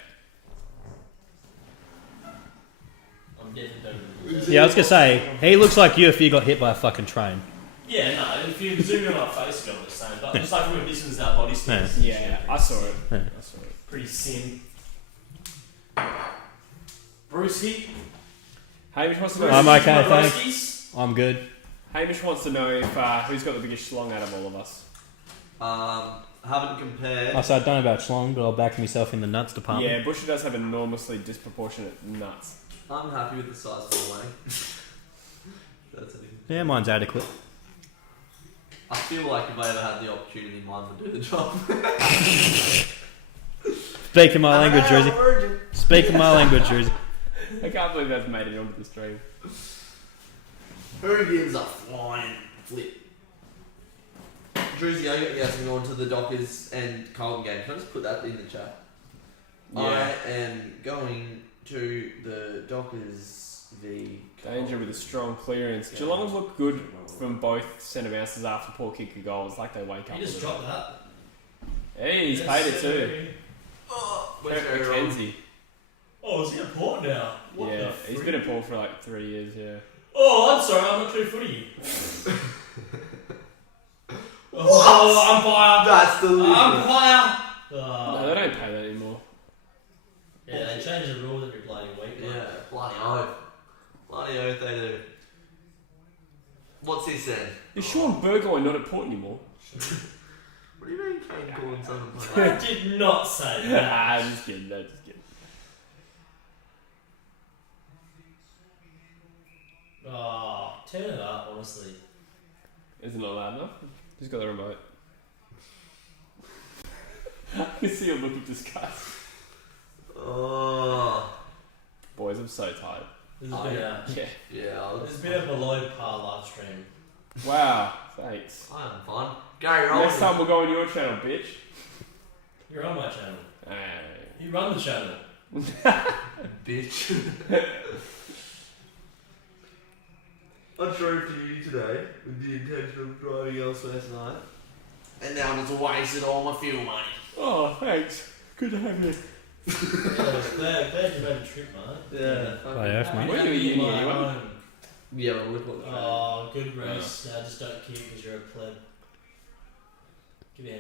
I'm definitely better than him. Yeah, I was gonna say he looks like you if you got hit by a fucking train. Yeah, no, if you zoom in on our face, we look the same. But just like from a distance, our body stance. Yeah, I saw it. Yeah. I saw it. Pretty sin. Brucey. Hamish wants to know. I'm okay, thanks. Brucey's. I'm good. Hamish wants to know if who's got the biggest schlong out of all of us. Haven't compared. I said I don't know about schlong, but I'll back myself in the nuts department. Yeah, Busher does have enormously disproportionate nuts. I'm happy with the size of the leg. That's anything. Yeah, mine's adequate. I feel like if I ever had the opportunity, mine would do the job. Speaking my language, Jersey. Virgin. Speaking my language, Jersey. I can't believe that's made it onto the stream. Who gives a flying flip? Druzy, I got you guys going to the Dockers and Carlton game. Can I just put that in the chat? Yeah. I am going to the Dockers v. Danger with a strong clearance. Yeah. Geelong have looked good from both centre bounces after Port kick a goal. It's like they wake up. He just with it. dropped that. Hey, he's Yes, paid it too. sir. Oh, where's Harry Rowan? Mackenzie. Oh, is he at Port now? What Yeah, the he's freak? been at Port for like 3 years, yeah. Oh, I'm sorry, I'm not true footy. Oh, umpire! That's delicious. Umpire! No, they don't pay that anymore. Yeah, they changed the rules every bloody week. this then? Is Sean Burgoyne not at Port anymore? What do you mean Kane calling someone player? I did not say that. Nah, just kidding. No, just kidding. Oh, turn it up, honestly. Is it not loud enough? Who's got the remote? I can see a look of disgust. Oh. Boys, I'm so tired. This has been a, Yeah, this has been a below par live stream. Wow, thanks. I'm fun. Gary Roll. Next time we'll go on your channel, bitch. You're on my channel. Hey. You run the channel. Bitch. I drove to uni today with the intention of driving elsewhere tonight. And now I've just wasted all my fuel money. Oh, thanks. Good to have you. Glad you made a trip, mate. Yeah. Oh, yeah, mate. Where are you at uni anyway? Yeah, but look what the Oh, good race. No, just don't care because you're a pleb. Give me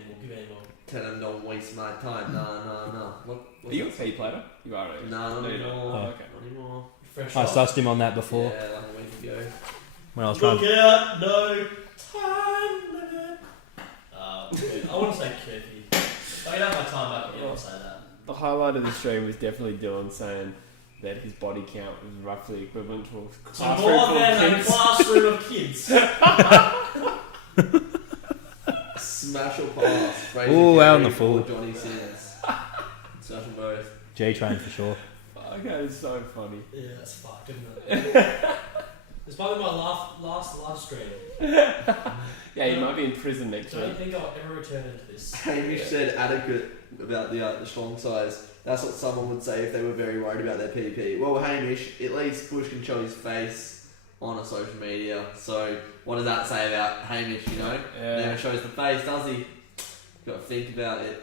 more. Tell them don't waste my time. No. What? Are you a P player? You are, right? No, not No, you're anymore. not. Oh, okay. Not anymore. Fresh I off. sussed him on that before Yeah, like a week ago. when I was trying. Look out, no time limit. I want to say curfew. If I can have my time back, yeah, I'll say that. The highlight of the stream was definitely Dylan saying that his body count was roughly equivalent to a So classroom more full than of a kids. classroom of kids. Smash or pass. Fraser Ooh, out on Gary the full. or Johnny Sins. Smash them both. G-Train for sure. Okay, it's so funny. Yeah, that's fucked, isn't it? It's probably my last live stream. Yeah, you might be in prison next Don't week. think I'll ever return into this. Hamish said adequate about the strong size. That's what someone would say if they were very worried about their PP. Well, Hamish, at least Bush can show his face on a social media. So what does that say about Hamish, you know? Yeah. Never shows the face, does he? Got to think about it.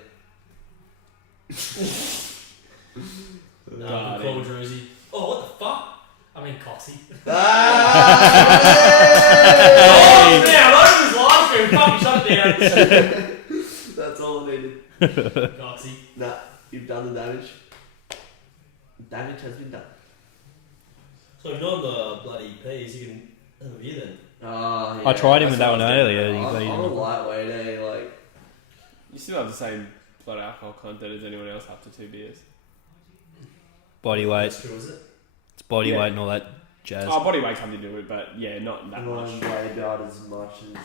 No, God, call Druzy. Oh, what the fuck? I mean, Coxie. Ah! Oh, man, I was live stream. Fucking shut it down. That's all I needed. Coxie. Nah, you've done the damage. Damage has been done. So if you're not on the bloody P's, you can have a beer then. Oh, yeah. I tried him That's with that what one I was earlier. thinking. You I'm got a him. lightweight, eh? Like, You still have the same blood alcohol content as anyone else after 2 beers. Body weight. That's true, is it? It's body Yeah. weight and all that jazz. Oh, body weight comes into it, but yeah, not that I much. don't weigh about as much as,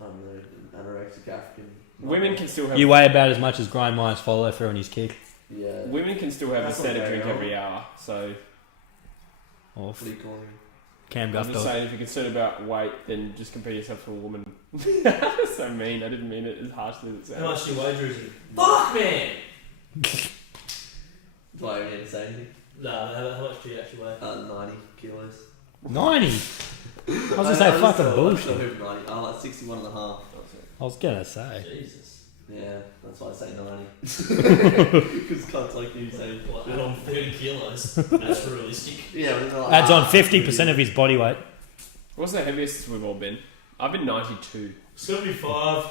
I don't know, an anorexic African. Women can still have You weigh about as much as Grind Myers follow through on his kick. Yeah. women can still have That's a standard not drink very every hour. So Or What do you call him? Cam I'm Guff just dog. saying, if you're concerned about weight, then just compare yourself to a woman. So mean. I didn't mean it as harshly as it How much sounds. do you weigh, Druzy? Fuck, man! Do I even need to say anything? No, how much do you actually weigh? 90 kilos. 90! I was gonna say fucking bullshit. 90. Oh, like 61 and a half. I was gonna say. Jesus. Yeah, that's why I say 90. Because cunts like you say. Well, add on 30 kilos. That's realistic. Yeah, but they're like, Adds on 50% of his body weight. What's the heaviest we've all been? I've been 92. It's gonna be 5.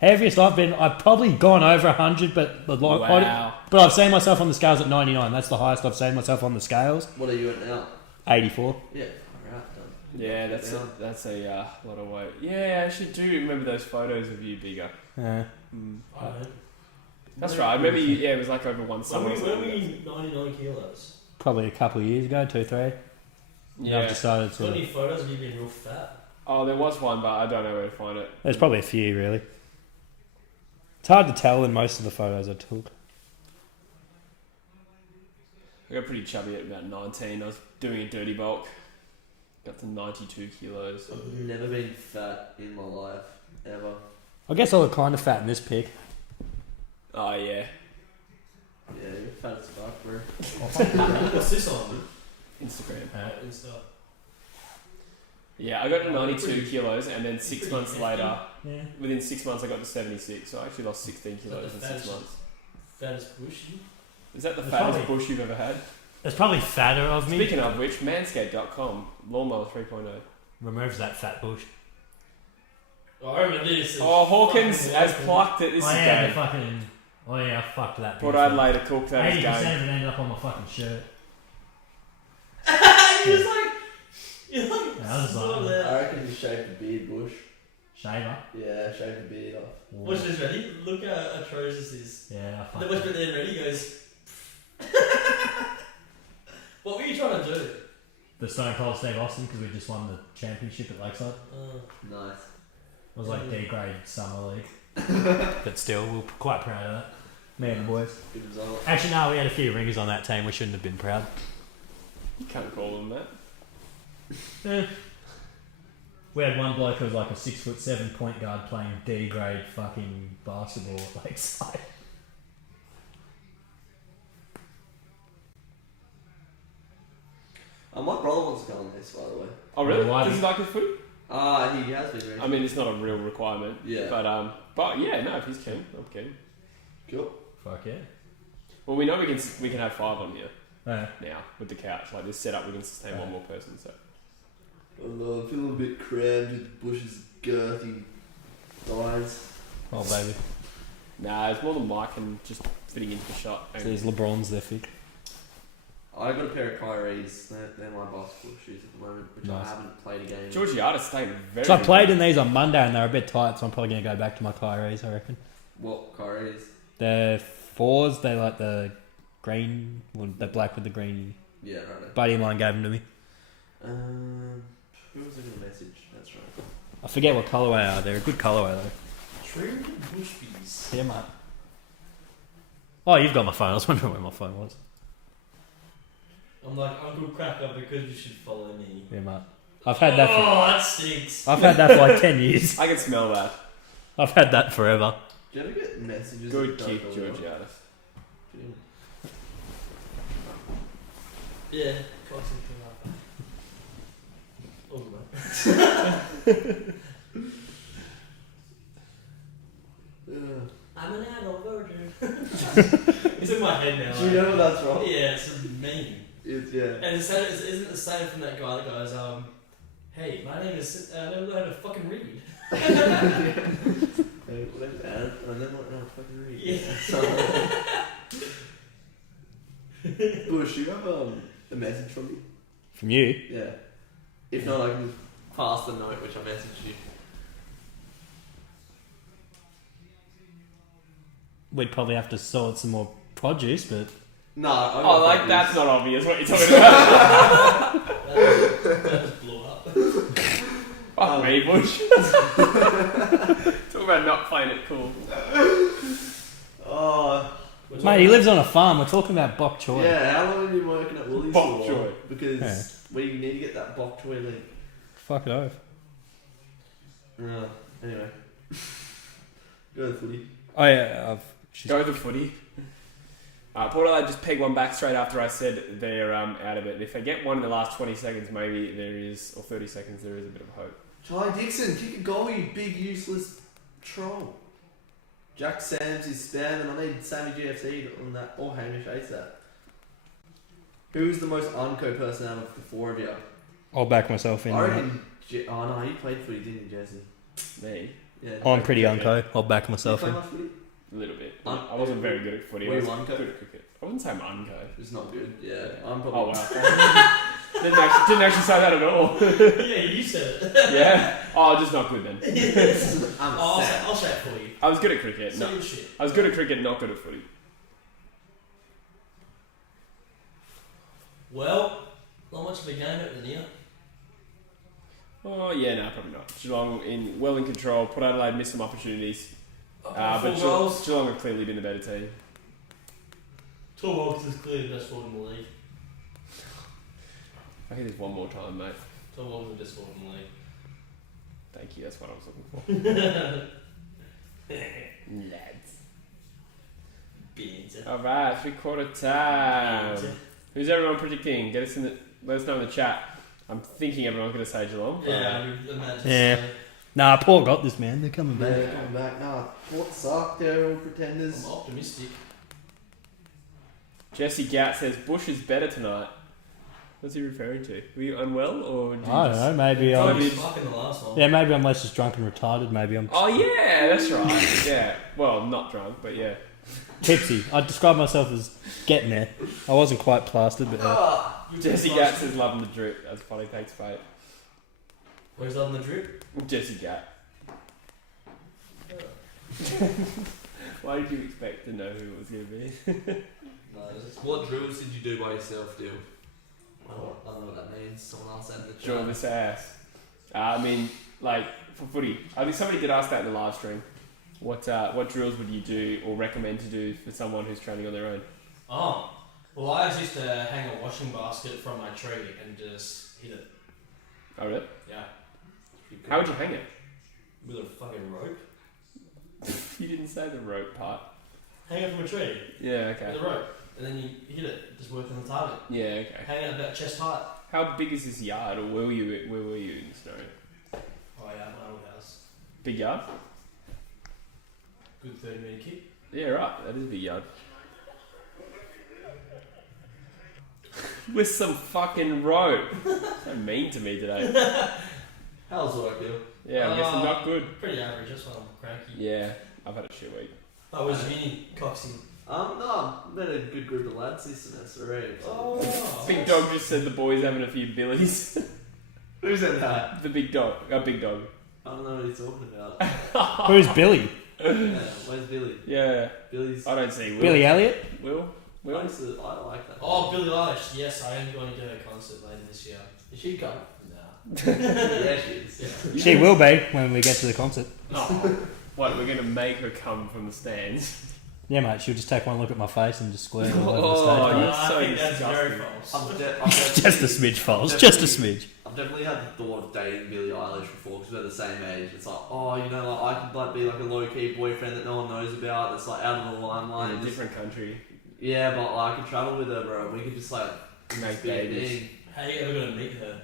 Heaviest I've been, I've probably gone over 100, but Wow. but I've seen myself on the scales at 99. That's the highest I've seen myself on the scales. What are you at now? 84. Yeah, alright, done. Yeah, that's down. that's a lot of weight. Yeah, I actually do remember those photos of you bigger. Yeah. I don't. That's right. I remember you, yeah, it was like over one summer. When or were something. you 99 kilos? Probably a couple of years ago, 2, 3. Yeah. Yeah. I've decided Got to. any photos of you being real fat? Oh, there was one, but I don't know where to find it. There's probably a few, really. It's hard to tell in most of the photos I took. I got pretty chubby at about 19. I was doing a dirty bulk. Got to 92 kilos. I've never been fat in my life, ever. I guess I look kind of fat in this pic. Oh, yeah. Yeah, you're fat as fuck, bro. What's this on? Instagram. Insta. Yeah, I got to 92 kilos, and then 6 months Pretty later, Yeah. within 6 months, I got to 76. So I actually lost 16 kilos in 6 fattest- months. Fattest bushy? Is that the It's fattest probably- bush you've ever had? It's probably fatter of me. Speaking of which, manscaped.com, lawnmower 3.0. Removes that fat bush. Oh, I remember this. Oh, Hawkins Fucking has awful. plucked it. This is game. fucking. Oh yeah, I fucked that. Port Adelaide to cook that is game. of it ended up on my fucking shirt. He was like, You're like, Yeah, that's sort of fine. there. I reckon you shave the beard, Bush. Shaver. Yeah, shave the beard off. Bush is ready. Look how atrocious this is. Yeah, I The fuck Bush it. bit then ready goes. What were you trying to do? The Stone Cold Steve Austin because we just won the championship at Lakeside. Nice. It was like D grade summer league. But still, we're quite proud of that. Me and the boys. Good result. Actually, no, we had a few ringers on that team. We shouldn't have been proud. You can't call them that. We had one bloke who was like a 6'7" point guard playing D grade fucking basketball at Lakeside. My brother wants to go on this, by the way. Oh really? Why Does do he like his footy? He has been recently. I mean, it's not a real requirement. Yeah. But yeah, no, if he's keen, I'm keen. Cool. Fuck yeah. Well, we know we can have 5 on here Yeah. now with the couch. Like this setup, we can sustain one more person. So I feel a bit crammed with Bush's girthy thighs. Oh, baby. nah, it's more than Mike and just fitting into the shot. So these LeBrons, they're thick. I got a pair of Kyrie's. They're my basketball shoes at the moment, which Nice. I haven't played a game. Georgiada's staying very. So I good. played in these on Monday and they were a bit tight, so I'm probably going to go back to my Kyrie's, I reckon. What Kyrie's? They're 4s, they like the green, well, they're black with the green. Yeah, right. Buddy of mine gave them to me. Who was in the message? That's right. I forget what colourway they are, they're a good colourway though. Trimmed Bushbees. Yeah, mate. Oh, you've got my phone, I was wondering where my phone was. I'm like Uncle Cracker because you should follow me. Yeah, mate. I've had that for, Oh, that stinks. I've had that for like 10 years. I can smell that. I've had that forever. Do you ever get messages? Good that kick, don't go well? Georgiades. Yeah, toxic to I'm an adult virgin. It's in my head now. Do you know what that's from? Yeah, it's a meme. It's yeah. And isn't it the same from that guy that goes, hey, my name is, I never learned to fucking read. I never fucking read. Yeah. Bush, do you have a message from me? From you? Yeah. If not, I can just pass the note which I messaged you. We'd probably have to sort some more produce, but No, I Oh, got like fuck that's this. not obvious what you're talking about. That just blew up. Fuck me, Bush. Talk about not playing it cool. Oh, mate, he lives on a farm. We're talking about bok choy. yeah. How long have you been working at Woolies Bok for? choy. Because we need to get that bok choy link. Fuck it off. Anyway, go to the footy. Oh yeah, Go to the footy. Port Adelaide just pegged one back straight after I said they're out of it. If they get one in the last 20 seconds, maybe there is, or 30 seconds, there is a bit of hope. Ty Dixon, kick a goal, you big useless troll. Jack Sams is spamming. I need Sammy GFC on that, or Hamish ASAP. Who's the most unco person out of the four of you? I'll back myself in. I reckon. Oh no, you played footy, didn't you, Jesse? Me? Yeah. I'm pretty unco. I'll back Did you myself play in. much footy? A little bit. Un- I wasn't very good at footy. Were I you was unco? good at cricket. I wouldn't say I'm unco. It's not good. Yeah, I'm probably. Oh wow. didn't actually say that at all. Yeah, you said it. Yeah? Oh, just not good then. I'm Oh, sad. I'll say it for you. I was good at cricket. Say No. your shit. I was good at cricket, not good at footy. Well, not much of a game opening here. Oh yeah, no, probably not. Geelong well in control. Port Adelaide missed some opportunities. But Full goals. Geelong have clearly been the better team. Tom Hawkins is clearly the best forward in the league. I hear this one more time, mate. Tom Hawkins is the best forward in the league. Thank you, that's what I was looking for. Lads. Banter. Alright, 3/4 time. Banter. Who's everyone predicting? Let us know in the chat. I'm thinking everyone's going to say Geelong. but- Yeah, I would imagine Yeah. so. Nah, Paul got this, man. They're coming back. Yeah, coming back. Nah, Port suck. They're all pretenders. I'm optimistic. Jesse Gatt says Bush is better tonight. What's he referring to? Were you unwell or? Did you I don't just- know. Maybe Oh, I'm. you- Fuck in the last one. Yeah, maybe I'm less just drunk and retarded. Maybe I'm Oh yeah, that's right. Yeah. Well, not drunk, but yeah. tipsy. I'd describe myself as getting there. I wasn't quite plastered, but Ah, Jesse Gatt says loving the drip. That's funny. Thanks, mate. Where's that on the drip? Jesse Gatt. Why did you expect to know who it was going to be? What drills did you do by yourself, Dill? I don't know what that means. Someone else said in the chat. Drill this ass. I mean, like, for footy. I think somebody did ask that in the live stream. What drills would you do or recommend to do for someone who's training on their own? Oh, well, I just used to hang a washing basket from my tree and just hit it. Oh, really? Yeah, How would you hang it? with a fucking rope. You didn't say the rope part. Hang it from a tree Yeah, okay. with a rope, and then you hit it. Just work on the target. Yeah, okay. Hang it about chest height. How big is this yard, or where were you in the snow? Oh yeah, my old house. Big yard? Good 30-metre kick. Yeah, right. That is a big yard. With some fucking rope. So mean to me today. How's work, Dill? Yeah, I guess I'm not good. Pretty average. That's why I'm cranky. Yeah, I've had a shit week. Oh, was uni Coxie? No, I've met a good group of lads this semester already. Oh. Big dog just said the boys having a few billies. Who said that? The big dog. Big dog. I don't know what he's talking about. Who's Billy? Yeah, where's Billy? Yeah, Billy's. I don't see Will. Billy Elliot? Will? I like that. Oh, Billie Eilish. Yes, I am going to go to a concert later this year. Is she come? Nah. Yeah, she is. Yeah. She will be when we get to the concert. Oh, what, we're going to make her come from the stands? Yeah, mate, she'll just take one look at my face and just square all over Oh, the stage. you're mate. so I think that's very disgusting. false. Just a smidge, false. Just a smidge. I've definitely had the thought of dating Billie Eilish before because we're the same age. It's like, oh, you know, like I could like be like a low key boyfriend that no one knows about. That's like out of the limelight. In a and just- different country. yeah, but like, I could travel with her, bro. We could just like Make be a babies. thing. How are you ever going to meet her?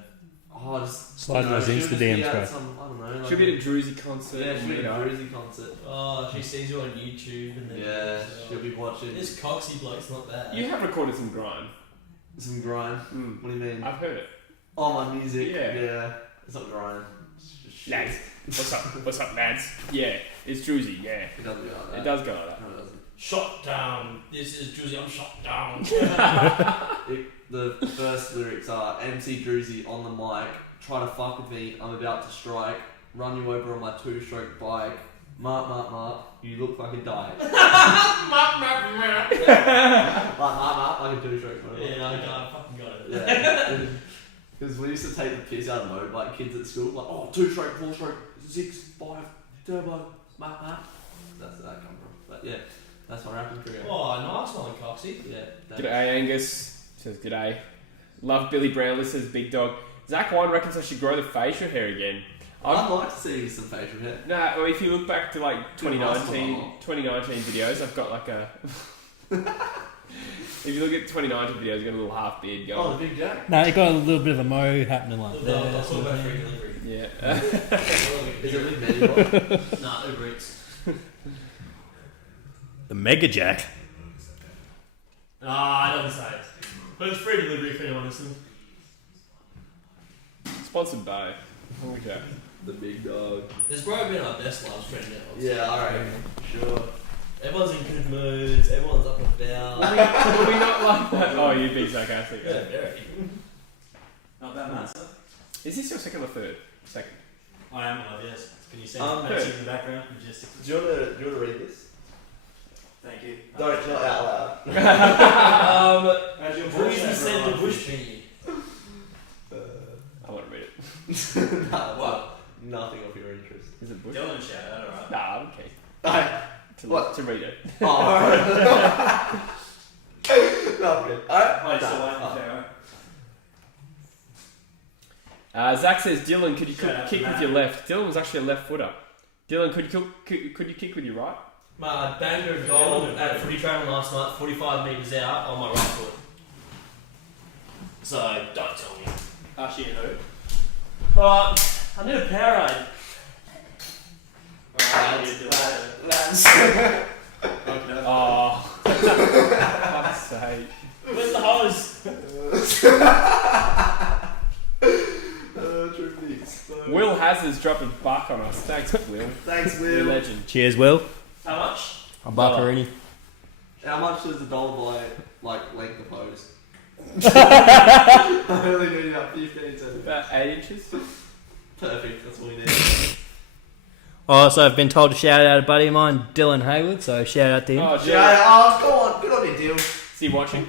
Oh, just Slide you know, those she'll Insta just be DMs, at bro. some, I don't know. She'll be at a Druzy concert. Yeah, she'll be meet at a up. Druzy concert. Oh, she sees you on YouTube and then. Yeah, she'll be watching This Coxie bloke's not bad. You have recorded some grind. some grime. Mm. What do you mean? I've heard it. Oh, my music. Yeah. It's not grime. It's just shit. Lads, what's up? What's up, lads? Yeah, it's Druzy. Yeah, It doesn't go like that. it does go like that. No, it doesn't. Shot down. This is Juicy. I'm shot down. The first lyrics are MC Druzy on the mic. Try to fuck with me. I'm about to strike. Run you over on my 2-stroke bike. Mark, mark, mark. You look like a dyke. Mark, like a 2-stroke motorbike. Yeah, I fucking got it. Yeah. Because we used to take the piss out of motorbike kids at school. Like, oh, 2-stroke, 4-stroke, 6, 5, turbo, mark, mark. That's where that come from. But yeah, that's my rapping career. Oh, nice one, Coxie. Yeah. G'day, Angus. Says g'day. Love Billy Brownley, says Big Dog. Zach Wine reckons I should grow the facial hair again. I'd like to see some facial hair. Nah, well, if you look back to like Good nice 2019 videos, I've got like a. If you look at 2019 videos, you've got a little half beard Oh, going. the big jack. No, you got a little bit of a mo happening like I'll there. talk about free delivery. Yeah. Is it with Medibot? Nah, Uber Eats. The Mega Jack. Ah, I don't say it. But it's free delivery if anyone listening. Sponsored by. Hungry Jack. The big dog. This probably been our best live stream now. Yeah, alright. Sure. Everyone's in good moods, everyone's up and about. Will we not like that? Oh, you're being sarcastic. Yeah, very. Not bad, man. Sir. Is this your second or third? Second. I am love, yes. Can you see Um, the in the background? Majestic. Do you want to read this? Thank you. Don't, not out loud. As your Druzy voice said over to bush me. I want to read it. Nah, what? Nothing of your interest. Is it Bush? Dylan shout out, alright. Nah, I'm okay. What? To read it. Oh, alright. No, I'm good. Alright? Oh, you're still waiting for Pharaoh? Zach says, Dylan, could you Shout out kick to with Matt. your left? Dylan was actually a left footer. Dylan, could you kick with your right? My banger of goal at footy training last night, 45 metres out on my right foot. So, don't tell me. Actually, who? Alright, I need a Powerade. Alright, you do it. Lads. Okay. Oh, fuck's sake. Where's the hose? True mix. Will Hazard's dropped a buck on us. Thanks, Will. Thanks, You're a Will. legend. Cheers, Will. How much? A buckaroo. How much does the dollar buy, like, length of hose? I really need about 15 cents. About 8 inches. Perfect. That's all we need. Also, I've been told to shout out a buddy of mine, Dylan Hayward, so shout out to him. Oh, Dylan. Yeah. Oh, go on. Good on you, deal. Is he watching?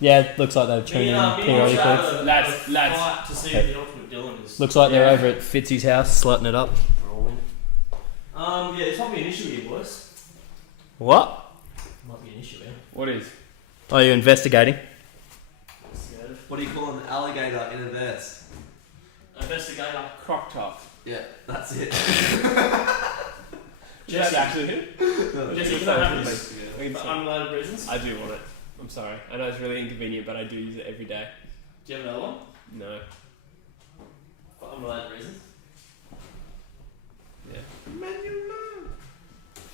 Yeah, it looks like they've tuned in periodically. Lads. Fight to see if the ultimate Dylan is. Looks like they're Yeah. over at Fitzy's house, slutting it up. rolling. Yeah, this might be an issue here, boys. What? Might be an issue here. What is? Are you investigating? What do you call an alligator in a vest? Investigator. Croc top. Yeah, that's it. That's actually him? Jesse, Is can I that have this? him? For unrelated reasons. I do want it. I'm sorry. I know it's really inconvenient, but I do use it every day. Do you have another one? No. For unrelated reasons. Yeah.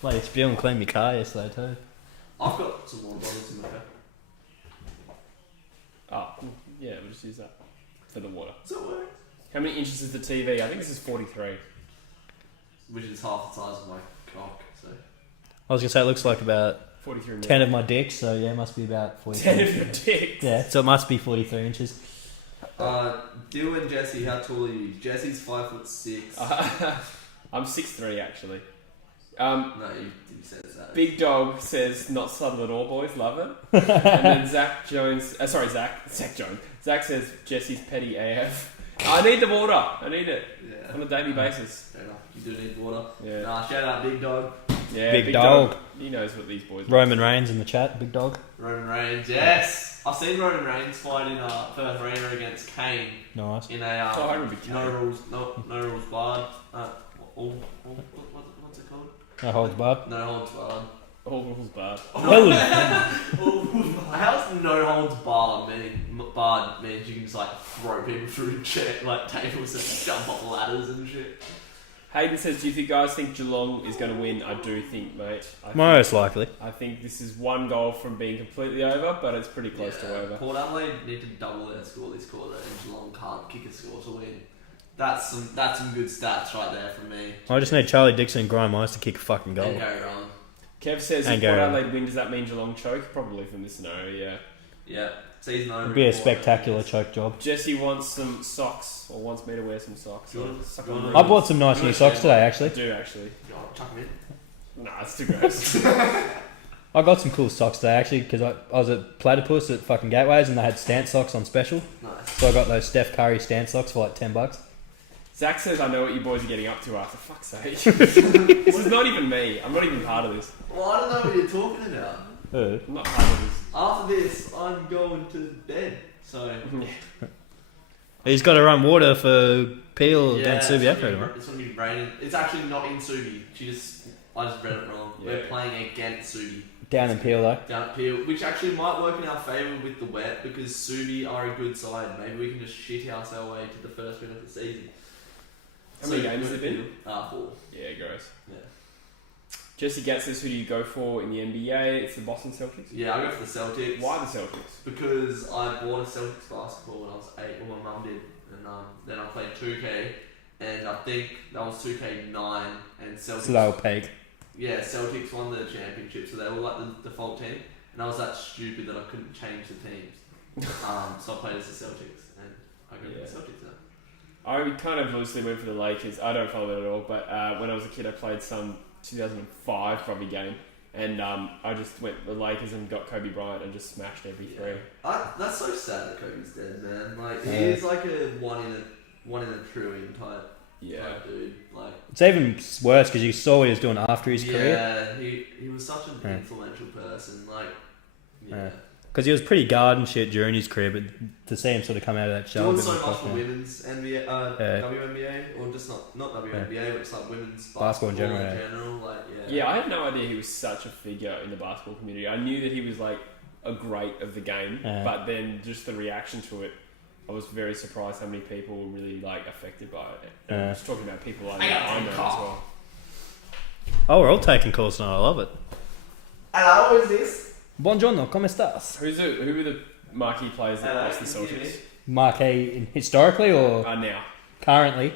Like, it's Bill and cleaned my car yesterday too. I've got some water bottles in my car. Oh, yeah, we'll just use that for the water. Does that work? How many inches is the TV? I think this is 43. Which is half the size of my cock, so. I was gonna say it looks like about 43 10 of my dicks, so yeah, it must be about 43. 10 of your dicks. Yeah, so it must be 43 inches. Dill and Jesse, how tall are you? Jesse's 5'6". I'm 6'3", actually. No, you said that. Big Dog says, not subtle at all, boys, love it. And then Zach Jones, Zach Jones. Zach says, Jesse's petty AF. I need the water. I need it Yeah. on a daily basis. Fair enough. You do need water. Yeah. Nah, shout out Big Dog. Yeah, Big Dog. He knows what these boys Roman Reigns in the chat, big dog. Roman Reigns, yes! I've seen Roman Reigns fight in Perth Arena against Kane Nice. in a Oh, I remember Kane. no rules barred. What's it called? No holds barred. No holds barred. All rules bad. How's no holds barred means you can just like throw people through tables and jump off ladders and shit. Hayden says, do you guys think Geelong is going to win? I do think, mate. Most likely. I think this is one goal from being completely over, but it's pretty close to over. Port Adelaide need to double their score this quarter, and Geelong can't kick a score to win. That's some good stats right there from me. I just need Charlie Dixon and Graham Mice to kick a fucking goal. And Gary Wrong. Kev says, And if go Port on. Adelaide win, does that mean Geelong choke? Probably from this scenario, yeah. Yeah, season over. It'd be a spectacular choke job. Jesse wants some socks, or wants me to wear some socks. Do you want- Suck do you on want- the I rings. bought some nice new socks today, I actually. do, actually. Chuck him in. Nah, it's too gross. I got some cool socks today, actually, because I was at Platypus at fucking Gateways and they had stance socks on special. Nice. So I got those Steph Curry stance socks for like $10. Zach says, I know what you boys are getting up to after. Fuck's sake. This is not even me. I'm not even part of this. Well, I don't know what you're talking about. I'm not part of this. After this, I'm going to bed. So. He's got to run water for Peel against it's Subiaco gonna tomorrow. be- It's going to be raining. It's actually not in Subi. I just read it wrong. Yeah. We're playing against Subi. Down in Peel though. Down at Peel, which actually might work in our favour with the wet because Subi are a good side. Maybe we can just shit house our way to the first win of the season. How many games has it been? 4. Yeah, gross. Yeah. Jesse Gatt says, who do you go for in the NBA? It's the Boston Celtics. Yeah, I go for the Celtics. Why the Celtics? Because I bought a Celtics basketball when I was 8, well my mum did, and then I played 2K, and I think that was 2K9, and Celtics. Slow peg. Yeah, Celtics won the championship, so they were like the default team, and I was that stupid that I couldn't change the teams. So I played as the Celtics, and I go for the Celtics now. I kind of loosely went for the Lakers. I don't follow it at all, but when I was a kid, I played some 2005 probably game, and I just went the Lakers and got Kobe Bryant and just smashed every three. That's so sad that Kobe's dead, man. Like he is like a one in a trillion type dude. Like It's even worse because you saw what he was doing after his career. yeah, he was such an influential person. Like Because he was pretty guard and shit during his career, but to see him sort of come out of that shell. doing a bit so more much for tough, women's NBA, WNBA, or just not WNBA, but just like women's basketball in general. Like Yeah, I had no idea he was such a figure in the basketball community. I knew that he was like a great of the game, but then just the reaction to it, I was very surprised how many people were really like affected by it. And I'm just talking about people like I know as well. Oh, we're all taking calls tonight. I love it. Hello, who is this? Buongiorno, come estás? Who were the marquee players that lost the Celtics? Marquee historically or Now. currently?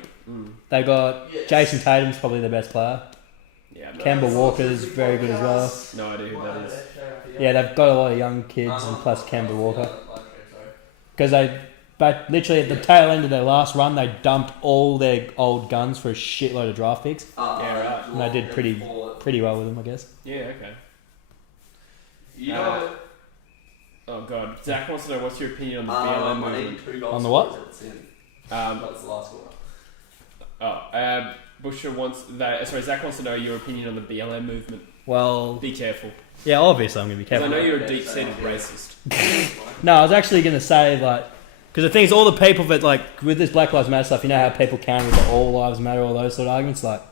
They got Jason Tatum's probably the best player. Yeah, Kemba Walker's very good as well. no idea who that is. Yeah, they've got a lot of young kids and plus Kemba Walker. Because but literally at the tail end of their last run, they dumped all their old guns for a shitload of draft picks. Yeah, right. And they did pretty well with them, I guess. Yeah, okay. You know, Oh god, Zach wants to know what's your opinion on the BLM I movement. need 2 goals. On the what? That's the last one. Busher Zach wants to know your opinion on the BLM movement. Well, Be careful. yeah, obviously I'm going to be Because I careful. know you're a deep-seated racist. No, I was actually going to say, like, because the thing is, all the people that, like, with this Black Lives Matter stuff, you know how people counter with the All Lives Matter, all those sort of arguments, like,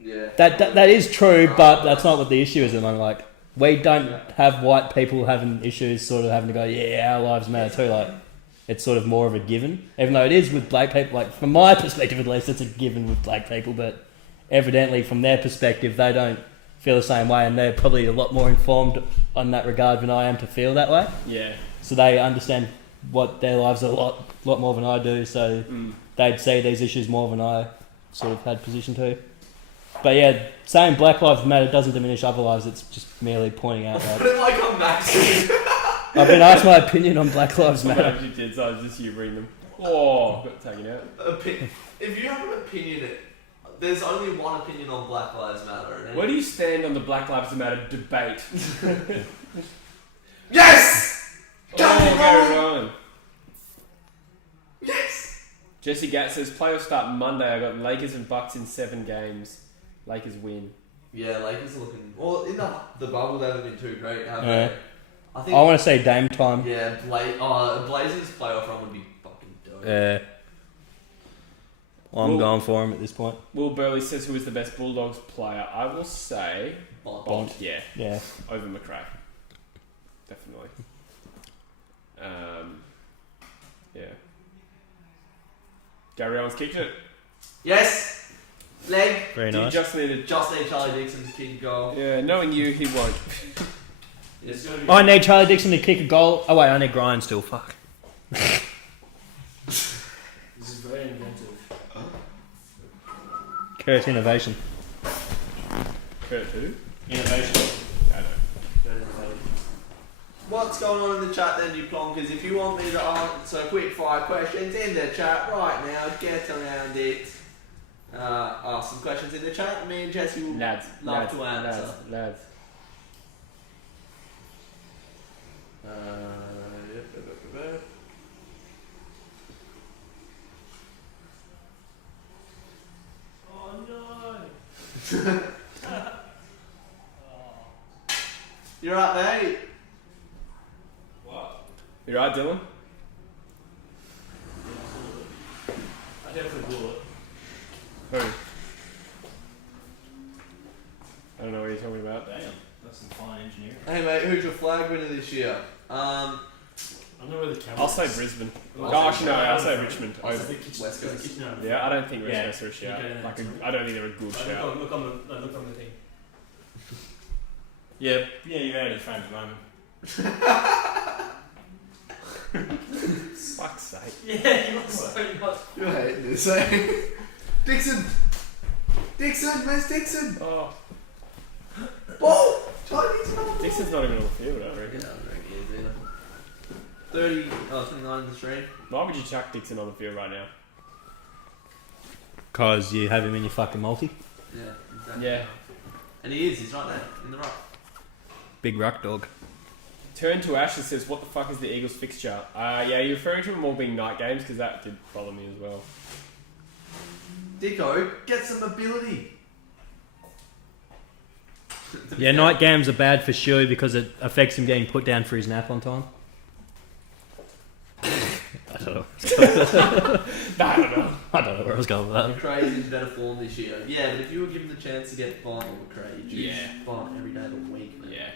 Yeah. that is true, but that's not what the issue is at the moment. Like, we don't have white people having issues, sort of having to go, yeah, our lives matter too. Like, it's sort of more of a given, even though it is with black people. Like, from my perspective at least, it's a given with black people, but evidently from their perspective, they don't feel the same way, and they're probably a lot more informed on that regard than I am to feel that way. Yeah. So they understand what their lives are a lot more than I do. So they'd see these issues more than I sort of had position to. But yeah, saying Black Lives Matter doesn't diminish other lives. It's just merely pointing out that. But it like come back to you. I've been asked my opinion on Black Lives Matter. Sometimes you did, so I was just you reading them. Oh, got taken out. If you have an opinion, there's only one opinion on Black Lives Matter. Where do you stand on the Black Lives Matter debate? Yes! Gary Ryan. Yes! Jesse Gatt says playoffs start Monday. I got Lakers and Bucks in 7 games. Lakers win. Yeah, Lakers are looking. Well, in the bubble, they haven't been too great, have Yeah. they? I I think. want to say Dame time. Yeah, Blazers playoff run would be fucking dope. Yeah. I'm Well- going for him at this point. Will Burley says who is the best Bulldogs player. I will say Bond. Yeah, Yeah. over McRae. Definitely. Yeah. Gary Owens kicked it. Yes! Leg! Very Did nice. you just need Just need Charlie Dixon to kick a goal. Yeah, knowing you, he won't. It's gonna be. I need Charlie Dixon to kick a goal. Oh wait, I need Grind still. Fuck. This is very inventive. Kurt innovation. Kurt who? Innovation. I don't. What's going on in the chat then, you plonkers? If you want me to answer quick fire questions in the chat right now, get around it. Ask some questions in the chat. Me and Jesse will Lads. love to answer. Lads. Oh no! You're right, mate. What? You right, Dylan? I definitely will it. Who? I don't know what you're talking about. Damn, that's some fine engineering. Hey mate, who's your flag winner this year? I don't know where the camera I'll say is. Brisbane. I'll Oh, say actually, no, I'll say Richmond. I'll say Over. the kitchen. West the Coast. kitchen over. Yeah, I don't think Yeah. West Coast are a shout. Okay, Like, that's I don't think they're a good shout. Look on the thing. Yeah, you're out of frame at the moment. Fuck's sake. Yeah, you look so much. You're hating this, eh? Dixon! Dixon! Where's Dixon? Oh, Ball! Charlie Dixon! on the Dixon's not even on the field, I ball. reckon. Yeah, I don't think he is either. 29 in the stream. Why would you chuck Dixon on the field right now? Cause you have him in your fucking multi. Yeah, exactly. Yeah. And he is, he's right there, in the right. Big ruck dog. Turn to Ash and says, what the fuck is the Eagles fixture? Yeah, you're referring to them all being night games because that did bother me as well. Dicko, get some ability. Yeah, night games are bad for Shuey because it affects him getting put down for his nap on time. I don't know. I don't know. I don't know where I was going with that. Craig's in better form this year. Yeah, but if you were given the chance to get Bond or Craig, you'd Yeah. choose Bond every day of the week, man. Yeah.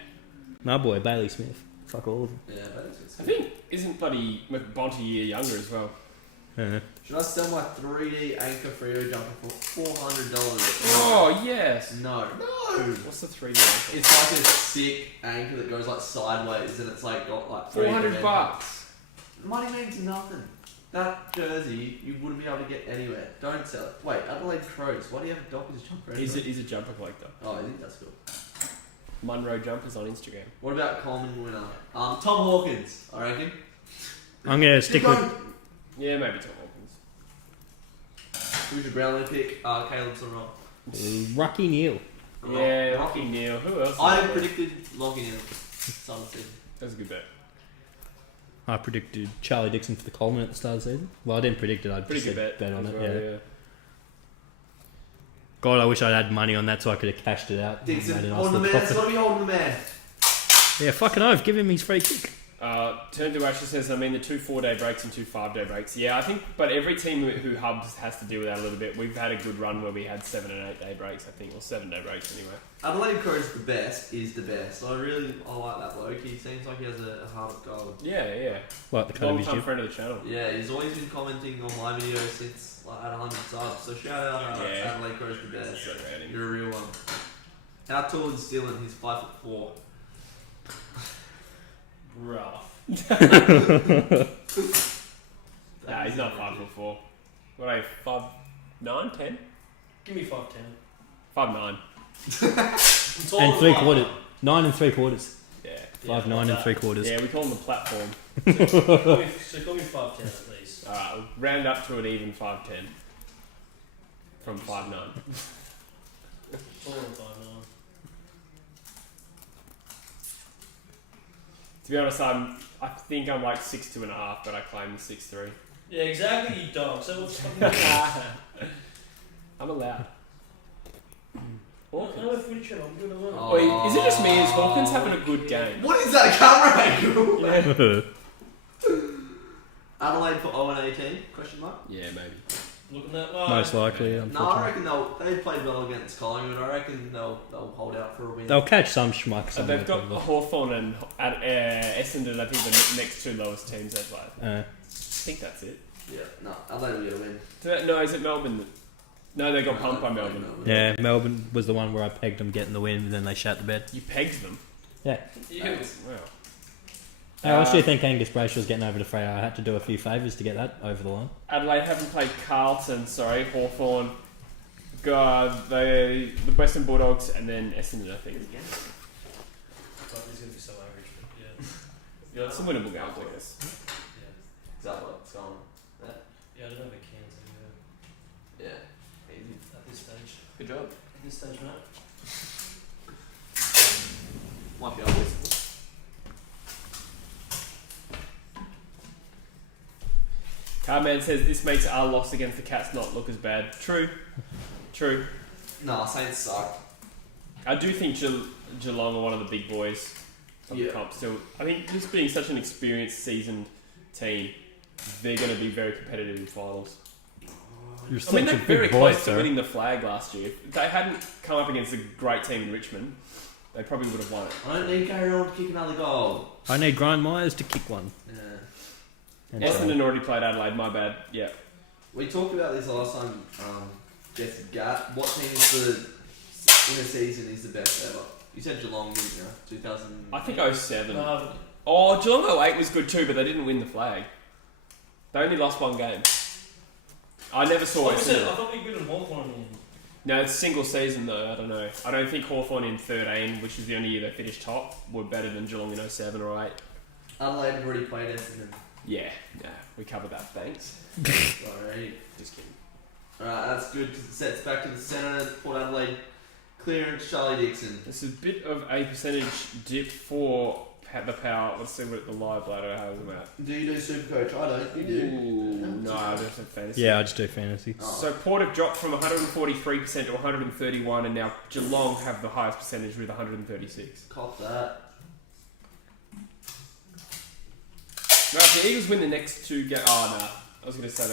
My boy, Bailey Smith. Fuck all of them. Yeah, that is I good. think, isn't bloody McBonty a year younger as well? Yeah. Should I sell my 3D Anchor Frio jumper for $400? Oh, yes. No. No! What's the 3D anchor? It's like a sick anchor that goes like sideways and it's like got like $400. Money means nothing. That jersey you wouldn't be able to get anywhere. Don't sell it. Wait, Adelaide Crows. Why do you have a Dockers jumper? He's a jumper collector. Oh, I think that's cool. Munro Jumpers on Instagram. What about Coleman winner? Tom Hawkins, I reckon. I'm gonna stick with Yeah, maybe Tom Hawkins. Who's your Brownlow pick? Caleb Sorrell. Rocky Neal. Yeah, Rocky Neal. Who else? I predicted Lockie Neal. Start of the season. That's a good bet. I predicted Charlie Dixon for the Coleman at the start of the season. Well, I didn't predict it. I Pretty just good bet on as it. well, Yeah. God, I wish I'd had money on that so I could have cashed it out. Made a Dixon, nice holding the little man. It's profit. got to be holding the man. Yeah, fucking oath. Give him his free kick. Turn to Asher says, I mean, the 2 4-day breaks and 2 5-day breaks. Yeah, I think, but every team who hubs has to deal with that a little bit. We've had a good run where we had 7 and 8 day breaks, I think, or 7-day breaks anyway. Adelaide Crow's the best. I like that bloke. He seems like he has a heart of gold. Yeah. Like the cut of his Long-time jib. friend of the channel. Yeah, he's always been commenting on my videos since at 100 subs. So shout out Yeah. Adelaide Crow's the best. So rad. You're a real one. How tall is Dylan? He's 5'4". Rough. Nah, he's not 5'4". What are you, 5'9", 10? Give me 5'10". 5'9". And 3/4. 9 3/4. Yeah. 5 9 and 3/4. Yeah, we call him the platform. So call me 5'10" at least. Alright, we'll round up to an even 5'10". From 5'9". Taller than 5'9". To be honest, I think I'm like 6'2.5", but I claim 6'3". Yeah, exactly, you dog. So what's fucking I'm allowed. No, no, Footy channel, I'm doing it well. Wait, is it just me? Is Hawkins having a good game? What is that camera angle? Yeah. Adelaide for 0-18? Question mark. Yeah, maybe. Looking that way. Most likely, No, I unfortunately. reckon they played well against Collingwood. I reckon they'll hold out for a win. They'll catch some schmuck. So they've got Hawthorn and Essendon, I think, the next 2 lowest teams they've played. I think that's it. Yeah, no, Adelaide will get a win. No, is it Melbourne? No, they got pumped by Melbourne. Yeah, Melbourne was the one where I pegged them getting the win, and then they shat the bed. You pegged them? Yeah. Wow. I also think Angus Brayshaw was getting over to Freo. I had to do a few favours to get that over the line. Adelaide haven't played Carlton, Hawthorn, the Western Bulldogs, and then Essendon, I think. But he's going to be so average, but yeah. Yeah, it's a winnable game, I guess. Yeah. Is that what's going on? Yeah, I don't know if it can, so Yeah. Easy. at this stage. Good job. At this stage, mate. Might be obvious. Carman says this makes our loss against the Cats not look as bad. True. Nah, Saints suck. I do think Geelong are one of the big boys of the comp still. I think just being such an experienced, seasoned team, they're going to be very competitive in finals. You're I mean, such they're a very big boy, close to sir. winning the flag last year. If they hadn't come up against a great team in Richmond, they probably would have won it. I don't need Gary Old to kick another goal. I need Grind Myers to kick one. Yeah. And Essendon already played Adelaide, my bad. Yeah. We talked about this last time, Jesse Gatt. What team in a season is the best ever? You said Geelong, didn't you? 2000. I think 07. No, Oh, Geelong 08 was good too, but they didn't win the flag. They only lost 1 game. I never saw like I said, I Essendon. thought we beat them Hawthorn in. No, it's a single season though, I don't know. I don't think Hawthorn in 13, which is the only year they finished top, were better than Geelong in 07 or 8. Adelaide have already played Essendon. Yeah, we covered that, thanks. Sorry. Just kidding. Alright, that's good because it sets back to the centre. Port Adelaide clearance, Charlie Dixon. It's a bit of a percentage dip for the power. Let's see what the live ladder has them at. Do you do Supercoach? I don't. You do. Ooh, no, I just have fantasy. Yeah, I just do fantasy. Oh. So Port have dropped from 143% to 131, and now Geelong have the highest percentage with 136. Cop that. No, if the Eagles win the next 2 games, oh no, I was going to say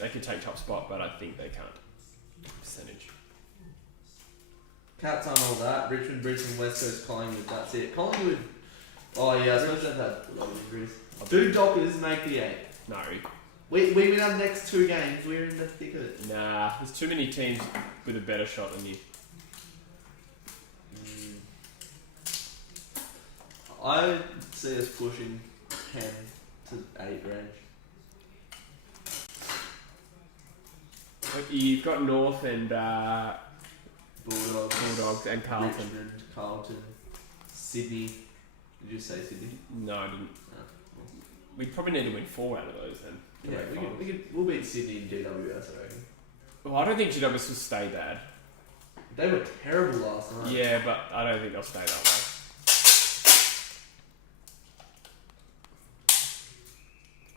they could take top spot, but I think they can't. Percentage. Cats on all that. Richmond, Brisbane, West Coast, Collingwood. That's it. Collingwood. Oh yeah, I suppose they've had a lot of injuries. Do Dockers make the 8? No, We win our next 2 games. We're in the thick of it. nah. There's too many teams with a better shot than you. I see us pushing 10 to 8 range. You've got North and Bulldogs and Carlton. Richmond, Carlton, Sydney. Did you say Sydney? No, I didn't. we'd probably need to win 4 out of those then. to Yeah, make finals. we'll beat Sydney and GWS, I reckon. Well, I don't think GWS will stay bad. They were terrible last night. Yeah, but I don't think they'll stay that way.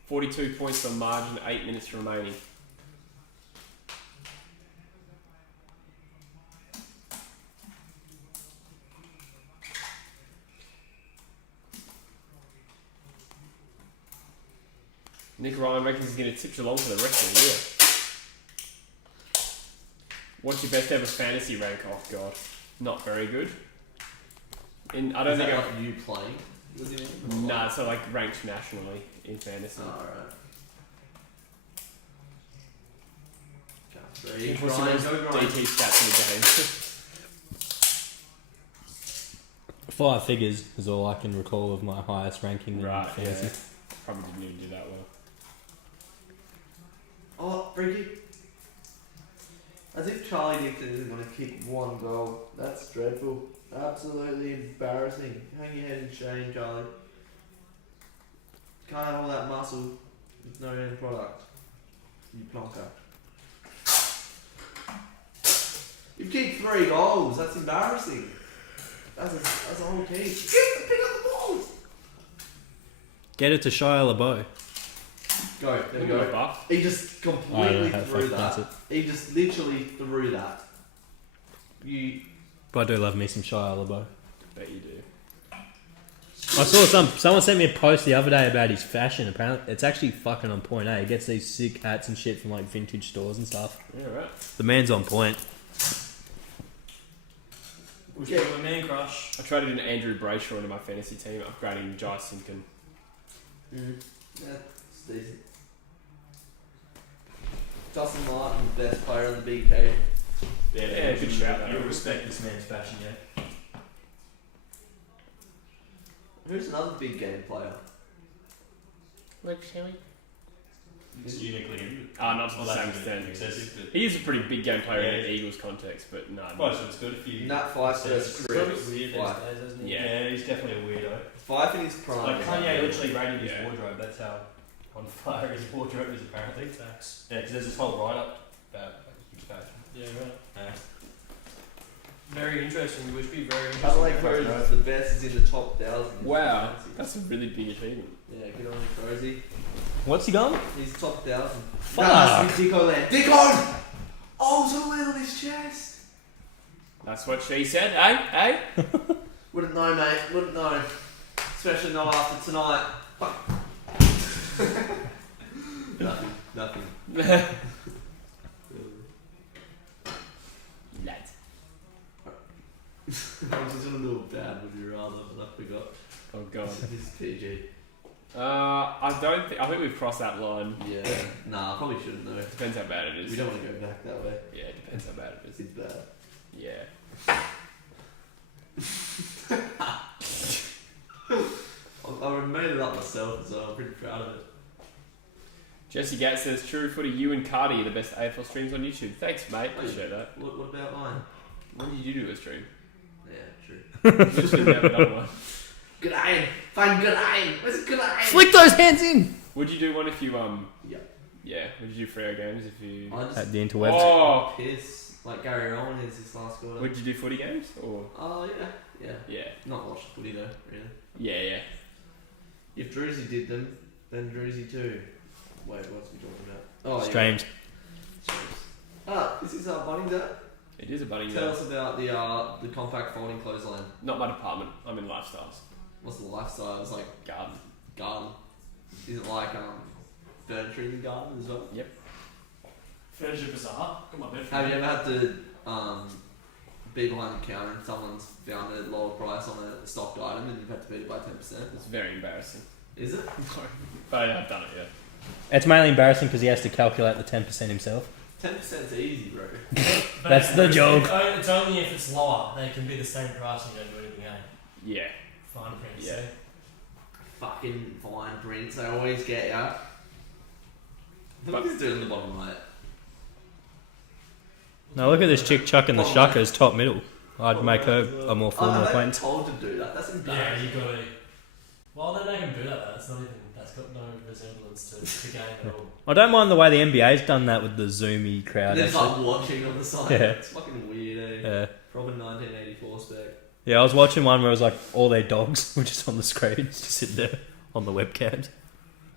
42 points on margin, 8 minutes remaining. Nick Ryan reckons he's going to tip Geelong for the rest of the year. What's your best ever fantasy rank? Oh god, not very good. I don't think like you playing. What do you mean? Nah, so like ranked nationally in fantasy. Oh, alright. What's your most DT stats in the game? 5 figures is all I can recall of my highest ranking in Right, fantasy. yeah. Probably didn't even do that well. Oh, Ricky. As if Charlie Dixon isn't going to kick 1 goal. That's dreadful. Absolutely embarrassing. Hang your head in shame, Charlie. Can't have all that muscle with no end product. You plonker. You've kicked 3 goals. That's embarrassing. That's a whole team. Pick up the balls. Get it to Shia LaBeouf. Go. There we Good go. buff. He just completely how threw fucking that's that. He just literally threw that. You. But I do love me some Shia LaBeouf. Bet you do. I saw someone sent me a post the other day about his fashion. Apparently, it's actually fucking on point. He gets these sick hats and shit from like vintage stores and stuff. Yeah, right. The man's on point. We've got a man crush. I traded in Andrew Brayshaw into my fantasy team, upgrading Jai Simpkin. Yeah, it's decent. Dustin Martin, best player in the BK. Yeah, good shout, though. You'll respect this man's fashion, yeah. Who's another big game player? Luke Shelly. It's uniquely him. Not to the Well, same that's extent. excessive, but He is a pretty big game player in Yeah. an Eagles context, but no. well, so it's good if you. Nat Fife versus It's Chris. Weird these Fife. days, isn't it? Yeah. Yeah, he's definitely a weirdo. Fife in his prime. Like Kanye literally rated his Yeah. wardrobe. That's how on fire his wardrobe is apparently. Facts. Yeah, because there's this whole write-up about his fashion. Yeah, right. Yeah. Very interesting, Wishby. Very interesting. Adelaide Crows is the best, is in the top 1,000. Wow, that's a really big achievement. Yeah, good on you, Crozy. What's he gone? He's top 1,000. Fuck. That must be Dicko land. Dicko! Oh, so lit on his chest. That's what she said, eh? Wouldn't know, mate. Wouldn't know. Especially not after tonight. Fuck. Nothing. Lads. I was just gonna do a bad would you rather, but I forgot. Oh god. This is PG. I think we've crossed that line. Yeah. Nah, I probably shouldn't though. Depends how bad it is. We don't want to go back that way. Yeah, it depends how bad it is. It's bad. Yeah. I made it up myself, so I'm pretty proud of it. Jesse Gatt says, True Footy, you and Cardi are the best AFL streams on YouTube. Thanks, mate. Appreciate that. What about mine? When did you do a stream? Yeah, true. We should never done one. Good iron! Find good iron! Where's good iron? Flick those hands in! Would you do one if you, Yeah. Yeah, would you do Freo games if you... I just At the interwebs. Oh! piss like Gary Rowan is this last quarter. Would you do footy games? Or... Oh, yeah. Yeah. Not watch the footy though, really. Yeah. If Druzy did them, then Druzy too. Wait, what's we talking about? Oh, Streams. Yeah. Ah, this is Bunning Day. It is a bunny Tell day. us about the compact folding clothesline. Not my department. I'm in lifestyles. What's the lifestyle? It's like Garden. garden. Is it like furniture in the garden as well? Furniture Bazaar. Got my bed for Have you ever had to be behind the counter and someone's found a lower price on a stocked item and you've had to beat it by 10%? It's very embarrassing. Is it? But yeah, I've done it, yeah. It's mainly embarrassing because he has to calculate the 10% himself. 10%'s easy, bro. That's the joke. It's only if it's lower. They can be the same price and you don't do anything, eh? Yeah. Fine print, Yeah. see? Fucking fine prints, they always get ya. Look at this dude in the bottom right. Now look at this chick chucking the shuckers top middle. I'd make her a more Oh, formal no, they're acquaintance. told to do that. That's Yeah, embarrassing. you gotta. Well, then they can do that. That's not even. That's got no resemblance to the game at all. I don't mind the way the NBA's done that with the zoomy crowd. There's Actually. like watching on the side. Yeah. It's fucking weird, eh? Yeah. Proper 1984 spec. Yeah, I was watching one where it was like all their dogs were just on the screen, just sitting there on the webcams.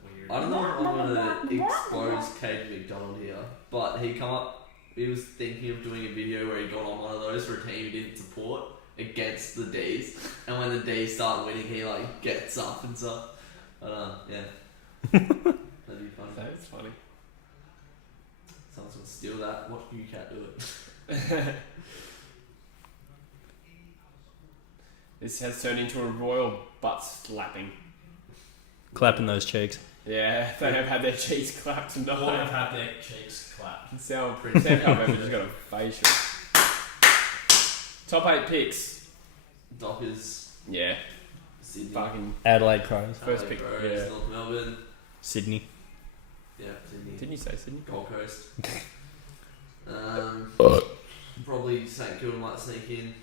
Weird. I don't know if I'm gonna expose Cade McDonald here, but he was thinking of doing a video where he got on one of those for a team he didn't support against the D's, and when the D's start winning, he like gets up and stuff. But yeah, that'd be fun. That's funny. Someone's gonna steal that. Watch you cat do it. This has turned into a royal butt slapping. Clapping those cheeks. Yeah, they have had their cheeks clapped All have tonight. had their cheeks clapped. Sam Calvin just got a facial. Top 8 picks. Dockers, Yeah, Sydney, fucking Adelaide Crows. first pick, Crows, yeah. North Melbourne, Sydney. yeah, Sydney, Didn't you say Sydney? Gold Coast. Probably St Kilda might sneak in.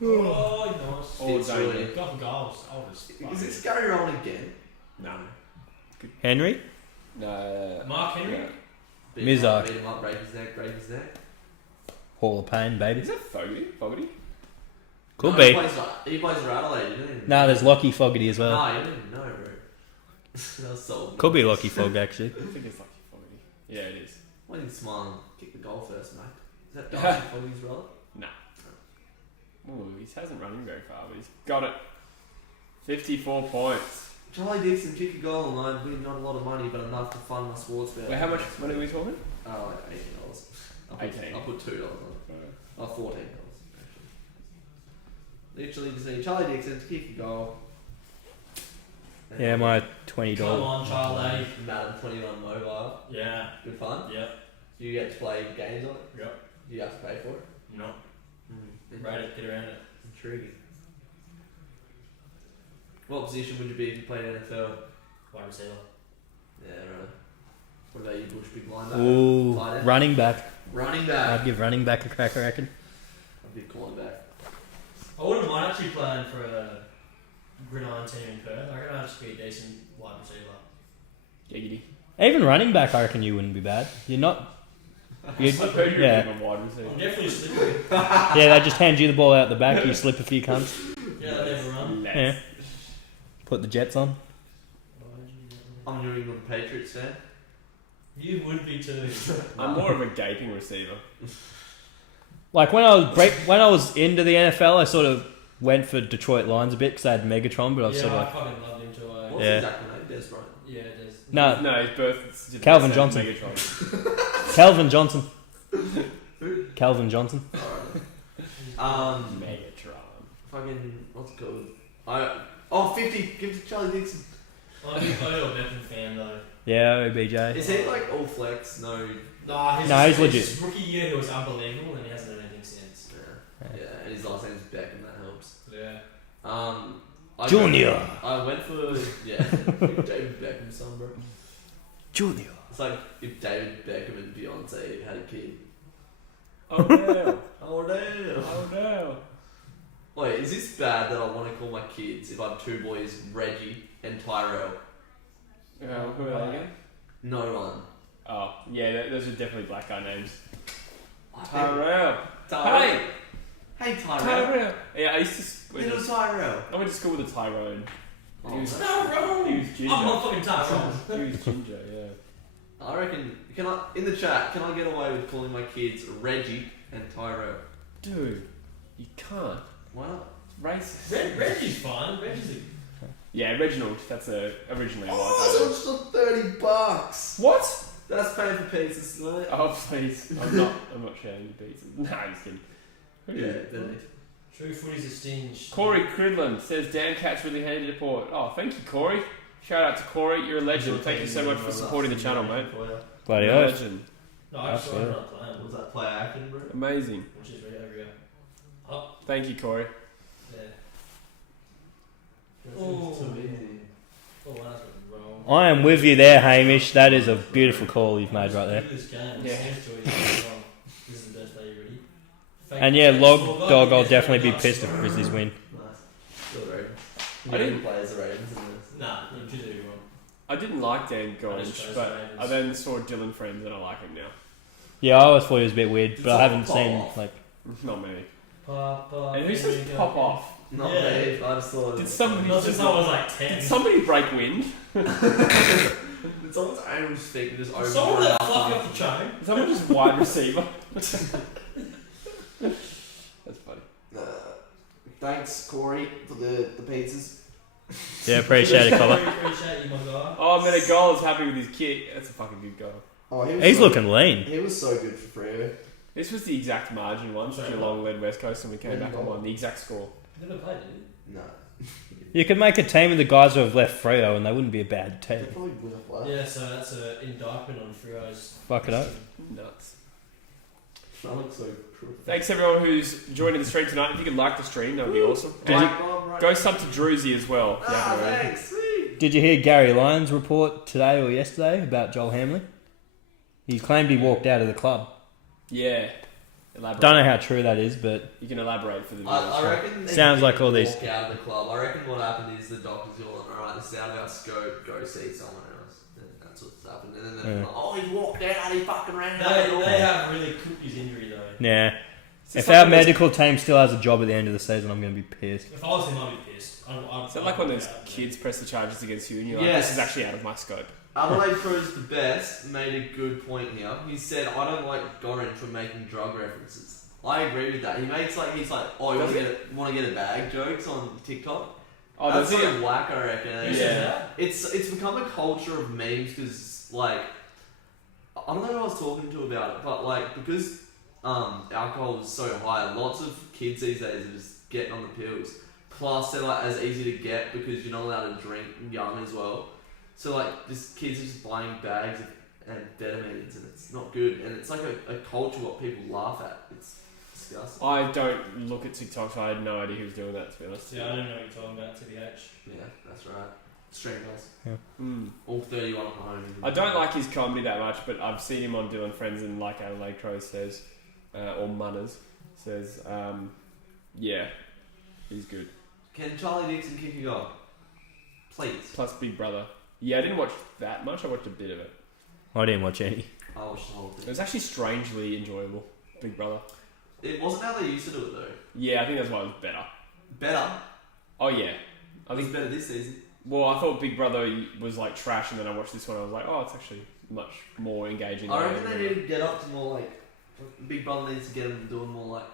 Oh, nice. All Fitzroy. day. Got the goals. I'll just. Is this Gary Rowan again? No. Henry? No. Mark Henry? No. Mizark. Beat him up, break his neck. Hall of Pain, baby. Is that Fogarty? Could No, be. He plays for Adelaide, you don't even No, there's Lockie Fogarty as well. No, you don't even know, bro. That was so Could be Lockie Fog, actually. I think it's like Fogarty. Yeah, it is. Why didn't Smiling kick the goal first, mate? Is that Darcy Fogarty's brother? Ooh, he hasn't run in very far, but he's got it. 54 points. Charlie Dixon kick a goal and I win not a lot of money, but enough to fund my sports bet. Wait, how much money are we talking? Like $18. 18. I'll put $2 on it. Oh, $14 actually. Literally just need Charlie Dixon to kick a goal. Yeah, my $20. Come on, Charlie. Madden 21 mobile. Yeah. Good fun. Yep. Do you get to play games on it? Yep. Do you have to pay for it? No. Rate it. Get around it. Intriguing. What position would you be if you played NFL? Wide receiver. Yeah, right. What about you, Bush? Big linebacker? Ooh, Tight end? running back. Running back. I'd give running back a crack, I reckon. I'd be cornerback. I wouldn't mind actually playing for a gridiron team in Perth. I reckon I'd just be a decent wide receiver. Giggity. Even running back, I reckon you wouldn't be bad. You're not. I've heard you're Yeah. a bit of a wide receiver. I'm definitely slippery. Yeah, they just hand you the ball out the back, you slip a few cunts. Yeah, they never run. Let's- Yeah. Put the Jets on. I'm a New England Patriots fan. You would be too. I'm more of a gaping receiver. Like when I was into the NFL, I sort of went for Detroit Lions a bit because I had Megatron, but I was Yeah, sort of I like, fucking loved him too. What's Yeah. his actual name? Des Bryant. Yeah, it is. no, No, his birth is Calvin Johnson. Megatron. Calvin Johnson. Calvin Johnson. Megatron. Fucking, what's it called? 50, give it to Charlie Dixon. I'm a Beckham fan though. Yeah, OBJ. Is he like all flex? No. Nah, No, he's legit. His rookie year he was unbelievable and he hasn't done anything since. Yeah, and his last name's Beckham, that helps. Yeah. Junior. I went for, David Beckham's son, bro. Junior. It's like if David Beckham and Beyonce had a kid. Oh no. Oh no. Oh no. Wait, is this bad that I want to call my kids, if I have two boys, Reggie and Tyrell? Who are they again? No one. Oh, yeah, those are definitely black guy names. I think- Tyrell. Tyrell. Hey Tyrell. Tyrell. Yeah, I used to. Little Tyrell. I went to school with a Tyrone. Oh, He was- No, He was ginger. I'm not fucking Tyrone. He was ginger, yeah. I reckon, in the chat, can I get away with calling my kids Reggie and Tyrell? Dude, you can't. Why not? It's racist. Reggie's fine. Reggie's a... Yeah, Reginald. That's originally a white Oh, it's just $30. What? That's paying for pizzas, isn't it? Oh, please. I'm not sharing the pizzas. Nah, I'm just kidding. Who Yeah, is it? definitely. True footy's a stinge. Corey Cridland says, damn cat's really handy to port. Oh, thank you, Corey. Shout out to Corey. You're a legend. Thank you so much for supporting the channel, mate. Bloody You're a oath. legend. No, I just Absolutely. not playing. Was that player acting, bro? Amazing. Which is really over Oh, Thank you, Corey. yeah. Oh, Too easy. Oh, that's wrong. I am with you there, Hamish. That is a beautiful call you've made right there. Look at this game. Yeah. Seems too easy. This is the best day you ready. And yeah, Log Dog, I'll definitely be pissed if Grizzlies win. Nice. Still very. You I didn't- didn't play as the Ravens in this. Nah, you choose everyone. I didn't like Dan I Gorge, just chose but the Ravens. I then saw Dylan Friends and I like him now. Yeah, I always thought he was a bit weird, Did but I haven't someone seen pop off? like. Not me. Papa. And who says pop off? Not Yeah. me. I just thought. Did somebody Not since just I was like 10. did somebody break wind? Did someone's anal stick just over? Someone that fluffy off the chain. Did someone just wide receiver? That's funny. Thanks, Corey, for the pizzas. Yeah, appreciate it, Cobber. Appreciate you, my guy. Oh, man, a goal is happy with his kick. That's a fucking good goal. Oh, he was He's so, looking lean. He was so good for Freo. This was the exact margin once. Sorry, Geelong led West Coast and we came Yeah, back and won. The exact score. Never played, did No. You could make a team of the guys who have left Freo, and they wouldn't be a bad They team. probably would have you? left. Yeah, so that's an indictment on Frio's. Fuck it up. Nuts. That looks so true. Thanks everyone who's joining the stream tonight. If you could like the stream, that would be awesome. Did you- Go sub to Druzy as well. If you Ah, haven't already. thanks. Sweet. Did you hear Gary Lyons' report today or yesterday about Joel Hamley? He claimed he walked out of the club. Yeah. Elaborate. Don't know how true that is, but You can elaborate for the viewers. I reckon. they Sounds like didn't all these- Walk out of the club. I reckon what happened is the doctors were like, "Alright, this is out of our scope. Go see someone else." And that's what's happened. And then they're Yeah. like, "Oh, he walked out. He fucking ran out." They have really cooked his injury though. yeah. Is it If like our one of those- medical team still has a job at the end of the season, I'm going to be pissed. If I was him, I'd be pissed. Is that like when those kids press the charges against you and you're like, Yes. this is actually out of my scope? Adelaide Cruz, the best, made a good point here. He said, "I don't like Gorringe for making drug references." I agree with that. He makes like he's like, "Oh, you Does want to get a bag?" jokes on TikTok. Oh, That's does so it? whack, I reckon. Who Yeah. says that? It's become a culture of memes because like I don't know who I was talking to about it, but like because alcohol is so high, lots of kids these days are just getting on the pills. Plus, they're like as easy to get because you're not allowed to drink young as well. So like, just kids are just buying bags of amphetamines and it's not good. And it's like a culture what people laugh at. It's disgusting. I don't look at TikTok, so I had no idea who was doing that, to be honest. Yeah, I don't know what you're talking about, TBH. Yeah, that's right. Streamers. Mm. All 31 at home. I don't like his comedy that much, but I've seen him on Dylan Friends and like Adelaide Crow says, or Munners says, yeah, he's good. Can Charlie Dixon kick a goal? Please. Plus Big Brother. Yeah, I didn't watch that much, I watched a bit of it. I didn't watch any. I watched the whole It thing. was actually strangely enjoyable, Big Brother. It wasn't how they used to do it though. Yeah, I think that's why it was better. Better. Oh yeah. I think it's better this season. Well, I thought Big Brother was like trash, and then I watched this one. I was like, oh, it's actually much more engaging. I than reckon they remember. need to get up to more like Big Brother needs to get them doing more like.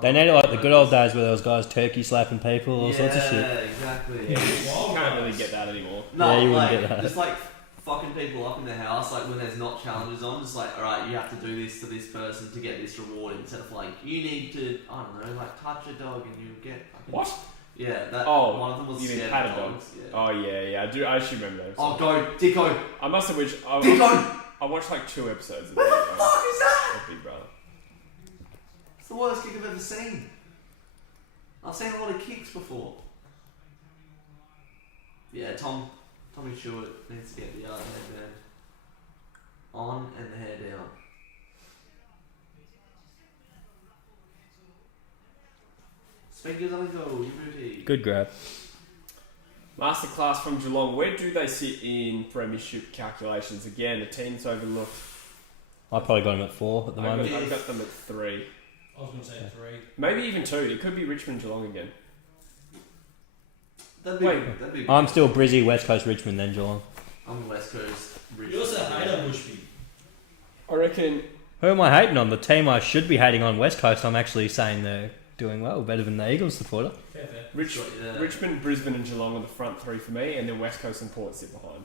They need it like the good old days where there was guys turkey slapping people, all sorts of shit. Yeah, exactly. Yeah, you can't really get that anymore. No, Yeah, you wouldn't like, get that. just like fucking people up in the house, like when there's not challenges on, just like, alright, you have to do this to this person to get this reward instead of like, you need to, I don't know, like touch a dog and you get fucking. What? Yeah, that Oh, one of them was you mean scared pat of a dog? dogs. Yeah. Oh yeah, I do. I actually remember that. Oh, go, Dicko! I must have watched. Dicko! I watched like 2 episodes of What the that, fuck is that? of Big Brother. It's the worst kick I've ever seen. I've seen a lot of kicks before. Yeah, Tommy Stewart needs to get the headband on and the hair down. Speaking of Aligo, Footy. Good grab. Masterclass from Geelong. Where do they sit in premiership calculations? Again, a team that's overlooked. I probably got him at 4 at the moment. I've got them at 3, I was going to say 3. maybe even 2. It could be Richmond Geelong again. That'd be I'm still Brizzy, West Coast, Richmond, then Geelong. I'm West Coast. You also hate on Bushby. I reckon. Who am I hating on? The team I should be hating on, West Coast, I'm actually saying they're doing well, better than the Eagles supporter. Fair. Yeah. Richmond, Brisbane, and Geelong are the front 3 for me, and then West Coast and Port sit behind.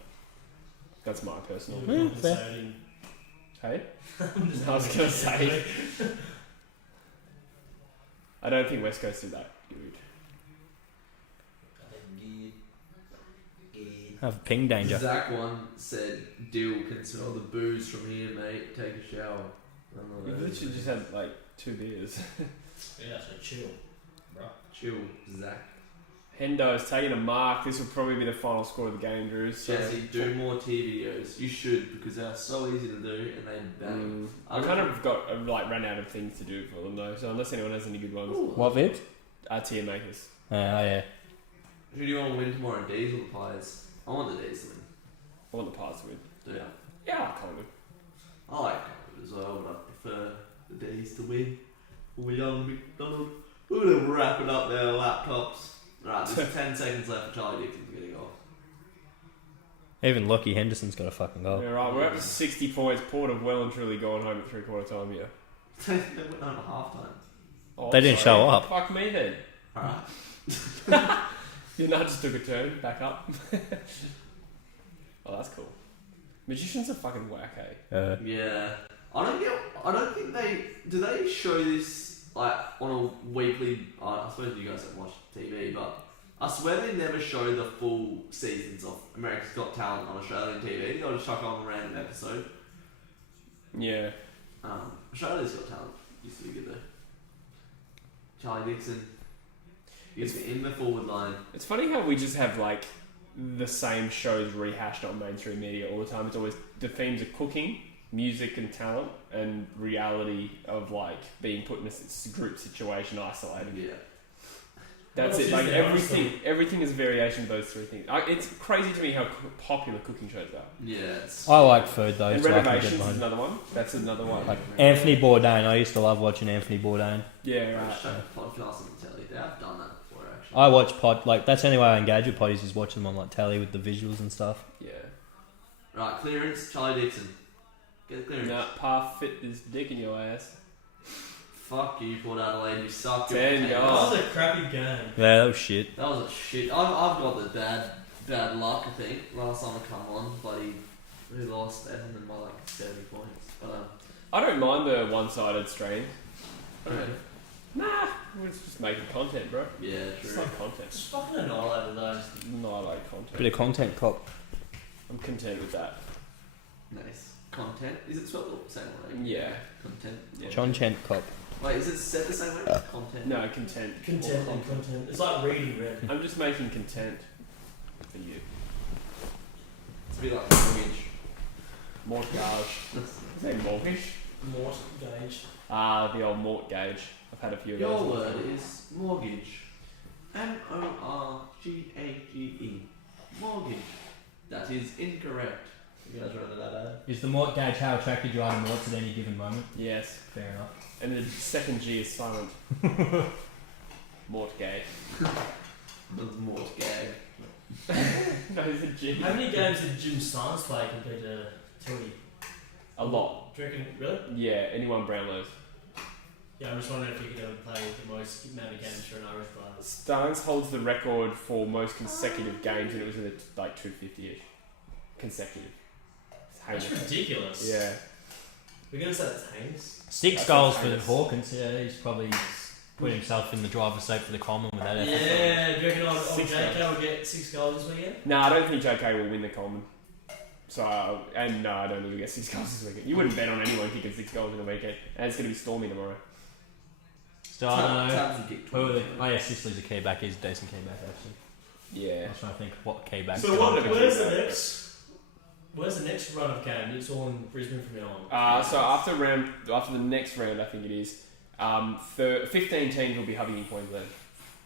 That's my personal. Yeah, fair. Hey, I was gonna say. I don't think West Coast is that good. Have ping danger. Zach one said, "Dill can smell the booze from here, mate. Take a shower." I don't know You what that literally is. just had like 2 beers. Yeah, so chill, bro. Chill, Zach. Hendo's taking a mark. This will probably be the final score of the game, Drew. So Jesse, do more TV videos. You should, because they're so easy to do and they bang. I kind of got like ran out of things to do for them though. So unless anyone has any good ones, What vids? tier makers. Oh, yeah. Who do you want to win tomorrow, D's or the Pies? I want the D's to win. I want the Pies to win. Do you? Yeah, I like Collingwood. I like Collingwood as well, but I prefer the D's to win. We're young McDonald. We're going to wrap it up there, laptops. Right, there's 10 seconds left for Charlie Dixon to get a goal. Even Lockie Henderson's got a fucking goal. Yeah, right, we're up to 60 points. Port have well and truly gone home at 3/4 time here. They went home at half time. Oh, They didn't sorry. show up. Fuck me then. Alright. Your nut just took a turn back up. Oh, that's cool. Magicians are fucking whack, eh? Yeah. I don't think do they show this like on a weekly, I suppose you guys don't watch TV, but I swear they never show the full seasons of America's Got Talent on Australian TV. They'll just chuck on a random episode. Yeah. Australia's Got Talent used to be good though. Charlie Dixon. He's in the forward line. It's funny how we just have like the same shows rehashed on mainstream media all the time. It's always the themes of cooking, music and talent, and reality of like being put in a group situation, isolated. Yeah. That's Well, it. Like it's everything is a variation of those three things. It's crazy to me how popular cooking shows are. Yeah. It's, I like food though, And so I can Renovations get is mine. another one. That's another one. Like Anthony Bourdain. I used to love watching Anthony Bourdain. Yeah, Right. right. Show podcasts on the telly. They have done that before actually. I watch that's the only way I engage with potties is watching them on like telly with the visuals and stuff. Yeah. Right, clearance, Charlie Dixon. Get the clearance. Nah, Pa fit this dick in your ass. Fuck you, Port Adelaide, you suck. 10 Your goals. That was a crappy game. Yeah, that was shit. That was a shit. I've got the bad luck, I think. Last time I come on, bloody, we lost Essendon by like 70 points. But I don't mind the one-sided stream. okay. Nah, we're just making content, bro. Yeah, It's true. like content. It's fucking annihilated those. No, I like content. Bit of content cop. I'm content with that. Nice. Content? Is it spelled the same way? Yeah. Content? Yeah. Content cop. Wait, is it said the same way? Content? No, content. Content and content. It's like reading red. I'm just making content for you. It's a bit like mortgage. Mortgage. Is that mortgage? Mort gauge. Ah, the old mort gauge. I've had a few of Your those. word is mortgage. M-O-R-G-A-G-E. Mortgage. That is incorrect. You guys remember that ad? Is the mort gauge how attracted you are to morts at any given moment? Yes. Fair enough. And the second G is silent. Mort gay. That's mort gag. No, it's a G. How many games did Jim Science play compared to Tilly? A lot. Do you reckon? Really? Yeah, anyone Brownlows. Yeah, I'm just wondering if you could ever play the most amount of games for an Irish player. Starnes holds the record for most consecutive games, and it was in the like 250-ish. Consecutive. It's That's heinous. ridiculous. Yeah. We're gonna say that's heinous. 6 That's goals a for heinous. Hawkins. Yeah, he's probably put himself in the driver's seat for the Common with that. effort. Yeah, do you reckon old 6 JK will get 6 goals this weekend? No, I don't think JK will win the Coleman. So, and no, I don't think he'll get 6 goals this weekend. You wouldn't bet on anyone kicking 6 goals in a weekend. And it's going to be stormy tomorrow. So I know. Tabs and kick Who are 20. the, oh yeah, Sicily's a key back. He's a decent key back actually. I Yeah. was trying to think what key back. So where's the next? Where's the next run of game? It's all in Brisbane from now on. So after the next round, I think it is, 15 teams will be hubbing in Queensland.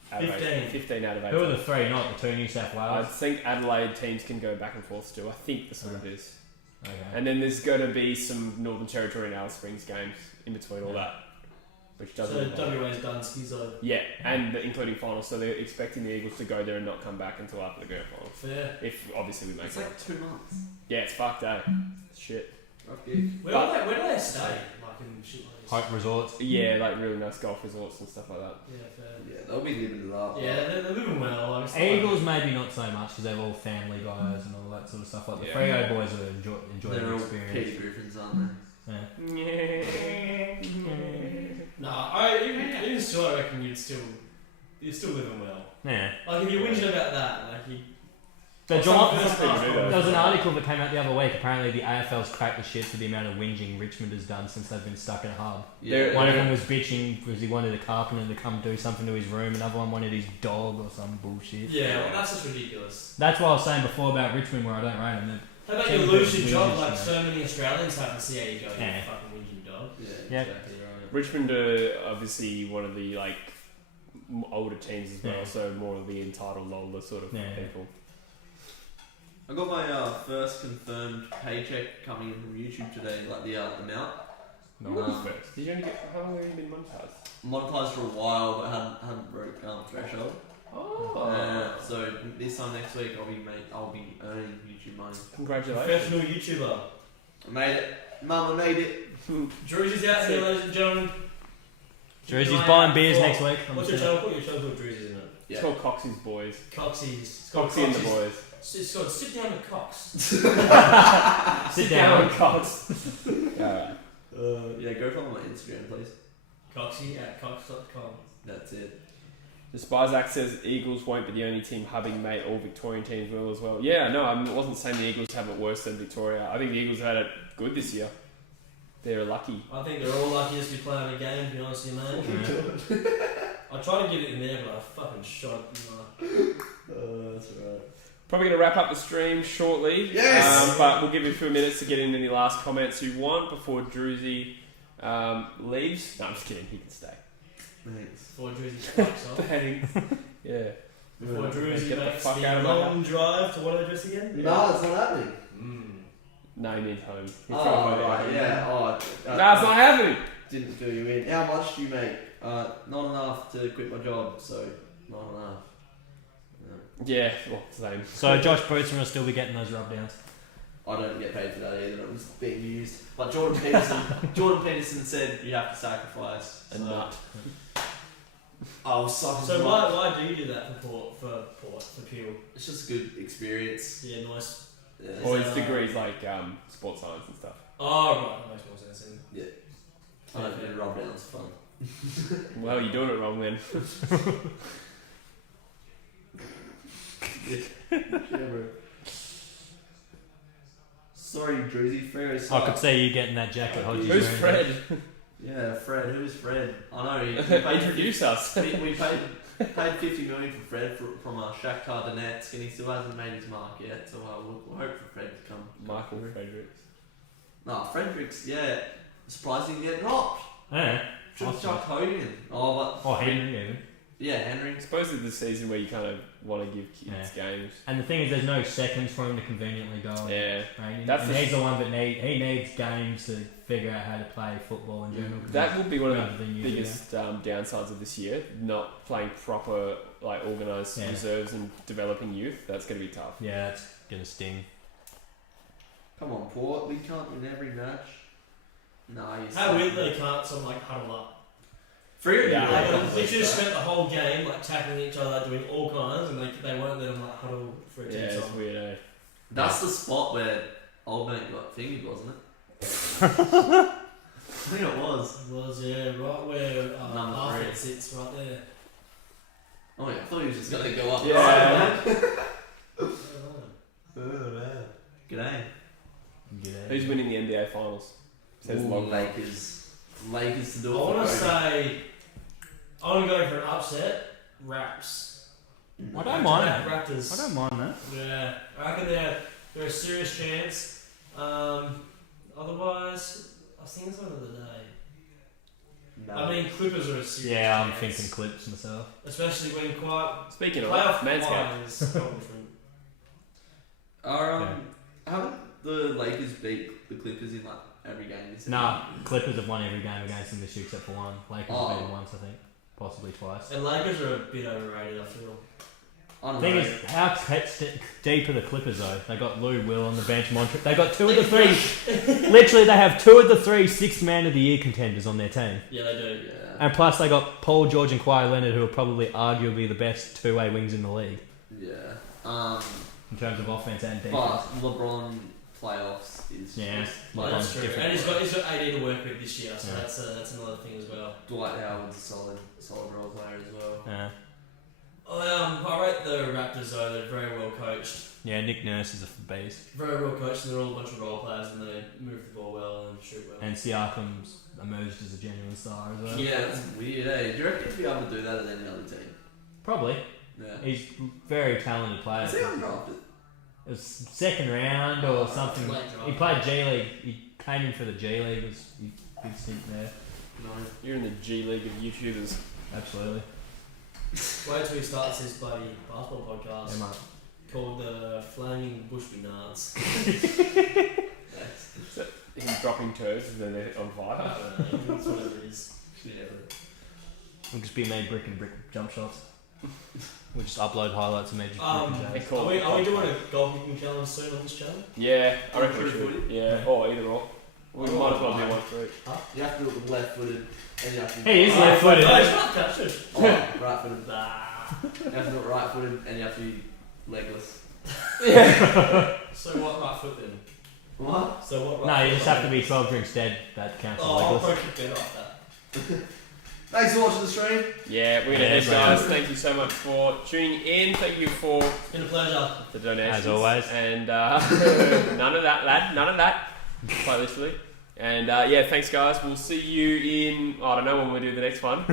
15 out of 18. Who are the 3? Not the 2 New South I Wales. think Adelaide teams can go back and forth still. I think that's what it is. Okay. And then there's going to be some Northern Territory and Alice Springs games in between all that. Which doesn't So WA's done schizo. Yeah, and including finals. So they're expecting the Eagles to go there and not come back until after the grand final. Fair. If obviously we make It's it. like 2 months. Yeah, it's fucked, eh? It's shit. Rough gig. Where do they stay? Like in shit like this? Hope Resorts. Yeah, like really nice golf resorts and stuff like that. Yeah, fair. Yeah, they'll be living it up. Yeah, they're living well. Like, it's like- Eagles maybe not so much because they're all family guys and all that sort of stuff. Like the Yeah. Freo boys will enjoy They're the all experience. Peter Griffins, aren't Yeah. No, even still, I reckon you're still living well. Yeah. Like if you're whinging about that, like you. So Some John, first class do there was an problems. article that came out the other week. Apparently, the AFL's cracked the shit for the amount of whinging Richmond has done since they've been stuck in a hub. they? One of them was bitching because he wanted a carpenter to come do something to his room. Another one wanted his dog or some bullshit. Yeah, well, that's just ridiculous. That's what I was saying before about Richmond, where I don't rate them. How about you Some lose bit your job whinging, like you know. so many Australians have to see how you go, Yeah. you fucking whinging dog. Yeah, Yeah. exactly right. Richmond are obviously one of the like older teams as well, Yeah. so more of the entitled older sort of Yeah. people. I got my first confirmed paycheck coming in from YouTube today, like the amount. First. Did you only get, how long have you been monetized? Monetized for a while, but hadn't broke threshold. Oh. So this time next week I'll be earning YouTube money. Congratulations. Professional YouTuber. I made it. Mum, I made it. Drew's out here, ladies and gentlemen. Drew's buying beers next week. What's your channel? Put your channel called Drew's, isn't it? It's called Coxie's Boys. Coxie's. Coxie and the Boys. It's called Sit Down with Cox. Sit down. Cox. Alright. Yeah, go follow my Instagram, please. Coxie at cox.com. That's it. The Spizak says Eagles won't be the only team hubbing, mate. All Victorian teams will as well. Yeah, no, I wasn't saying the Eagles have it worse than Victoria. I think the Eagles had it good this year. They're lucky. I think they're all lucky to be playing a game, to be honest with you, man. I tried to get it in there, but I fucking shot it. That's right. Probably going to wrap up the stream shortly. Yes! But we'll give you a few minutes to get in any last comments you want before Druzy leaves. No, I'm just kidding. He can stay. Thanks. Before Drew's fucks off. Thanks. Yeah. Before Drew's Get the makes fuck the out of my long drive to what address again? No, it's not happening. No, he means home. He's Oh, trying to right, find yeah. Oh, No, it's not happening. Didn't fill you in. How much do you make? Not enough to quit my job, so not enough. Yeah, well, same. So Josh Bootsman will still be getting those rub downs. I don't get paid for that either. I'm just being used. But Jordan Peterson said you have to sacrifice A nut. I was sucking. So why do you do that for Peel? It's just a good experience. Yeah, nice. Yeah, Or his degrees like sports science and stuff. Oh, right, that makes more sense. I don't think rub down's fun. Well, you're doing it wrong then. Yeah, bro. Sorry, Druzy. Fred. I could see you getting that jacket. Hodges Who's wearing. Fred? Yeah, Fred. Who's Fred? I know. Introduce us. We paid 50 million for Fred from Shakhtar Donetsk, and he still hasn't made his mark yet. So we'll hope for Fred to come. Michael Fredericks. No, Fredericks. Yeah, surprised he didn't get dropped. Yeah. Should have Awesome. chucked Hogan. Oh, but Henry even. yeah, Henry. I suppose it's the season where you kind of want to give kids games. And the thing is, there's no seconds for him to convenently go. Yeah. Right? That's and the he's the one that he needs games to figure out how to play football in general. That will be one of rather the than you biggest downsides of this year. Not playing proper, like organised reserves and developing youth. That's going to be tough. Yeah, that's gonna sting. Come on, Port. We can't win every match. Nah, you. How weird they can't sort of like huddle up. Free. Yeah. Like, they should have spent the whole game like tackling each other, doing all kinds, and they won't let them like huddle for a Yeah, team it's song. weird, eh? That's the spot where Old Mate got fingered, wasn't it? I think it was. It was, yeah, right where Number Arthur 3. sits, right there. Oh yeah, I thought he was just gonna go up. Yeah. Oh man. G'day. Who's winning the NBA Finals? Says Ooh, Log. Lakers. Lakers to I do it. want to for say, I want to go for an upset. Raps. I don't mind that. Raptors. I don't mind that. Yeah, I reckon they're a serious chance. Otherwise, I was thinking something the other day. No. I mean, Clippers are a serious Yeah, I'm chance. thinking clips myself. Especially when quite Speaking of playoff MANSCAPED. wise, different. Haven't the Lakers beat the Clippers in like every game this season? Nah, Clippers have won every game against them this year except for one. Lakers have beaten once, I think. Possibly twice. And Lakers are a bit overrated, I feel. I don't The thing know. is, how deep are the Clippers though? They got Lou Will on the bench. They got 2 of the 3. Literally, they have 2 of the 3 Sixth Man of the Year contenders on their team. Yeah, they do. Yeah. And plus, they got Paul George and Kawhi Leonard, who are probably arguably the best two-way wings in the league Yeah. in terms of offense and defense. But LeBron playoffs is Yeah. just Well, like that's true. different. And he's got AD to work with this year, so Yeah. that's another thing as well. Dwight Howard's a solid role player as well. Yeah. I rate the Raptors though. They're very well coached. Yeah, Nick Nurse is a beast. Very well coached, and they're all a bunch of role players, and they move the ball well and shoot well. And Siakam's emerged as a genuine star as well. Yeah, that's weird, eh? Do you reckon he'd be able to do that at any other team? Probably. Yeah. He's a very talented player. Is he undrafted? It was second round or something. Late draft. He played G League. He came in for the G League. It was a good stint there. No. You're in the G League of YouTubers. Absolutely. Wait till he starts his bloody basketball podcast Yeah, mate. called the Flaming Bushby Nards. Him dropping turds and then they're on fire. I don't know, it's whatever it is. Yeah. We'll just be made brick and brick jump shots. We'll just upload highlights and made just They call Are it- we doing a goal kicking challenge soon on this channel? Yeah, I reckon we True should. footy? Yeah, or either or. We Oh, might as well do right. one for each. You have to do it with left-footed, and you have to. He is Oh, left-footed. no, it's not captured. Oh, right-footed. Nah. You have to do it right-footed, and you have to be legless. So what right foot then? What? So what right No, you foot just have to then? be 12 drinks dead. That counts as Oh, I'll legless. probably kick better off that. Thanks for watching the stream. Yeah, we're gonna Yeah, head, bro. guys. Thank you so much for tuning in. Thank you for It's been a pleasure. the donations. As always. And none of that, lad. None of that. Quite literally. And yeah, thanks, guys. We'll see you in. I don't know when we'll do the next one.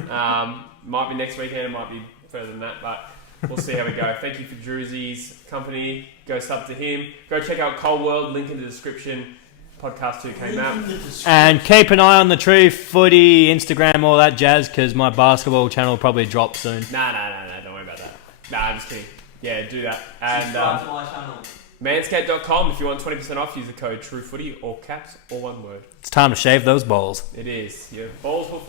Might be next weekend. It might be further than that, but we'll see how we go. Thank you for Drewsy's company. Go sub to him. Go check out Cold World. Link in the description. Podcast 2 came out. And keep an eye on the True Footy, Instagram, all that jazz, because my basketball channel will probably drop soon. Nah. Don't worry about that. Nah, I'm just kidding. Yeah, do that. And Subscribe to my channel. MANSCAPED.com. If you want 20% off, use the code TrueFooty, all caps, all one word. It's time to shave those balls. It is. Your balls will